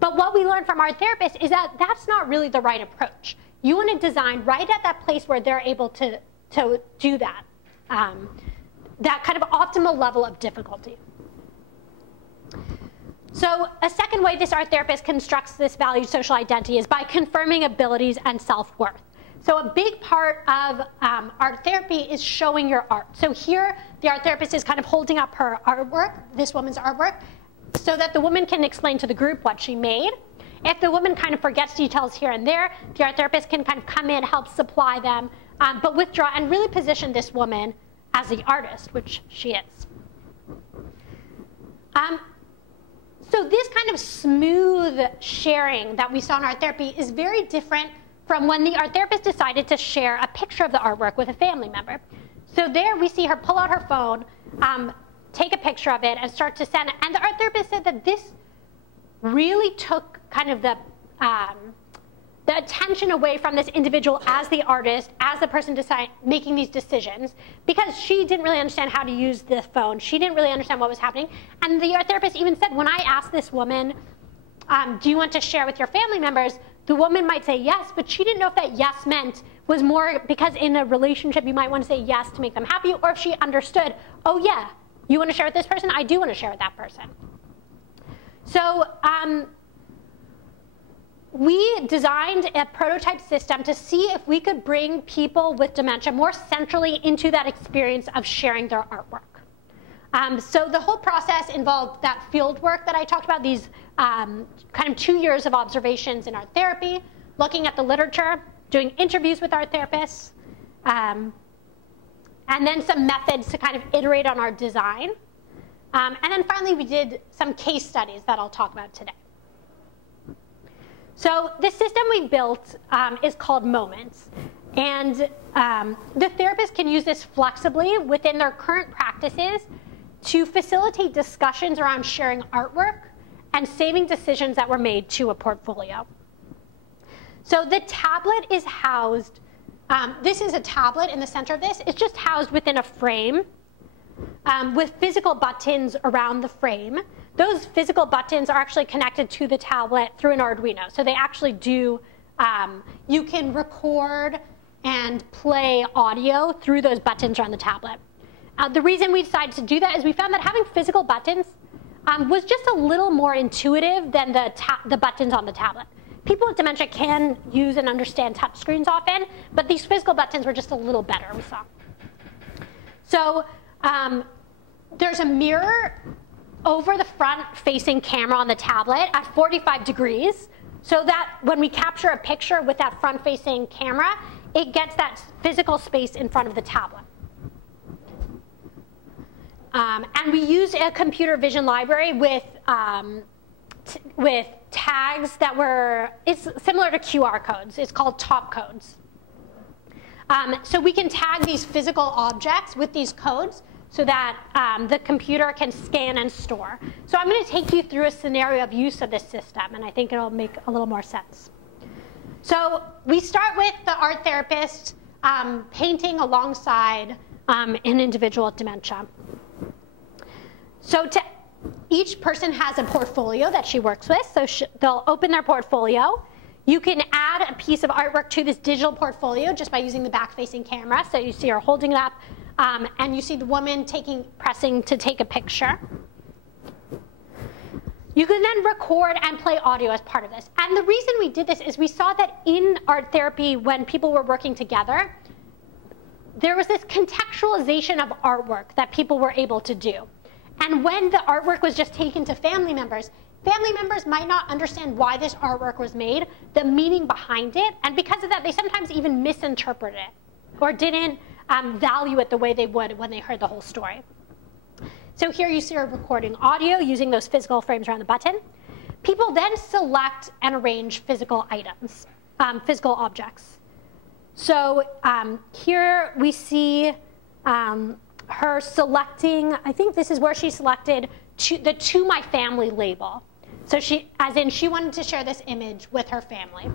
But what we learned from our therapists is that that's not really the right approach. You want to design right at that place where they're able to do that, that kind of optimal level of difficulty. So a second way this art therapist constructs this valued social identity is by confirming abilities and self-worth. So a big part of art therapy is showing your art. So here, the art therapist is kind of holding up her artwork, this woman's artwork, so that the woman can explain to the group what she made. If the woman kind of forgets details here and there, the art therapist can kind of come in, help supply them, but withdraw and really position this woman as the artist, which she is. So this kind of smooth sharing that we saw in art therapy is very different from when the art therapist decided to share a picture of the artwork with a family member. So there we see her pull out her phone, take a picture of it, and start to send it. And the art therapist said that this really took kind of the attention away from this individual as the artist, as the person making these decisions, because she didn't really understand how to use the phone. She didn't really understand what was happening. And the art therapist even said, when I asked this woman, do you want to share with your family members, the woman might say yes, but she didn't know if that yes meant was more because in a relationship you might want to say yes to make them happy, or if she understood, oh yeah, you want to share with this person? I do want to share with that person. So we designed a prototype system to see if we could bring people with dementia more centrally into that experience of sharing their artwork. So the whole process involved that field work that I talked about, these kind of 2 years of observations in art therapy, looking at the literature, doing interviews with art therapists, and then some methods to kind of iterate on our design. And then finally, we did some case studies that I'll talk about today. So the system we built is called Moments. And the therapist can use this flexibly within their current practices to facilitate discussions around sharing artwork and saving decisions that were made to a portfolio. So the tablet is housed, this is a tablet in the center of this. It's just housed within a frame with physical buttons around the frame. Those physical buttons are actually connected to the tablet through an Arduino. So they actually do, you can record and play audio through those buttons around the tablet. The reason we decided to do that is we found that having physical buttons was just a little more intuitive than the buttons on the tablet. People with dementia can use and understand touchscreens often, but these physical buttons were just a little better, we saw. So there's a mirror over the front-facing camera on the tablet at 45 degrees, so that when we capture a picture with that front-facing camera, it gets that physical space in front of the tablet. And we used a computer vision library with tags that were, it's similar to QR codes. It's called top codes. So we can tag these physical objects with these codes so that the computer can scan and store. So I'm going to take you through a scenario of use of this system, and I think it'll make a little more sense. So we start with the art therapist painting alongside an individual with dementia. So each person has a portfolio that she works with. So they'll open their portfolio. You can add a piece of artwork to this digital portfolio just by using the back-facing camera. So you see her holding it up, and you see the woman pressing to take a picture. You can then record and play audio as part of this. And the reason we did this is we saw that in art therapy, when people were working together, there was this contextualization of artwork that people were able to do. And when the artwork was just taken to family members might not understand why this artwork was made, the meaning behind it, and because of that, they sometimes even misinterpreted it or didn't value it the way they would when they heard the whole story. So here you see her recording audio using those physical frames around the button. People then select and arrange physical items, physical objects. So here we see her selecting, I think this is where she selected the To My Family label. So she wanted to share this image with her family.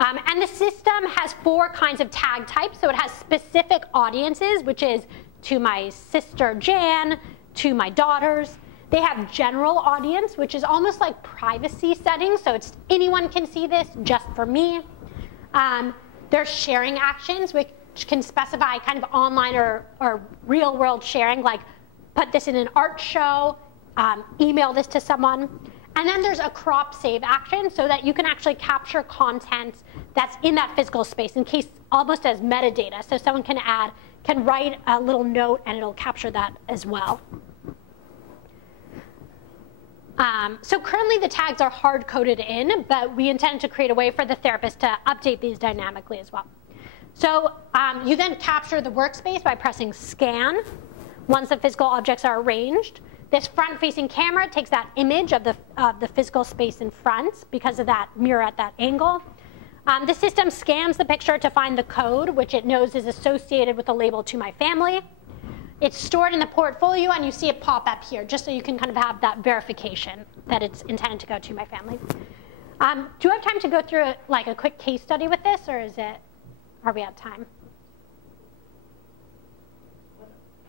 And the system has 4 kinds of tag types. So it has specific audiences, which is to my sister Jan, to my daughters. They have general audience, which is almost like privacy settings. So it's anyone can see this, just for me. There's sharing actions, which can specify kind of online or real world sharing, like put this in an art show, email this to someone. And then there's a crop save action so that you can actually capture content that's in that physical space in case almost as metadata. So someone can write a little note and it'll capture that as well. So currently the tags are hard-coded in, but we intend to create a way for the therapist to update these dynamically as well. So you then capture the workspace by pressing scan once the physical objects are arranged. This front-facing camera takes that image of the physical space in front because of that mirror at that angle. The system scans the picture to find the code, which it knows is associated with the label "to my family." It's stored in the portfolio, and you see it pop up here, just so you can kind of have that verification that it's intended to go to my family. Do you have time to go through like a quick case study with this, or are we out of time?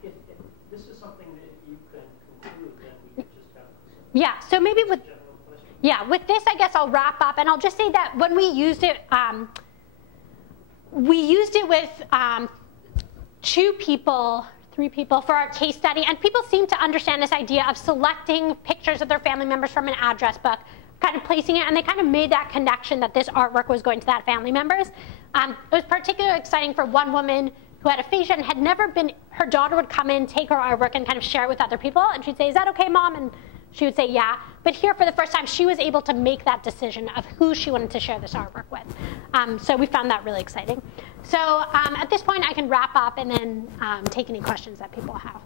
If this is something that you can conclude, then we could just have Yeah, so maybe with this, I guess I'll wrap up, and I'll just say that when we used it with 3 people for our case study, and people seem to understand this idea of selecting pictures of their family members from an address book, kind of placing it, and they kind of made that connection that this artwork was going to that family members. It was particularly exciting for one woman who had aphasia and had never been, her daughter would come in, take her artwork, and kind of share it with other people, and she'd say, "Is that okay, Mom?" And she would say, "Yeah." But here, for the first time, she was able to make that decision of who she wanted to share this artwork with. So we found that really exciting. So at this point, I can wrap up and then take any questions that people have.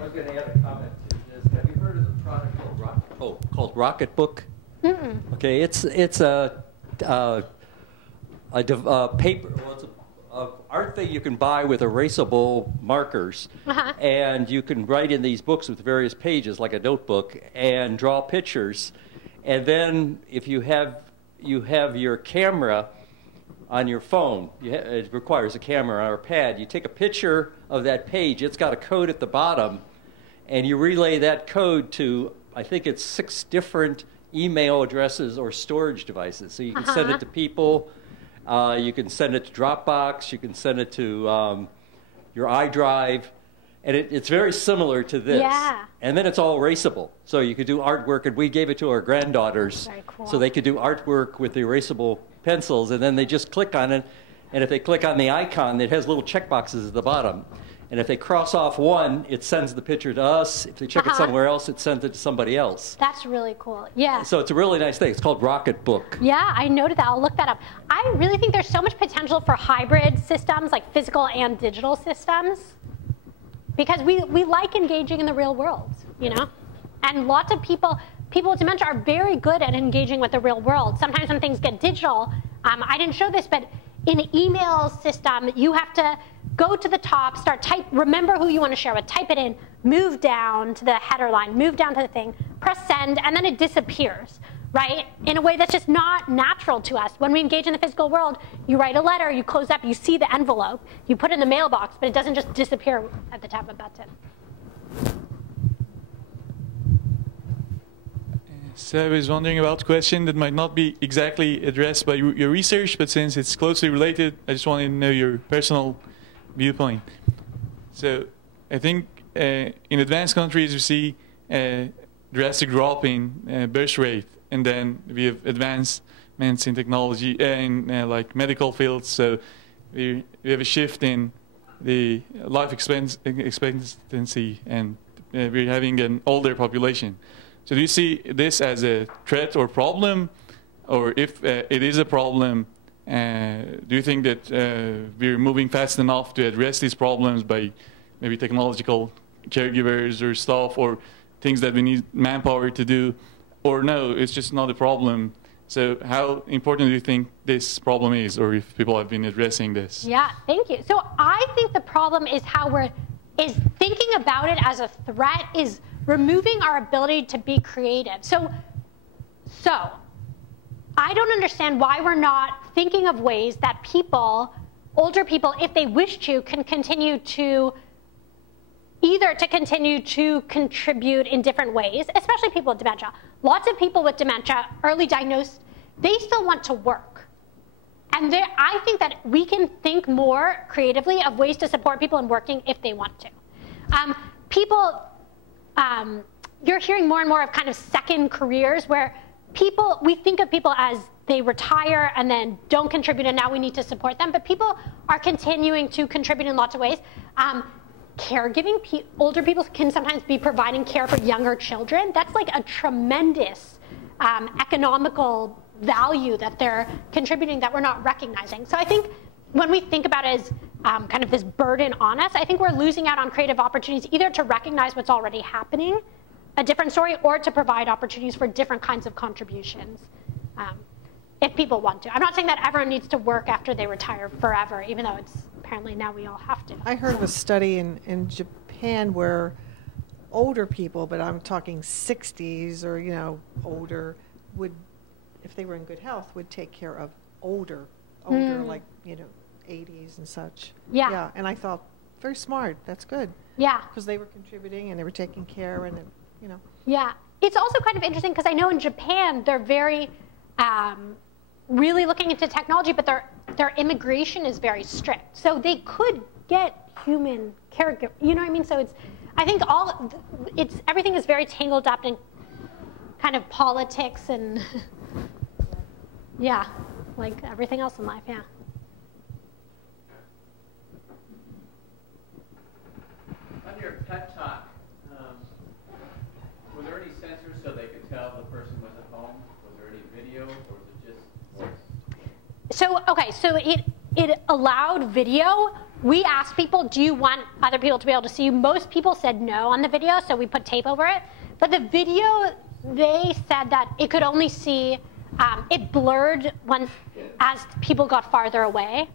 I was going to add a comment to this. Have you heard of the product called Rocketbook? Mm-mm. Okay, it's a paper. Well, it's a art thing you can buy with erasable markers, and you can write in these books with various pages, like a notebook, and draw pictures. And then if you have your camera on your phone, it requires a camera or a pad. You take a picture of that page. It's got a code at the bottom, and you relay that code to, I think it's 6 different email addresses or storage devices. So you can send it to people. You can send it to Dropbox. You can send it to your iDrive. And it's very similar to this. Yeah. And then it's all erasable. So you could do artwork, and we gave it to our granddaughters. Very cool. So they could do artwork with the erasable pencils, and then they just click on it. And if they click on the icon, it has little check boxes at the bottom. And if they cross off one, it sends the picture to us. If they check it somewhere else, it sends it to somebody else. That's really cool. Yeah. So it's a really nice thing. It's called Rocketbook. Yeah, I noted that. I'll look that up. I really think there's so much potential for hybrid systems, like physical and digital systems, because we like engaging in the real world, you know? And lots of people with dementia are very good at engaging with the real world. Sometimes when things get digital, I didn't show this, but in an email system, you have to go to the top, remember who you want to share with, type it in, move down to the header line, move down to the thing, press send, and then it disappears, right? In a way that's just not natural to us. When we engage in the physical world, you write a letter, you close up, you see the envelope, you put it in the mailbox, but it doesn't just disappear at the tap of a button. So I was wondering about a question that might not be exactly addressed by your research, but since it's closely related, I just wanted to know your personal viewpoint. So I think in advanced countries, we see a drastic drop in birth rate, and then we have advancements in technology, in like medical fields, so we have a shift in the life expectancy, and we're having an older population. So do you see this as a threat or problem? Or if it is a problem, do you think that we're moving fast enough to address these problems by maybe technological caregivers or staff or things that we need manpower to do? Or no, it's just not a problem. So how important do you think this problem is, or if people have been addressing this? Yeah, thank you. So I think the problem is thinking about it as a threat is removing our ability to be creative. So I don't understand why we're not thinking of ways that people, older people, if they wish to, can continue to contribute in different ways, especially people with dementia. Lots of people with dementia, early diagnosed, they still want to work. And I think that we can think more creatively of ways to support people in working if they want to. You're hearing more and more of kind of second careers where we think of people as they retire and then don't contribute and now we need to support them, but people are continuing to contribute in lots of ways. Caregiving, older people can sometimes be providing care for younger children. That's like a tremendous economical value that they're contributing that we're not recognizing. So I think when we think about it as kind of this burden on us, I think we're losing out on creative opportunities either to recognize what's already happening, a different story, or to provide opportunities for different kinds of contributions if people want to. I'm not saying that everyone needs to work after they retire forever, even though it's apparently now we all have to. I heard of a study in Japan where older people, but I'm talking 60s or older, would, if they were in good health, would take care of older, like 80s and such. Yeah. And I thought, very smart. That's good. Yeah. Because they were contributing and they were taking care and Yeah. It's also kind of interesting because I know in Japan they're very really looking into technology, but their immigration is very strict. So they could get human caregiver. You know what I mean? So I think everything is very tangled up in kind of politics and yeah, like everything else in life. Yeah. On your pet talk, were there any sensors so they could tell the person was at home? Was there any video, or was it just voice? So it allowed video. We asked people, do you want other people to be able to see you? Most people said no on the video, so we put tape over it. But the video, they said that it could only see, it blurred as people got farther away.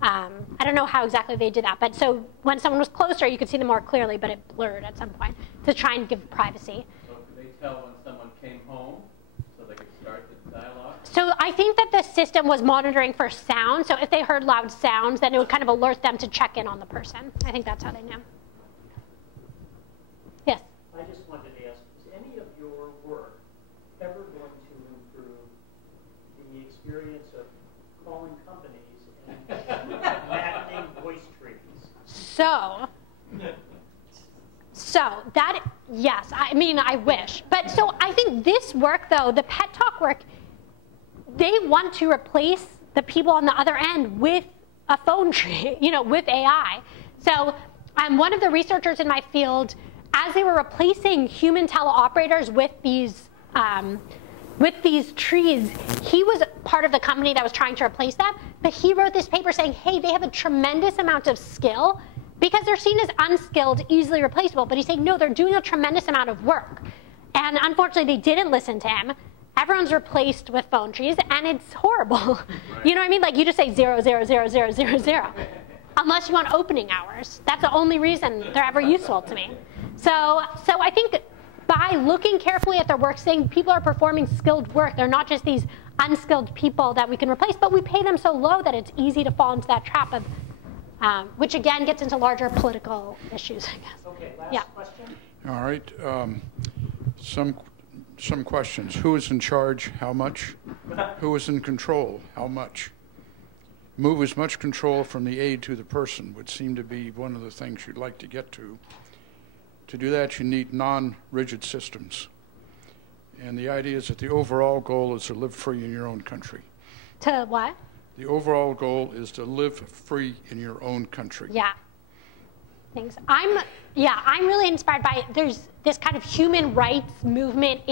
I don't know how exactly they did that, but so when someone was closer, you could see them more clearly, but it blurred at some point to try and give privacy. So could they tell when someone came home so they could start the dialogue? So I think that the system was monitoring for sound. So if they heard loud sounds, then it would kind of alert them to check in on the person. I think that's how they knew. Yes? I just wanted to ask, is any of your work ever going to improve the experience of calling companies and mapping voice trees? So that, yes, I mean, I wish. But so I think this work, though, the Pet Talk work, they want to replace the people on the other end with a phone tree, with AI. So one of the researchers in my field, as they were replacing human teleoperators with these trees, he was part of the company that was trying to replace them, but he wrote this paper saying, hey, they have a tremendous amount of skill because they're seen as unskilled, easily replaceable, but he's saying, no, they're doing a tremendous amount of work. And unfortunately, they didn't listen to him. Everyone's replaced with phone trees, and it's horrible. Right. You know what I mean? Like, you just say 0, 0, 0, 0, 0, 0. Unless you want opening hours. That's the only reason they're ever useful to me. So I think by looking carefully at their work, saying people are performing skilled work, they're not just these unskilled people that we can replace, but we pay them so low that it's easy to fall into that trap of, which again gets into larger political issues, I guess. Okay, last question. All right. Some questions. Who is in charge? How much? Who is in control? How much? Move as much control from the aid to the person would seem to be one of the things you'd like to get to. To do that, you need non-rigid systems. And the idea is that the overall goal is to live free in your own country. To what? The overall goal is to live free in your own country. Yeah. Thanks. I'm really inspired by, there's this kind of human rights movement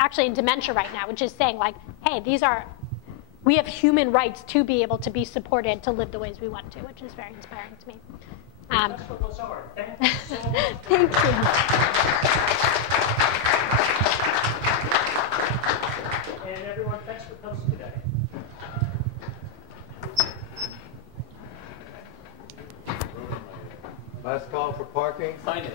actually in dementia right now, which is saying like, hey, we have human rights to be able to be supported to live the ways we want to, which is very inspiring to me. Thank you so much. Thank you. And everyone, thanks for coming today. Last call for parking. Sign in.